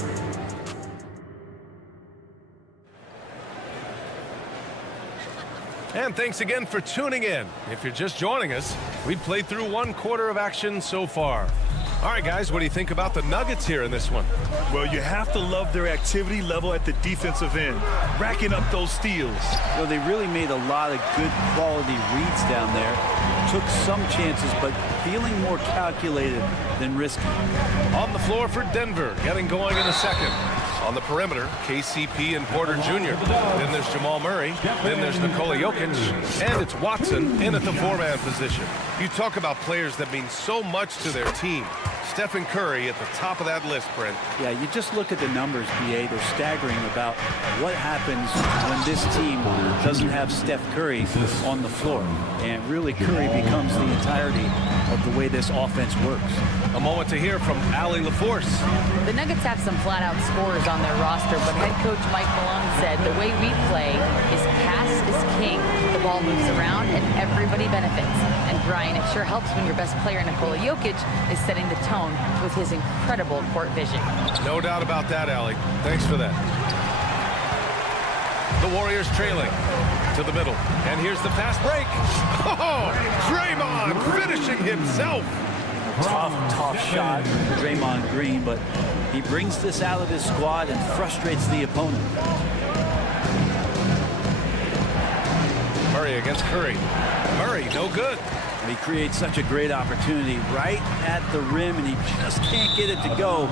And thanks again for tuning in. If you're just joining us, we've played through one quarter of action so far. All right, guys, what do you think about the Nuggets here in this one? Well, you have to love their activity level at the defensive end, racking up those steals. Well, they really made a lot of good quality reads down there. Took some chances, but feeling more calculated than risky. On the floor for Denver, getting going in a second. On the perimeter, KCP and Porter Jr. Then there's Jamal Murray. Then there's Nikola Jokic. And it's Watson in at the 4-man position. You talk about players that mean so much to their team. Stephen Curry at the top of that list, Brent. Yeah, you just look at the numbers, BA. They're staggering about what happens when this team doesn't have Steph Curry on the floor. And really, Curry becomes the entirety of the way this offense works. A moment to hear from Allie LaForce. The Nuggets have some flat-out scorers on their roster, but head coach Mike Malone said the way we play is pass is king. The ball moves around and everybody benefits. And Brian, it sure helps when your best player, Nikola Jokic, is setting the tone with his incredible court vision. No doubt about that, Allie. Thanks for that. The Warriors trailing to the middle. And here's the fast break. Oh, Draymond finishing himself. Tough shot for Draymond Green, but he brings this out of his squad and frustrates the opponent. Murray against Curry. Murray, no good. He creates such a great opportunity right at the rim, and he just can't get it to go.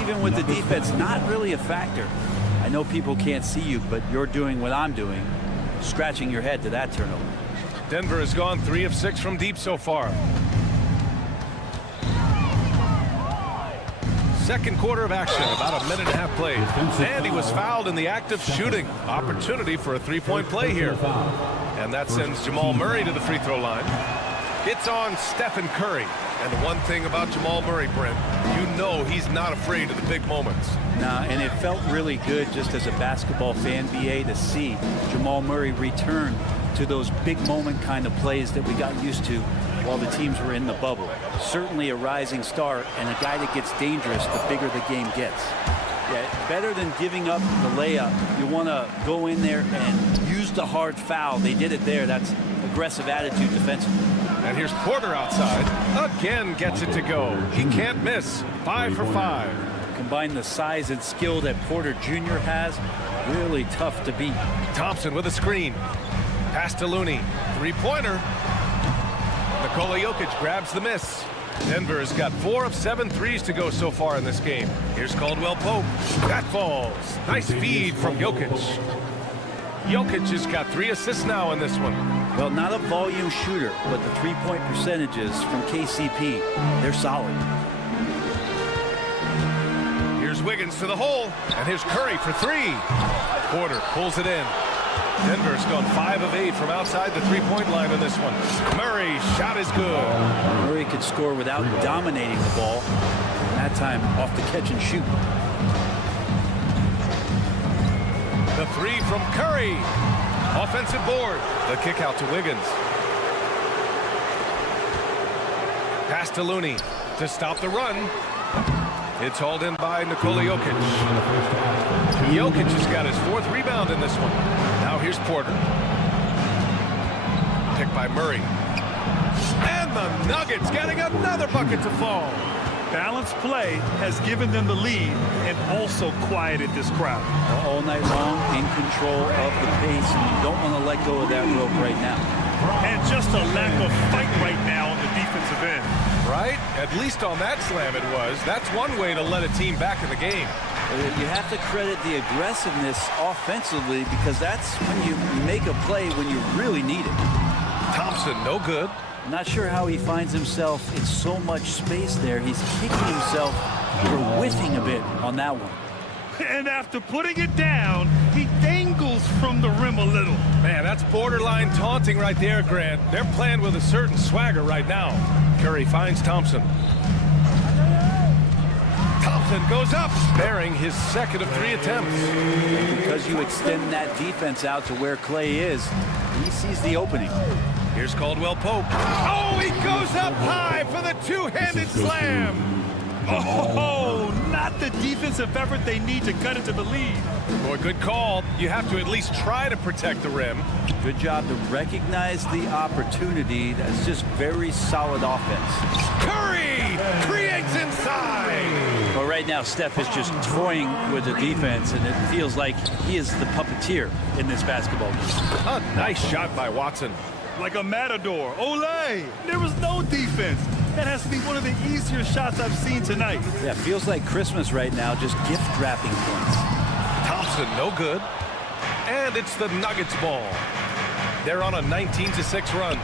Even with the defense, not really a factor. I know people can't see you, but you're doing what I'm doing, scratching your head to that turnover. Denver has gone 3 of 6 from deep so far. Second quarter of action, about a minute and a half played. And he was fouled in the act of shooting. Opportunity for a 3-point play here. And that sends Jamal Murray to the free throw line. It's on Stephen Curry. And the one thing about Jamal Murray, Brent, you know he's not afraid of the big moments. Nah, and it felt really good just as a basketball fan, BA, to see Jamal Murray return to those big moment kind of plays that we got used to while the teams were in the bubble. Certainly a rising star and a guy that gets dangerous the bigger the game gets. Yeah, better than giving up the layup. You want to go in there and use the hard foul. They did it there. That's aggressive attitude defensively. And here's Porter outside. Again gets it to go. He can't miss. 5 for 5. Combine the size and skill that Porter Jr. has, really tough to beat. Thompson with a screen. Pass to Looney. 3-pointer. Nikola Jokic grabs the miss. Denver has got 4 of 7 threes to go so far in this game. Here's Caldwell Pope. That falls. Nice feed from Jokic. Jokic has got 3 assists now in this one. Well, not a volume shooter, but the 3-point percentages from KCP, they're solid. Here's Wiggins to the hole, and here's Curry for 3. Porter pulls it in. Denver's gone 5 of 8 from outside the 3-point line in this one. Murray's shot is good. Murray could score without dominating the ball. That time off the catch and shoot. The 3 from Curry. Offensive board. The kick out to Wiggins. Pass to Looney to stop the run. It's hauled in by Nikola Jokic. Jokic has got his 4th rebound in this one. Now here's Porter. Picked by Murray. And the Nuggets getting another bucket to fall. Balanced play has given them the lead and also quieted this crowd. All night long, in control of the pace, and you don't want to let go of that rope right now. And just a lack of fight right now on the defensive end. Right? At least on that slam it was. That's one way to let a team back in the game. You have to credit the aggressiveness offensively because that's when you make a play when you really need it. Thompson, no good. Not sure how he finds himself in so much space there. He's kicking himself for whiffing a bit on that one. And after putting it down, he dangles from the rim a little. Man, that's borderline taunting right there, Grant. They're playing with a certain swagger right now. Curry finds Thompson. Thompson goes up, sparing his 2nd of 3 attempts. And because you extend that defense out to where Clay is, he sees the opening. Here's Caldwell Pope. Oh, he goes up high for the 2-handed slam. Oh, not the defensive effort they need to cut into the lead. Boy, good call. You have to at least try to protect the rim. Good job to recognize the opportunity. That's just very solid offense. Curry creates inside. Well, right now, Steph is just toying with the defense, and it feels like he is the puppeteer in this basketball game. A nice shot by Watson. Like a matador. Olay! There was no defense. That has to be one of the easier shots I've seen tonight. Yeah, feels like Christmas right now, just gift wrapping points. Thompson, no good. And it's the Nuggets ball. They're on a 19-6 run.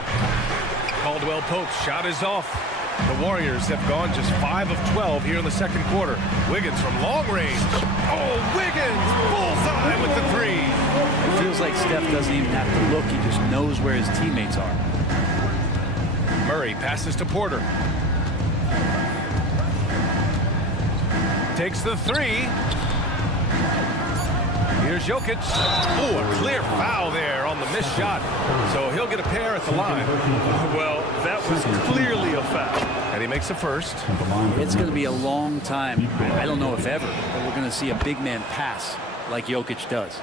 Caldwell Pope's shot is off. The Warriors have gone just 5 of 12 here in the 2nd quarter. Wiggins from long range. Oh, Wiggins! Bullseye with the 3. It feels like Steph doesn't even have to look. He just knows where his teammates are. Murray passes to Porter. Takes the 3. Here's Jokic. Oh, a clear foul there on the missed shot. So he'll get a pair at the line. Well, that was clearly a foul. And he makes the 1st. It's going to be a long time. I don't know if ever, but we're going to see a big man pass like Jokic does.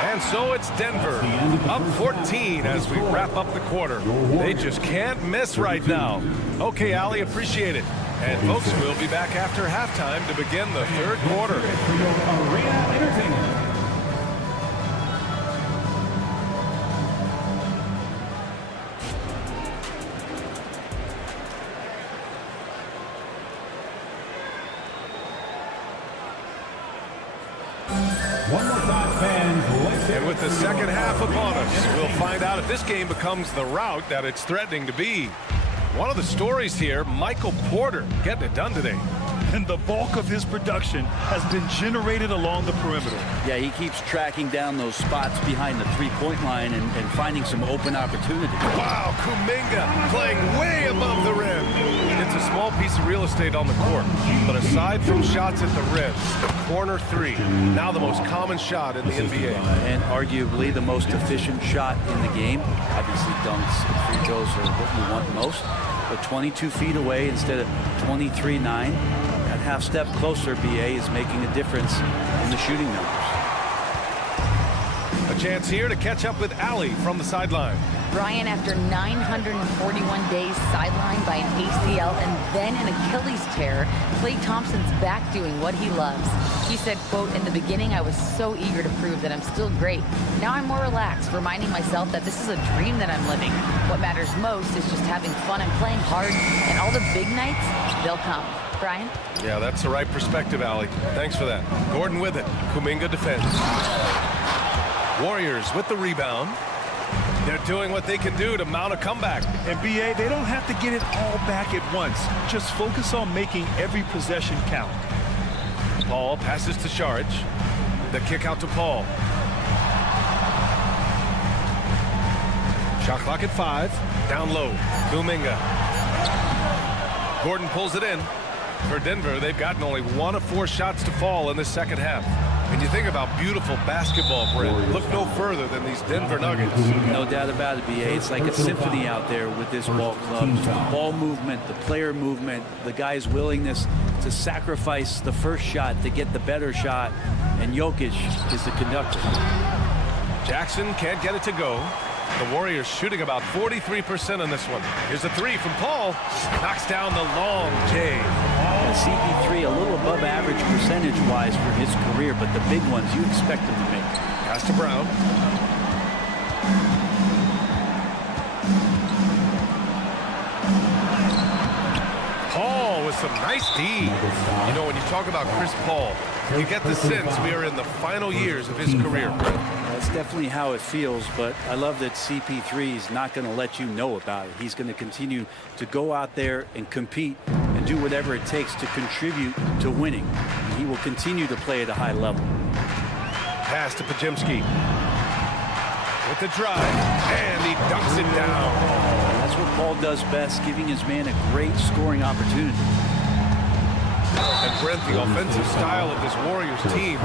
And so it's Denver, up 14 as we wrap up the quarter. They just can't miss right now. Okay, Ali, appreciate it. And folks, we'll be back after halftime to begin the 3rd quarter. And with the 2nd half upon us, we'll find out if this game becomes the rout that it's threatening to be. One of the stories here, Michael Porter getting it done today. And the bulk of his production has been generated along the perimeter. Yeah, he keeps tracking down those spots behind the 3-point line and finding some open opportunity. Wow, Kuminga playing way above the rim. It's a small piece of real estate on the court, but aside from shots at the rim, the corner 3, now the most common shot in the NBA. And arguably the most efficient shot in the game. Obviously dunks and free throws are what you want most, but 22 feet away instead of 23-9. That half step closer, BA, is making a difference in the shooting numbers. A chance here to catch up with Ali from the sideline. Brian, after 941 days sidelined by an ACL and then an Achilles tear, Klay Thompson's back doing what he loves. He said, quote, "In the beginning, I was so eager to prove that I'm still great. Now I'm more relaxed, reminding myself that this is a dream that I'm living. What matters most is just having fun and playing hard, and all the big nights, they'll come." Brian? Yeah, that's the right perspective, Ali. Thanks for that. Gordon with it. Kuminga defends. Warriors with the rebound. They're doing what they can do to mount a comeback. And BA, they don't have to get it all back at once. Just focus on making every possession count. Paul passes to Saric. The kick out to Paul. Shot clock at 5. Down low. Kuminga. Gordon pulls it in. For Denver, they've gotten only 1 of 4 shots to fall in the 2nd half. And you think about beautiful basketball, Brent. Look no further than these Denver Nuggets. No doubt about it, BA. It's like a symphony out there with this ball club. The ball movement, the player movement, the guy's willingness to sacrifice the first shot to get the better shot, and Jokic is the conductor. Jackson can't get it to go. The Warriors shooting about 43% on this one. Here's a three from Paul. Knocks down the long J. CP3 a little above average percentage-wise for his career, but the big ones you expect him to make. Pass to Brown. Paul with some nice D. You know, when you talk about Chris Paul, you get the sense we are in the final years of his career. That's definitely how it feels, but I love that CP3 is not going to let you know about it. He's going to continue to go out there and compete and do whatever it takes to contribute to winning. And he will continue to play at a high level. Pass to Podziemski. With the drive, and he dunks it down. That's what Paul does best, giving his man a great scoring opportunity. And Brent, the offensive style of this Warriors team,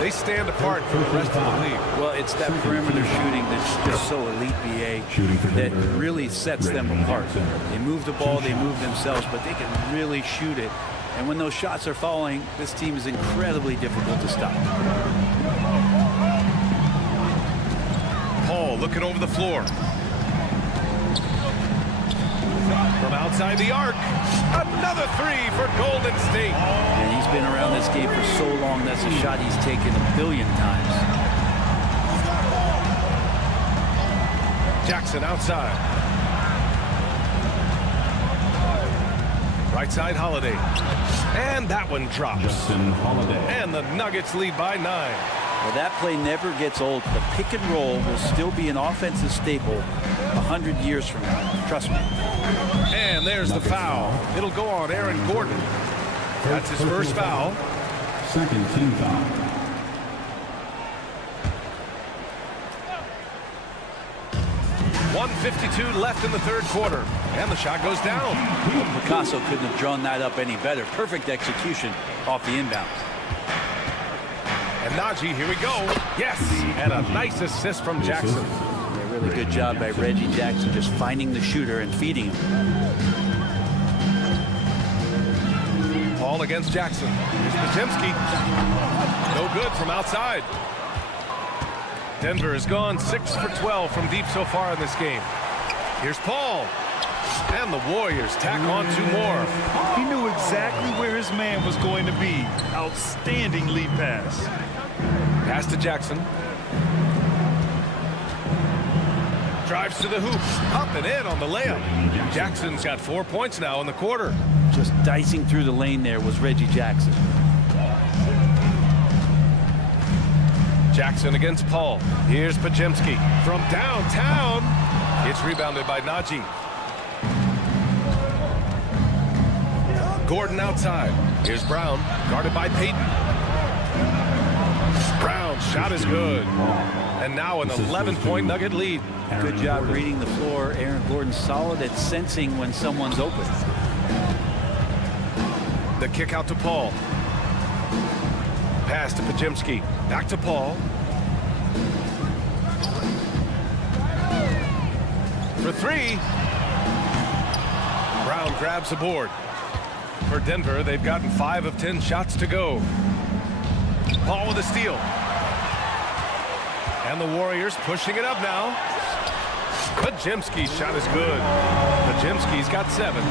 they stand apart from the rest of the league. Well, it's that perimeter shooting that's just so elite, BA, that really sets them apart. They move the ball, they move themselves, but they can really shoot it. And when those shots are falling, this team is incredibly difficult to stop. Paul looking over the floor. From outside the arc, another three for Golden State. And he's been around this game for so long, that's a shot he's taken a billion times. Jackson outside. Right side, Holiday. And that one drops. And the Nuggets lead by 9. Well, that play never gets old. The pick and roll will still be an offensive staple 100 years from now. Trust me. And there's the foul. It'll go on Aaron Gordon. That's his first foul. Second team foul. .152 left in the third quarter. And the shot goes down. Well, Picasso couldn't have drawn that up any better. Perfect execution off the inbound. And Najee, here we go. Yes, and a nice assist from Jackson. A really good job by Reggie Jackson just finding the shooter and feeding him. Paul against Jackson. Here's Podziemski. No good from outside. Denver has gone 6 for 12 from deep so far in this game. Here's Paul. And the Warriors tack on 2 more. He knew exactly where his man was going to be. Outstanding lead pass. Pass to Jackson. Drives to the hoop. Up and in on the layup. Jackson's got 4 points now in the quarter. Just dicing through the lane there was Reggie Jackson. Jackson against Paul. Here's Podziemski from downtown. It's rebounded by Najee. Gordon outside. Here's Brown, guarded by Payton. Brown's shot is good. And now an 11-point Nugget lead. Good job reading the floor. Aaron Gordon solid at sensing when someone's open. The kick out to Paul. Pass to Podziemski. Back to Paul. For 3. Brown grabs the board. For Denver, they've gotten 5 of 10 shots to go. Paul with a steal. And the Warriors pushing it up now. Podziemski's shot is good. Podziemski's got 7.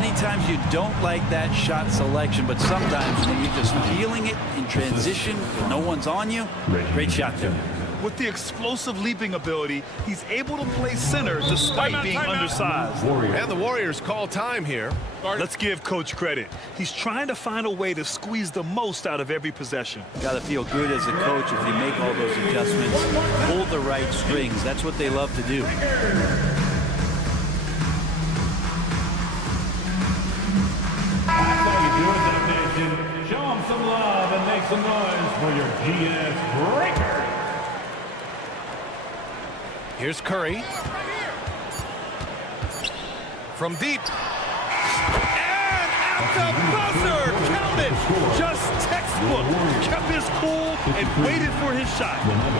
Many times you don't like that shot selection, but sometimes when you're just feeling it in transition and no one's on you, great shot there. With the explosive leaping ability, he's able to play center despite being undersized. And the Warriors call time here. Let's give Coach credit. He's trying to find a way to squeeze the most out of every possession. Got to feel good as a coach if you make all those adjustments, pull the right strings. That's what they love to do. Show them some love and make some noise for your GS Breaker. Here's Curry. From deep. And out the buzzer! Count it! Just textbook. Kept his cool and waited for his shot.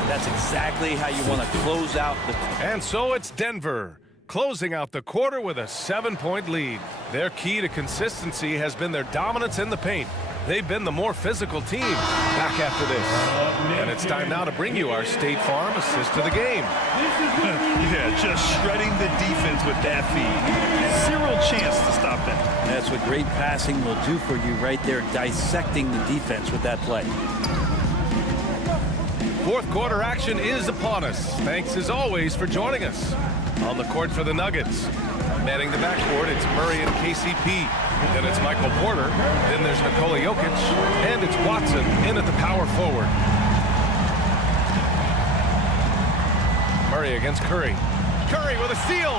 That's exactly how you want to close out the... And so it's Denver, closing out the quarter with a 7-point lead. Their key to consistency has been their dominance in the paint. They've been the more physical team. Back after this. And it's time now to bring you our State Farm assist to the game. Yeah, just shredding the defense with that feed. Zero chance to stop that. That's what great passing will do for you right there, dissecting the defense with that play. Fourth quarter action is upon us. Thanks as always for joining us. On the court for the Nuggets. Manning the backcourt, it's Murray and KCP. Then it's Michael Porter. Then there's Nikola Jokic. And it's Watson in at the power forward. Murray against Curry. Curry with a steal.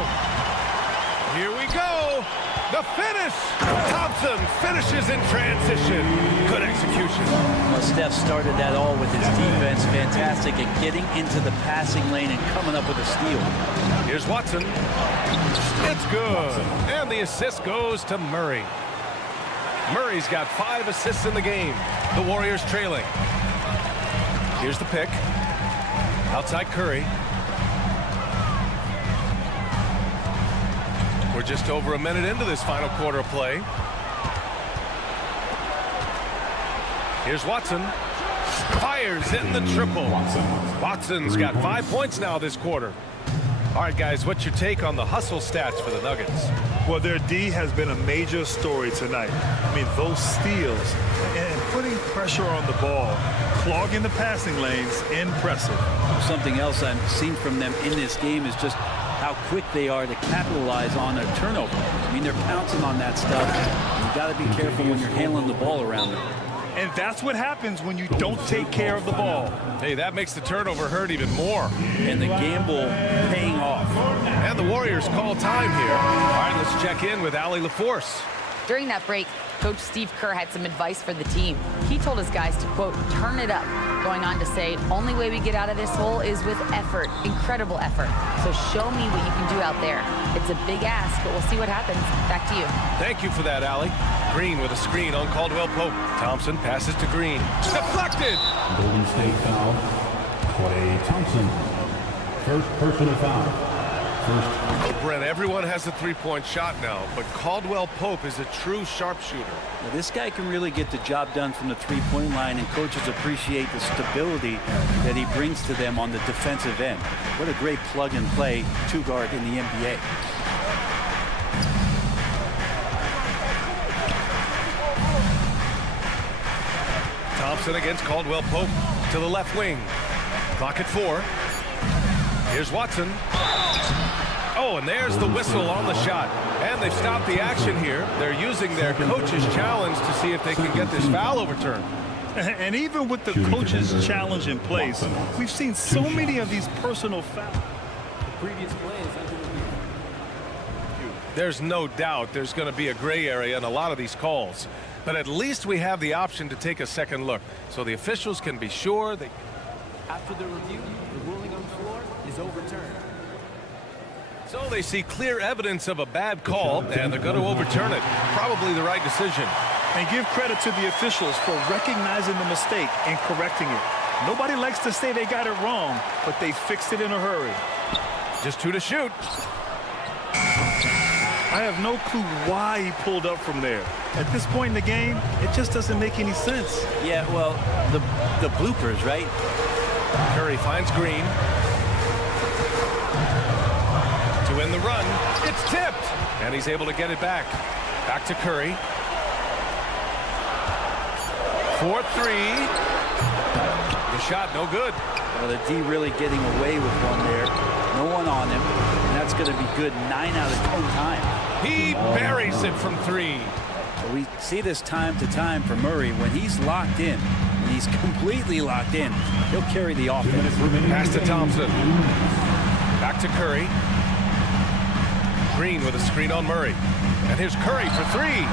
Here we go. The finish. Thompson finishes in transition. Good execution. Well, Steph started that all with his defense. Fantastic at getting into the passing lane and coming up with a steal. Here's Watson. It's good. And the assist goes to Murray. Murray's got 5 assists in the game. The Warriors trailing. Here's the pick. Outside Curry. We're just over a minute into this final quarter of play. Here's Watson. Fires in the triple. Watson's got 5 points now this quarter. All right, guys, what's your take on the hustle stats for the Nuggets? Well, their D has been a major story tonight. I mean, those steals and putting pressure on the ball, clogging the passing lanes, impressive. Something else I've seen from them in this game is just how quick they are to capitalize on a turnover. I mean, they're pouncing on that stuff. You've got to be careful when you're handling the ball around them. And that's what happens when you don't take care of the ball. Hey, that makes the turnover hurt even more. And the gamble paying off. And the Warriors call time here. All right, let's check in with Allie LaForce. During that break, Coach Steve Kerr had some advice for the team. He told his guys to, quote, turn it up, going on to say, only way we get out of this hole is with effort, incredible effort. So show me what you can do out there. It's a big ask, but we'll see what happens. Back to you. Thank you for that, Allie. Green with a screen on Caldwell Pope. Thompson passes to Green. Deflected! Golden State foul. Klay Thompson. First personal foul. Brent, everyone has a three-point shot now, but Caldwell Pope is a true sharpshooter. Well, this guy can really get the job done from the three-point line, and coaches appreciate the stability that he brings to them on the defensive end. What a great plug-and-play two-guard in the NBA. Thompson against Caldwell Pope to the left wing. Clock at 4. Here's Watson. Oh, and there's the whistle on the shot. And they've stopped the action here. They're using their coach's challenge to see if they can get this foul overturned. And even with the coach's challenge in place, we've seen so many of these personal fouls. The previous play is under review. There's no doubt there's going to be a gray area in a lot of these calls. But at least we have the option to take a second look, so the officials can be sure they... After the review, the ruling on the floor is overturned. So they see clear evidence of a bad call, and they're going to overturn it. Probably the right decision. And give credit to the officials for recognizing the mistake and correcting it. Nobody likes to say they got it wrong, but they fixed it in a hurry. Just 2 to shoot. I have no clue why he pulled up from there. At this point in the game, it just doesn't make any sense. Yeah, well, the bloopers, right? Curry finds Green. To win the run, it's tipped. And he's able to get it back. Back to Curry. 4-3. The shot, no good. Well, the D really getting away with one there. No one on him. And that's going to be good 9 out of 10 times. He buries it from 3. But we see this time to time for Murray. When he's locked in, when he's completely locked in, he'll carry the offense. Pass to Thompson. Back to Curry. Green with a screen on Murray. And here's Curry for 3.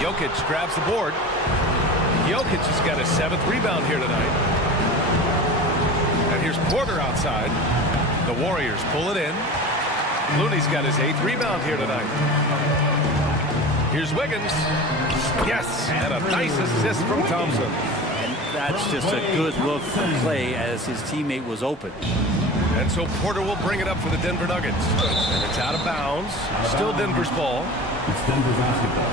Jokic grabs the board. Jokic has got his 7th rebound here tonight. And here's Porter outside. The Warriors pull it in. Looney's got his 8th rebound here tonight. Here's Wiggins. Yes, and a nice assist from Thompson. And that's just a good look for play as his teammate was open. And so Porter will bring it up for the Denver Nuggets. And it's out of bounds. Still Denver's ball. It's Denver basketball.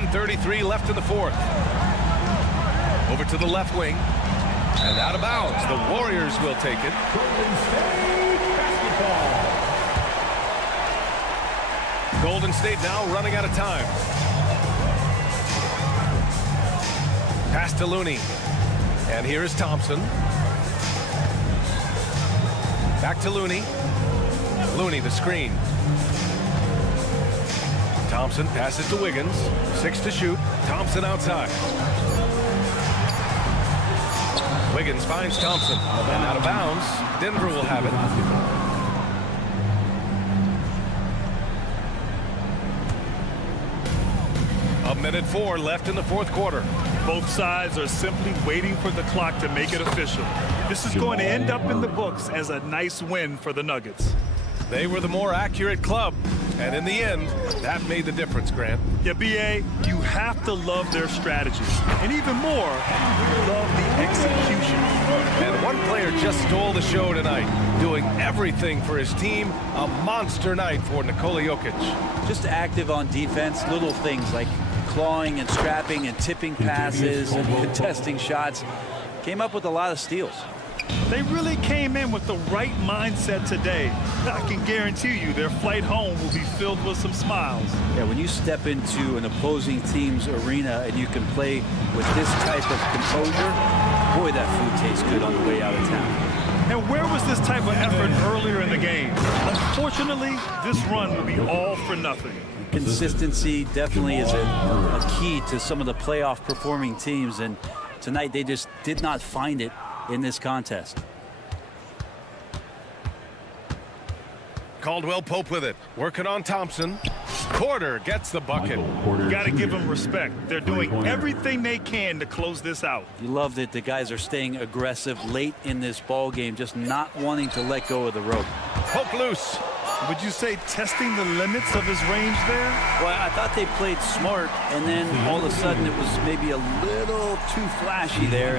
.133 left in the fourth. Over to the left wing. And out of bounds. The Warriors will take it. Golden State now running out of time. Pass to Looney. And here is Thompson. Back to Looney. Looney, the screen. Thompson passes to Wiggins. 6 to shoot. Thompson outside. Wiggins finds Thompson. And out of bounds. Denver will have it. A minute 4 left in the fourth quarter. Both sides are simply waiting for the clock to make it official. This is going to end up in the books as a nice win for the Nuggets. They were the more accurate club, and in the end, that made the difference, Grant. Yeah, B.A., you have to love their strategy. And even more, love the execution. And one player just stole the show tonight, doing everything for his team. A monster night for Nikola Jokic. Just active on defense, little things like clawing and strapping and tipping passes and contesting shots. Came up with a lot of steals. They really came in with the right mindset today. I can guarantee you their flight home will be filled with some smiles. Yeah, when you step into an opposing team's arena and you can play with this type of composure, boy, that food tastes good on the way out of town. And where was this type of effort earlier in the game? Unfortunately, this run will be all for nothing. Consistency definitely is a key to some of the playoff performing teams, and tonight they just did not find it in this contest. Caldwell Pope with it, working on Thompson. Porter gets the bucket. You got to give them respect. They're doing everything they can to close this out. You love that the guys are staying aggressive late in this ball game, just not wanting to let go of the rope. Pope loose. Would you say testing the limits of his range there? Well, I thought they played smart, and then all of a sudden it was maybe a little too flashy there.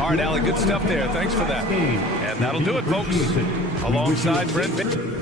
All right, Allie, good stuff there. Thanks for that. And that'll do it, folks. Alongside Brent.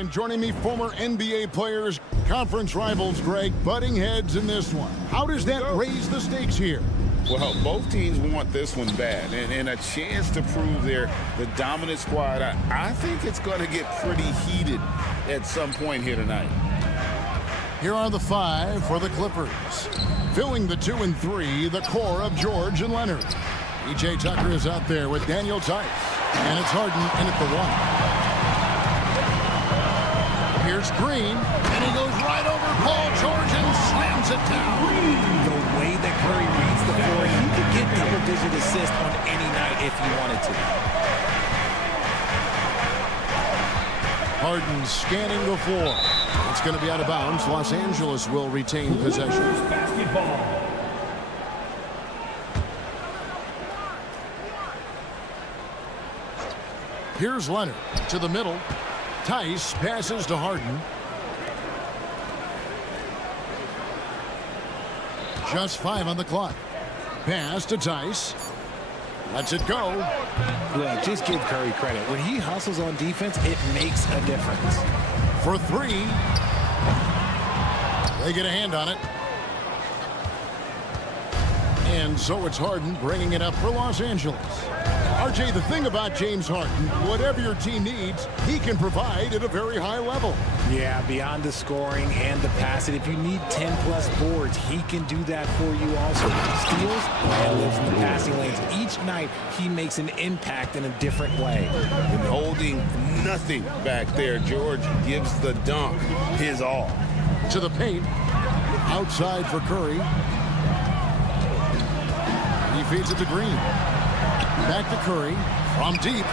and joining me, former NBA players, conference rivals, Greg, butting heads in this one. How does that raise the stakes here? Well, both teams want this one bad, and a chance to prove they're the dominant squad. I think it's going to get pretty heated at some point here tonight. Here are the 5 for the Clippers. Filling the 2 and 3, the core of George and Leonard. PJ Tucker is out there with Daniel Tice, and it's Harden in at the 1. Here's Green, and he goes right over Paul George and slams it down. The way that Curry reads the floor, he could get double-digit assists on any night if he wanted to. Harden scanning the floor. It's going to be out of bounds. Los Angeles will retain possession. Basketball. Here's Leonard to the middle. Tice passes to Harden. Just 5 on the clock. Pass to Tice. Lets it go. Look, just give Curry credit. When he hustles on defense, it makes a difference. For 3. They get a hand on it. And so it's Harden bringing it up for Los Angeles. RJ, the thing about James Harden, whatever your team needs, he can provide at a very high level. Yeah, beyond the scoring and the passing, if you need 10-plus boards, he can do that for you also. Steals and lives in the passing lanes. Each night, he makes an impact in a different way. And holding nothing back there, George gives the dunk his all. To the paint. Outside for Curry. He feeds it to Green. Back to Curry from deep.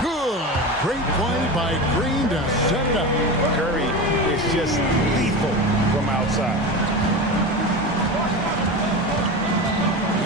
Good. Great play by Green to set it up. Curry is just lethal from outside.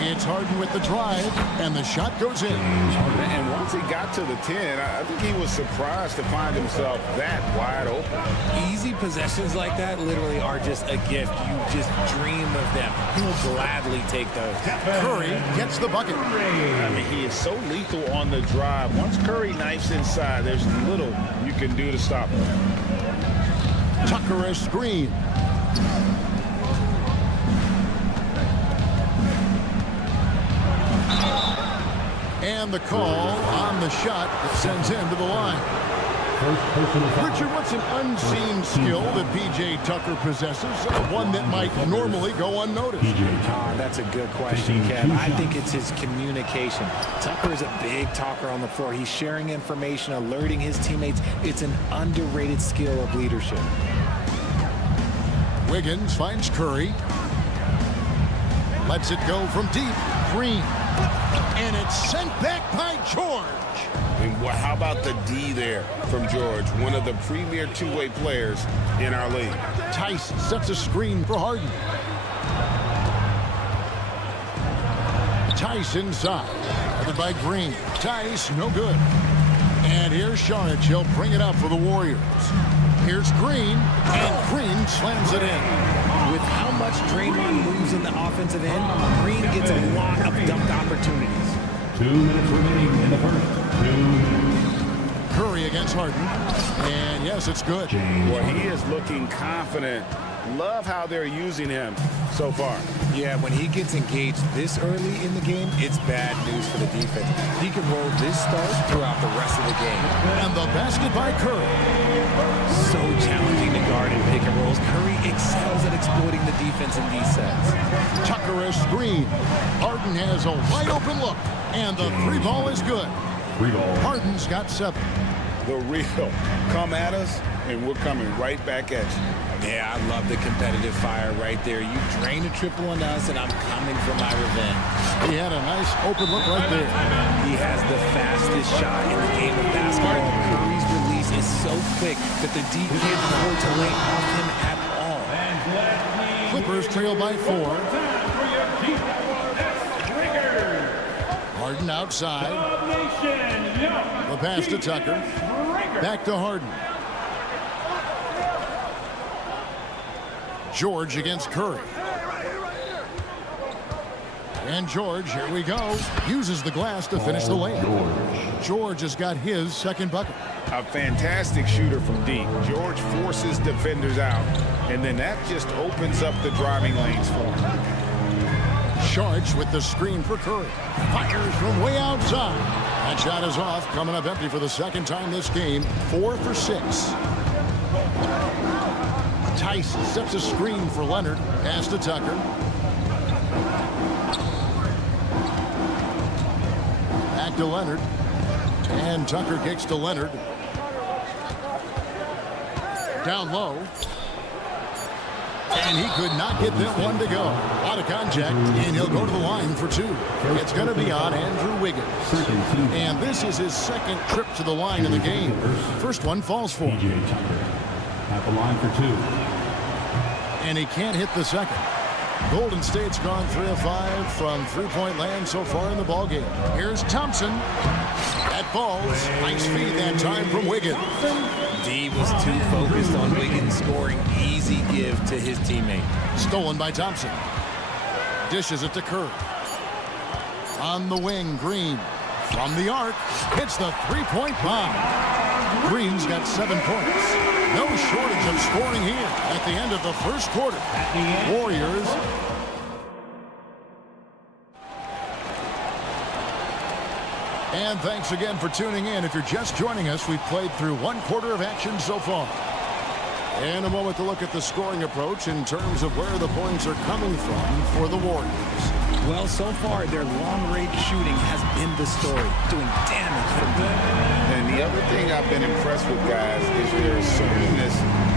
It's Harden with the drive, and the shot goes in. And once he got to the 10, I think he was surprised to find himself that wide open. Easy possessions like that literally are just a gift. You just dream of them. He'll gladly take those. Curry gets the bucket. I mean, he is so lethal on the drive. Once Curry knifes inside, there's little you can do to stop him. Tucker a screen. And the call on the shot that sends him to the line. Richard, what's an unseen skill that P.J. Tucker possesses, one that might normally go unnoticed? That's a good question, Kev. I think it's his communication. Tucker is a big talker on the floor. He's sharing information, alerting his teammates. It's an underrated skill of leadership. Wiggins finds Curry. Lets it go from deep. Green. And it's sent back by George. And how about the D there from George, one of the premier two-way players in our league. Tice sets a screen for Harden. Tice inside. Covered by Green. Tice, no good. And here's Saric. He'll bring it up for the Warriors. Here's Green, and Green slams it in. With how much Draymond moves in the offensive end, Green gets a lot of dunked opportunities. 2 minutes remaining in the first. 2 minutes. Curry against Harden. And yes, it's good. Well, he is looking confident. Love how they're using him so far. Yeah, when he gets engaged this early in the game, it's bad news for the defense. He can roll this start throughout the rest of the game. And the basket by Curry. So challenging to guard in pick and rolls. Curry excels at exploiting the defense in these sets. Tucker a screen. Harden has a wide open look. And the 3 ball is good. Harden's got 7. The real come at us, and we're coming right back at you. Yeah, I love the competitive fire right there. You drain a triple on us, and I'm coming for my revenge. He had a nice open look right there. He has the fastest shot in the game of basketball. Curry's release is so quick that the D can't afford to lay off him at all. Clippers trail by 4. Harden outside. The pass to Tucker. Back to Harden. George against Curry. And George, here we go, uses the glass to finish the layup. George has got his second bucket. A fantastic shooter from deep. George forces defenders out, and then that just opens up the driving lanes for him. Sharch with the screen for Curry. Fires from way outside. That shot is off, coming up empty for the second time this game. 4 for 6. Tice sets a screen for Leonard. Pass to Tucker. Back to Leonard. And Tucker kicks to Leonard. Down low. And he could not get that one to go. Out of contact, and he'll go to the line for 2. It's going to be on Andrew Wiggins. And this is his second trip to the line in the game. First one falls for him. At the line for 2. And he can't hit the second. Golden State's gone 3 of 5 from three-point land so far in the ballgame. Here's Thompson. That falls. Nice feed that time from Wiggins. D was too focused on Wiggins scoring. Easy give to his teammate. Stolen by Thompson. Dishes it to Curry. On the wing, Green. From the arc, hits the three-point bomb. Green's got 7 points. No shortage of scoring here at the end of the first quarter. Warriors. And thanks again for tuning in. If you're just joining us, we've played through 1 quarter of action so far. In a moment to look at the scoring approach in terms of where the points are coming from for the Warriors. Well, so far, their long-range shooting has been the story, doing damage from deep. And the other thing I've been impressed with, guys, is their assertiveness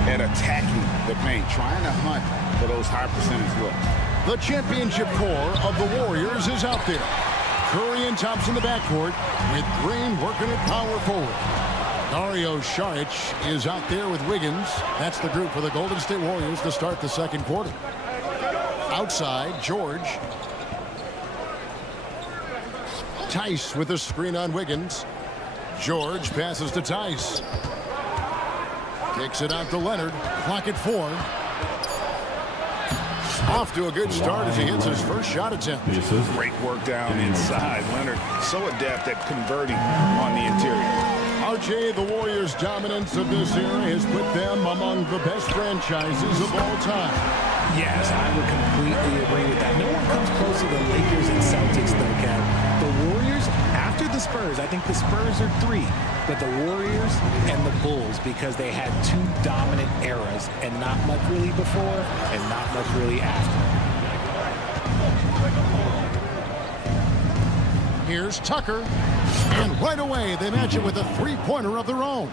at attacking the paint, trying to hunt for those high percentage looks. The championship core of the Warriors is out there. Curry and Thompson in the backcourt, with Green working at power forward. Dario Saric is out there with Wiggins. That's the group for the Golden State Warriors to start the second quarter. Outside, George. Tice with a screen on Wiggins. George passes to Tice. Kicks it out to Leonard. Clock at 4. Off to a good start as he hits his first shot attempt. Great work down inside. Leonard so adept at converting on the interior. RJ, the Warriors' dominance of this era has put them among the best franchises of all time. Yes, I would completely agree with that. No one comes close to the Lakers and Celtics, though, Kev. The Warriors, after the Spurs, I think the Spurs are 3, but the Warriors and the Bulls, because they had 2 dominant eras, and not much really before and not much really after. Here's Tucker, and right away they match it with a three-pointer of their own.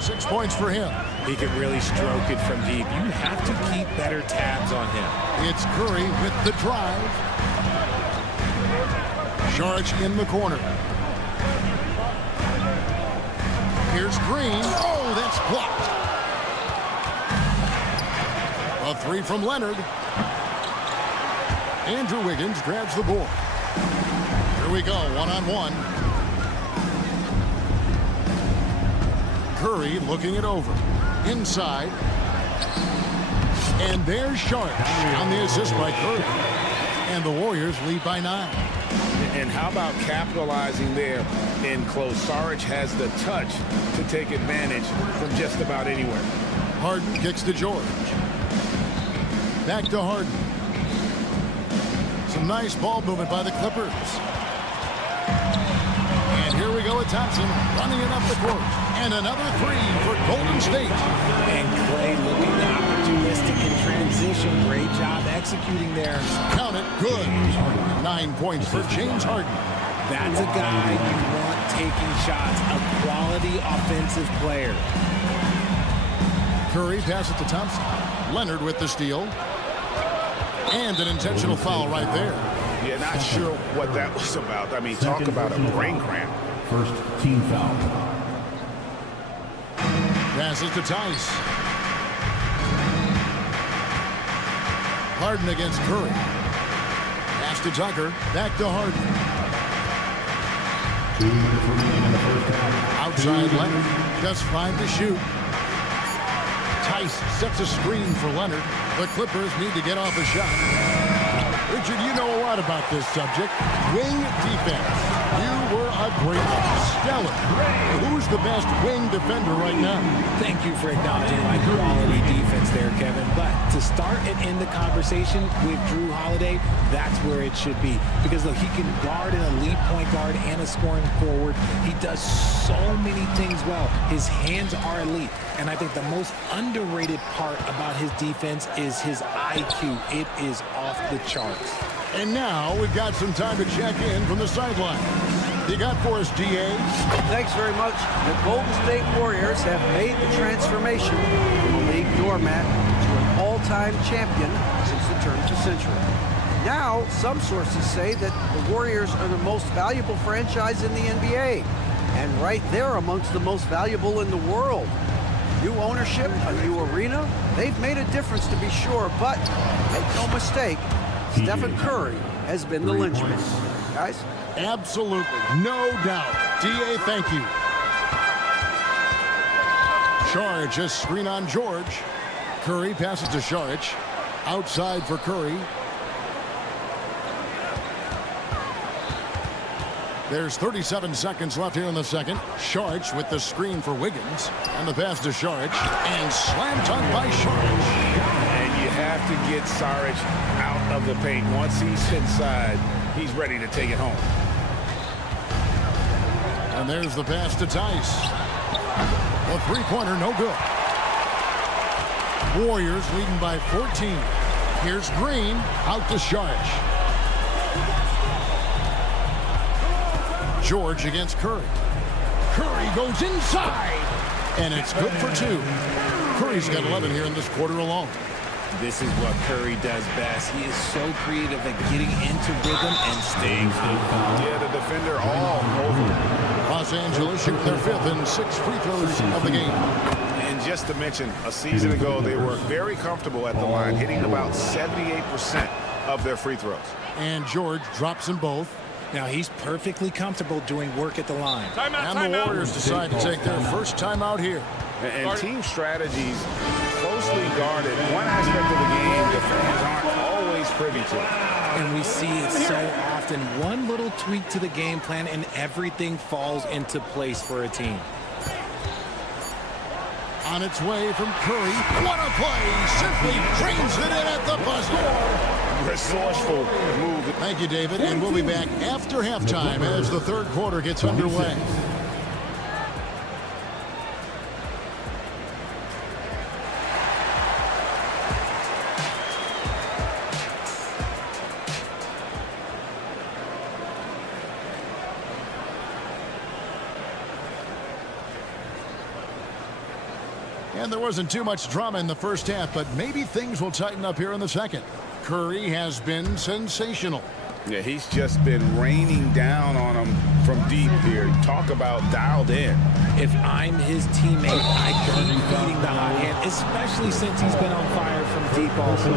6 points for him. He can really stroke it from deep. You have to keep better tabs on him. It's Curry with the drive. Saric in the corner. Here's Green. Oh, that's blocked. A 3 from Leonard. Andrew Wiggins grabs the board. Here we go, one-on-one. Curry looking it over. Inside. And there's Sharp on the assist by Curry. And the Warriors lead by 9. And how about capitalizing there in close? Saric has the touch to take advantage from just about anywhere. Harden kicks to George. Back to Harden. Some nice ball movement by the Clippers. And here we go with Thompson running it up the court. And another 3 for Golden State. And Clay looking opportunistic in transition. Great job executing there. Count it. Good. 9 points for James Harden. That's a guy you want taking shots. A quality offensive player. Curry passes to Thompson. Leonard with the steal. And an intentional foul right there. Yeah, not sure what that was about. I mean, talk about a brain cramp. First team foul. Passes to Tice. Harden against Curry. Pass to Tucker. Back to Harden. 2 minutes remaining in the first half. Outside Leonard. Just 5 to shoot. Tice sets a screen for Leonard. The Clippers need to get off a shot. Richard, you know a lot about this subject. Wing defense. You were a great one. Stellar. Who's the best wing defender right now? Thank you for acknowledging my quality defense there, Kevin. But to start and end the conversation with Drew Holiday, that's where it should be. Because look, he can guard an elite point guard and a scoring forward. He does so many things well. His hands are elite. And I think the most underrated part about his defense is his IQ. It is off the charts. And now we've got some time to check in from the sideline. You got for us, DA? Thanks very much. The Golden State Warriors have made the transformation from a league doormat to an all-time champion since the turn of the century. Now, some sources say that the Warriors are the most valuable franchise in the NBA, and right there amongst the most valuable in the world. New ownership, a new arena, they've made a difference to be sure, but make no mistake, Stephen Curry has been the linchpin. Guys? Absolutely, no doubt. DA, thank you. Saric, a screen on George. Curry passes to Saric. Outside for Curry. There's 37 seconds left here in the second. Saric with the screen for Wiggins. And the pass to Saric. And slam dunk by Saric. And you have to get Saric out of the paint. Once he's inside, he's ready to take it home. And there's the pass to Tice. The three-pointer, no good. Warriors leading by 14. Here's Green, out to Saric. George against Curry. Curry goes inside, and it's good for two. Curry's got 11 here in this quarter alone. This is what Curry does best. He is so creative at getting into rhythm and staying calm. Yeah, the defender all over. Los Angeles shoot their fifth and 6 free throws of the game. And just to mention, a season ago, they were very comfortable at the line, hitting about 78% of their free throws. And George drops them both. Now he's perfectly comfortable doing work at the line. And the Warriors decide to take their first timeout here. And team strategies closely guarded. One aspect of the game the fans aren't always privy to. And we see it so often. One little tweak to the game plan and everything falls into place for a team. On its way from Curry. What a play! Simply trains it in at the buzzer. Resourceful move. Thank you, David. And we'll be back after halftime as the third quarter gets underway. And there wasn't too much drama in the first half, but maybe things will tighten up here in the second. Curry has been sensational. Yeah, he's just been raining down on him from deep here. Talk about dialed in. If I'm his teammate, I keep feeding the hot hand, especially since he's been on fire from deep also.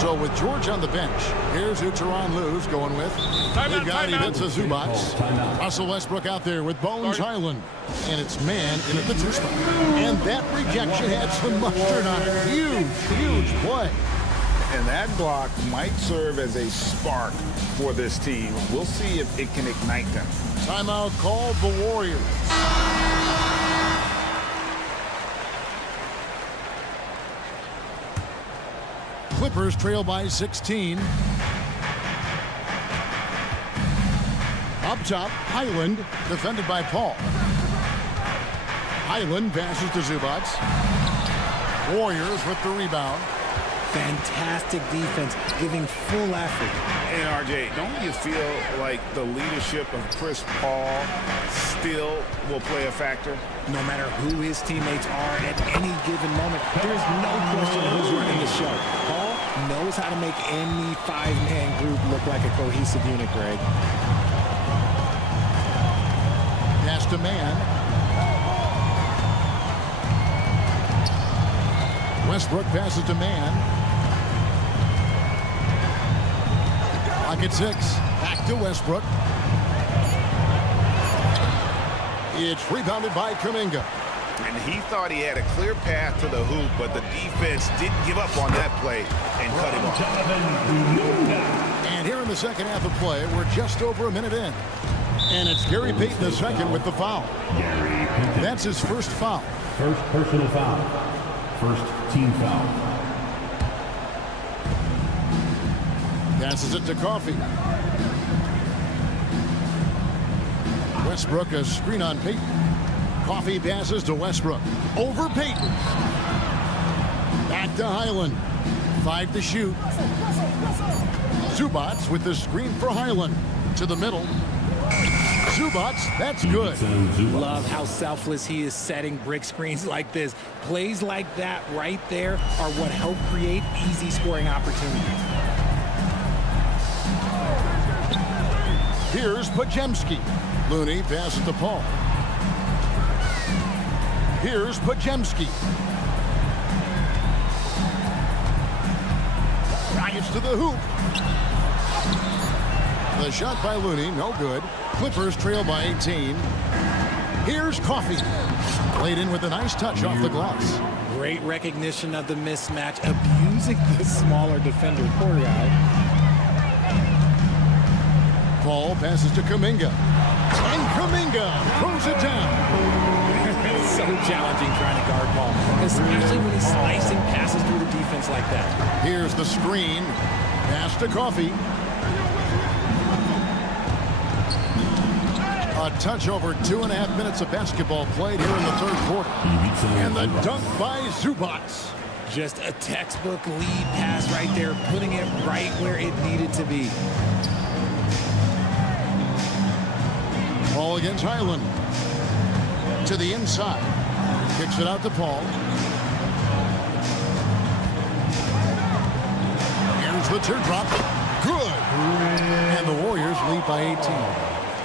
So with George on the bench, here's who Tyronn Lue's going with. They've got Ivica Zubac. Russell Westbrook out there with Bones Highland. And it's man in at the two spot. And that rejection had some mustard on it. Huge, huge play. And that block might serve as a spark for this team. We'll see if it can ignite them. Timeout called the Warriors. Clippers trail by 16. Up top, Highland, defended by Paul. Highland passes to Zubac. Warriors with the rebound. Fantastic defense, giving full effort. And RJ, don't you feel like the leadership of Chris Paul still will play a factor? No matter who his teammates are at any given moment, there's no question who's running the show. Paul knows how to make any five-man group look like a cohesive unit, Greg. Pass to man. Westbrook passes to man. Pocket 6. Back to Westbrook. It's rebounded by Kuminga. And he thought he had a clear path to the hoop, but the defense didn't give up on that play and cut him off. And here in the second half of play, we're just over a minute in. And it's Gary Payton the second with the foul. That's his first foul. First personal foul. First team foul. Passes it to Coffey. Westbrook, a screen on Payton. Coffey passes to Westbrook. Over Payton. Back to Highland. 5 to shoot. Zubats with the screen for Highland. To the middle. Zubats, that's good. Love how selfless he is setting brick screens like this. Plays like that right there are what help create easy scoring opportunities. Here's Pajemski. Looney passes to Paul. Here's Pajemski. Drives to the hoop. The shot by Looney, no good. Clippers trail by 18. Here's Coffey. Played in with a nice touch off the glass. Great recognition of the mismatch, abusing the smaller defender. Poor guy. Paul passes to Kuminga. And Kuminga throws it down. It's so challenging trying to guard Paul, especially when he's slicing passes through the defense like that. Here's the screen. Pass to Coffey. A touch over 2.5 minutes of basketball played here in the third quarter. And the dunk by Zubats. Just a textbook lead pass right there, putting it right where it needed to be. Paul against Highland. To the inside. Kicks it out to Paul. Here's the teardrop. Good. And the Warriors lead by 18.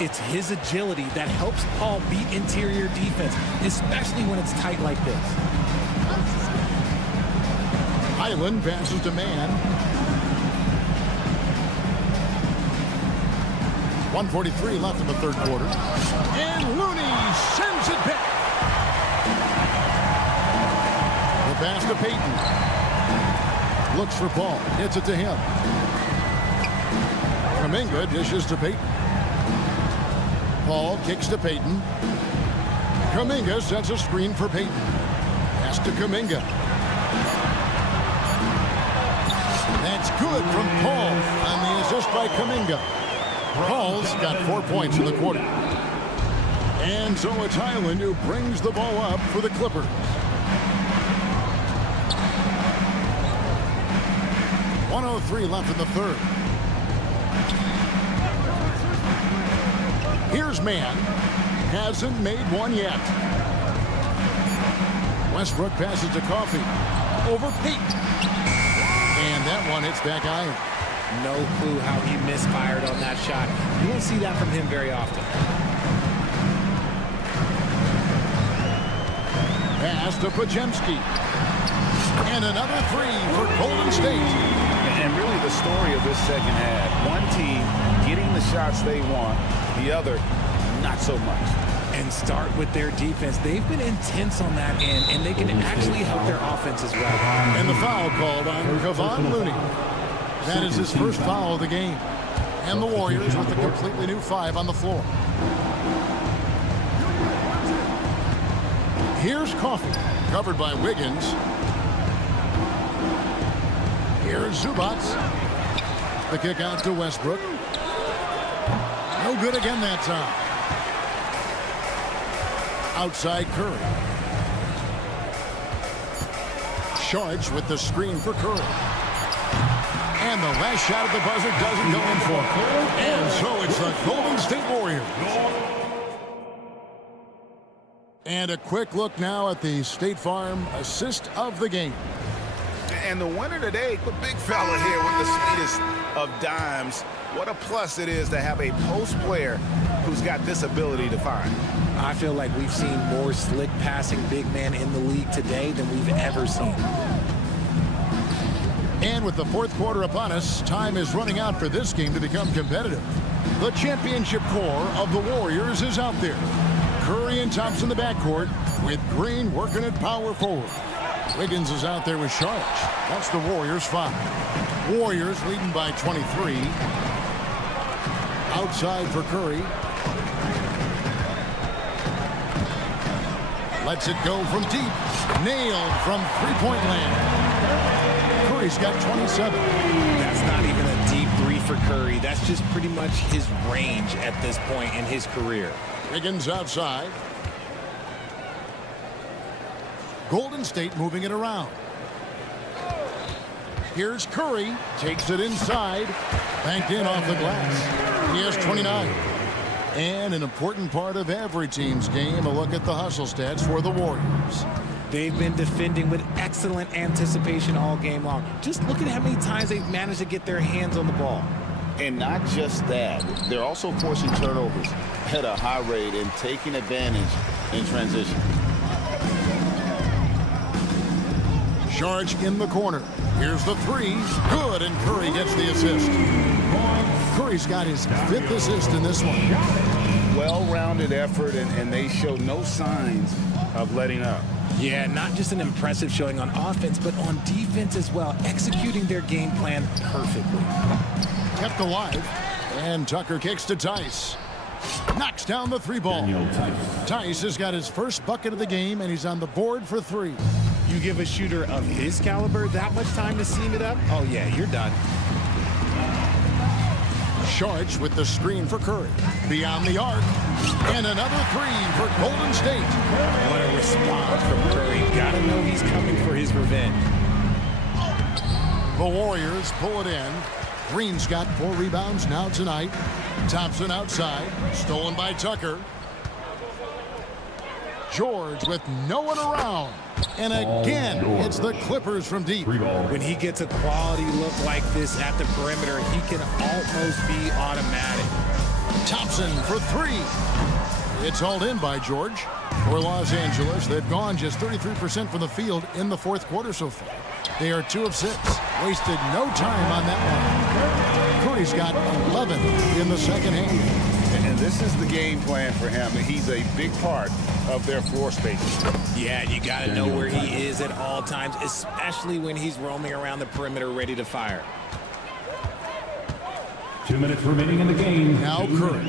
It's his agility that helps Paul beat interior defense, especially when it's tight like this. Highland passes to Man. 1:43 left in the third quarter. And Looney sends it back. The pass to Payton. Looks for Paul. Hits it to him. Kuminga dishes to Payton. Paul kicks to Payton. Kuminga sets a screen for Payton. Pass to Kuminga. That's good from Paul on the assist by Kuminga. Paul's got 4 points in the quarter. And so it's Highland who brings the ball up for the Clippers. .103 left in the third. Here's Man. Hasn't made one yet. Westbrook passes to Coffey. Over Payton. And that one hits back iron. No clue how he misfired on that shot. You won't see that from him very often. Pass to Pajemski. And another three for Golden State. And really the story of this second half. One team getting the shots they want, the other not so much. And start with their defense. They've been intense on that end, and they can actually help their offense as well. And the foul called on Kevon Looney. That is his first foul of the game. And the Warriors with a completely new 5 on the floor. Here's Coffey, covered by Wiggins. Here's Zubats. The kick out to Westbrook. No good again that time. Outside Curry. Sharge with the screen for Curry. And the last shot at the buzzer doesn't go in for him. And so it's the Golden State Warriors. And a quick look now at the State Farm assist of the game. And the winner today, the big fella here with the sweetest of dimes. What a plus it is to have a post player who's got this ability to find. I feel like we've seen more slick passing big man in the league today than we've ever seen. And with the fourth quarter upon us, time is running out for this game to become competitive. The championship core of the Warriors is out there. Curry and Thompson in the backcourt with Green working at power forward. Wiggins is out there with Sharge. That's the Warriors 5. Warriors leading by 23. outside for Curry. Lets it go from deep. Nailed from three-point land. Curry's got 27. That's not even a deep three for Curry. That's just pretty much his range at this point in his career. Wiggins outside. Golden State moving it around. Here's Curry. Takes it inside. Banked in off the glass. He has 29. And an important part of every team's game, a look at the hustle stats for the Warriors. They've been defending with excellent anticipation all game long. Just look at how many times they've managed to get their hands on the ball. And not just that, they're also forcing turnovers at a high rate and taking advantage in transition. Charge in the corner. Here's the three. Good, and Curry gets the assist. Curry's got his 5th assist in this one. Well-rounded effort, and they show no signs of letting up. Yeah, not just an impressive showing on offense, but on defense as well, executing their game plan perfectly. Kept alive, and Tucker kicks to Tice. Knocks down the three ball. Tice has got his first bucket of the game, and he's on the board for 3. You give a shooter of his caliber that much time to seam it up? Oh, yeah, you're done. Charge with the screen for Curry. Beyond the arc. And another 3 for Golden State. What a response from Curry. Gotta know he's coming for his revenge. The Warriors pull it in. Green's got 4 rebounds now tonight. Thompson outside. Stolen by Tucker. George with no one around. And again, it's the Clippers from deep. When he gets a quality look like this at the perimeter, he can almost be automatic. Thompson for 3. It's hauled in by George. For Los Angeles, they've gone just 33% from the field in the 4th quarter so far. They are 2 of 6. Wasted no time on that one. Curry's got 11 in the second half. And this is the game plan for him. He's a big part of their floor space. Yeah, you got to know where he is at all times, especially when he's roaming around the perimeter ready to fire. 2 minutes remaining in the game. Now Curry.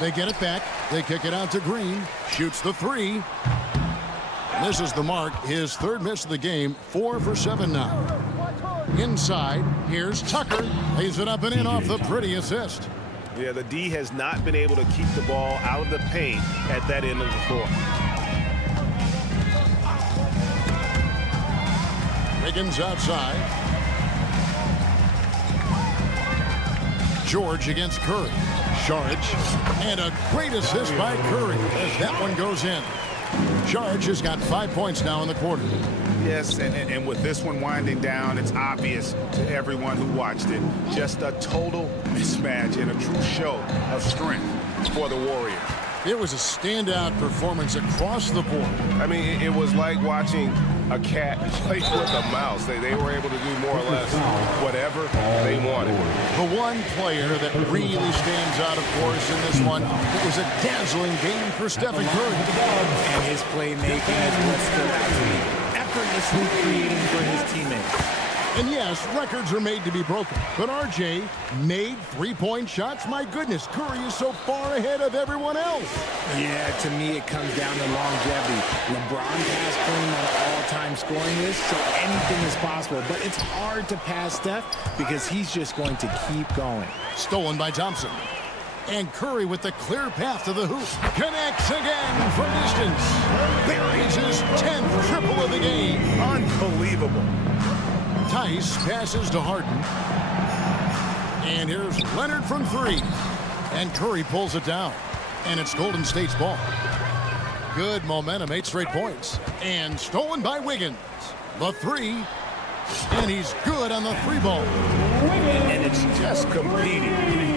They get it back. They kick it out to Green. Shoots the 3. Misses the mark. His 3rd miss of the game. 4 for 7 now. Inside, here's Tucker. Lays it up and in off the pretty assist. Yeah, the D has not been able to keep the ball out of the paint at that end of the floor. Wiggins outside. George against Curry. Charge. And a great assist by Curry as that one goes in. Charge has got 5 points now in the quarter. Yes, and with this one winding down, it's obvious to everyone who watched it. Just a total mismatch and a true show of strength for the Warriors. It was a standout performance across the board. I mean, it was like watching a cat play with a mouse. They were able to do more or less whatever they wanted. The one player that really stands out, of course, in this one, it was a dazzling game for Stephen Curry. And his playmaking is what stood out to me. Effortlessly creating for his teammates. And yes, records are made to be broken. But RJ made 3-point shots. My goodness, Curry is so far ahead of everyone else. Yeah, to me it comes down to longevity. LeBron passed Kareem on all-time scoring list, so anything is possible. But it's hard to pass Steph because he's just going to keep going. Stolen by Thompson. And Curry with the clear path to the hoop. Connects again from distance. Buries his 10th triple of the game. Unbelievable. Tice passes to Harden. And here's Leonard from 3. And Curry pulls it down. And it's Golden State's ball. Good momentum, 8 straight points. And stolen by Wiggins. The 3. And he's good on the 3 ball. And it's just competing.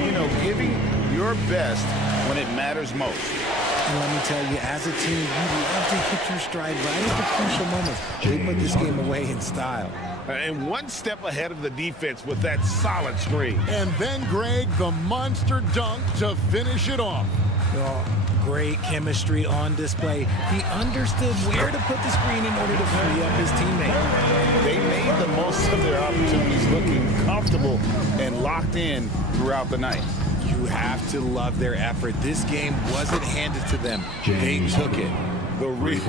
You know, giving your best when it matters most. And let me tell you, as a team, you love to hit your stride right at the crucial moments. They put this game away in style. And one step ahead of the defense with that solid screen. And then Greg, the monster dunk to finish it off. Well, great chemistry on display. He understood where to put the screen in order to free up his teammate. They made the most of their opportunities, looking comfortable and locked in throughout the night. You have to love their effort. This game wasn't handed to them. They took it. The real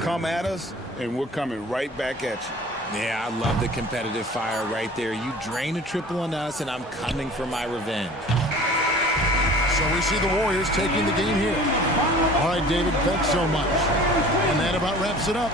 come at us, and we're coming right back at you. Yeah, I love the competitive fire right there. You drain a triple on us, and I'm coming for my revenge. So we see the Warriors taking the game here. All right, David, thanks so much. And that about wraps it up.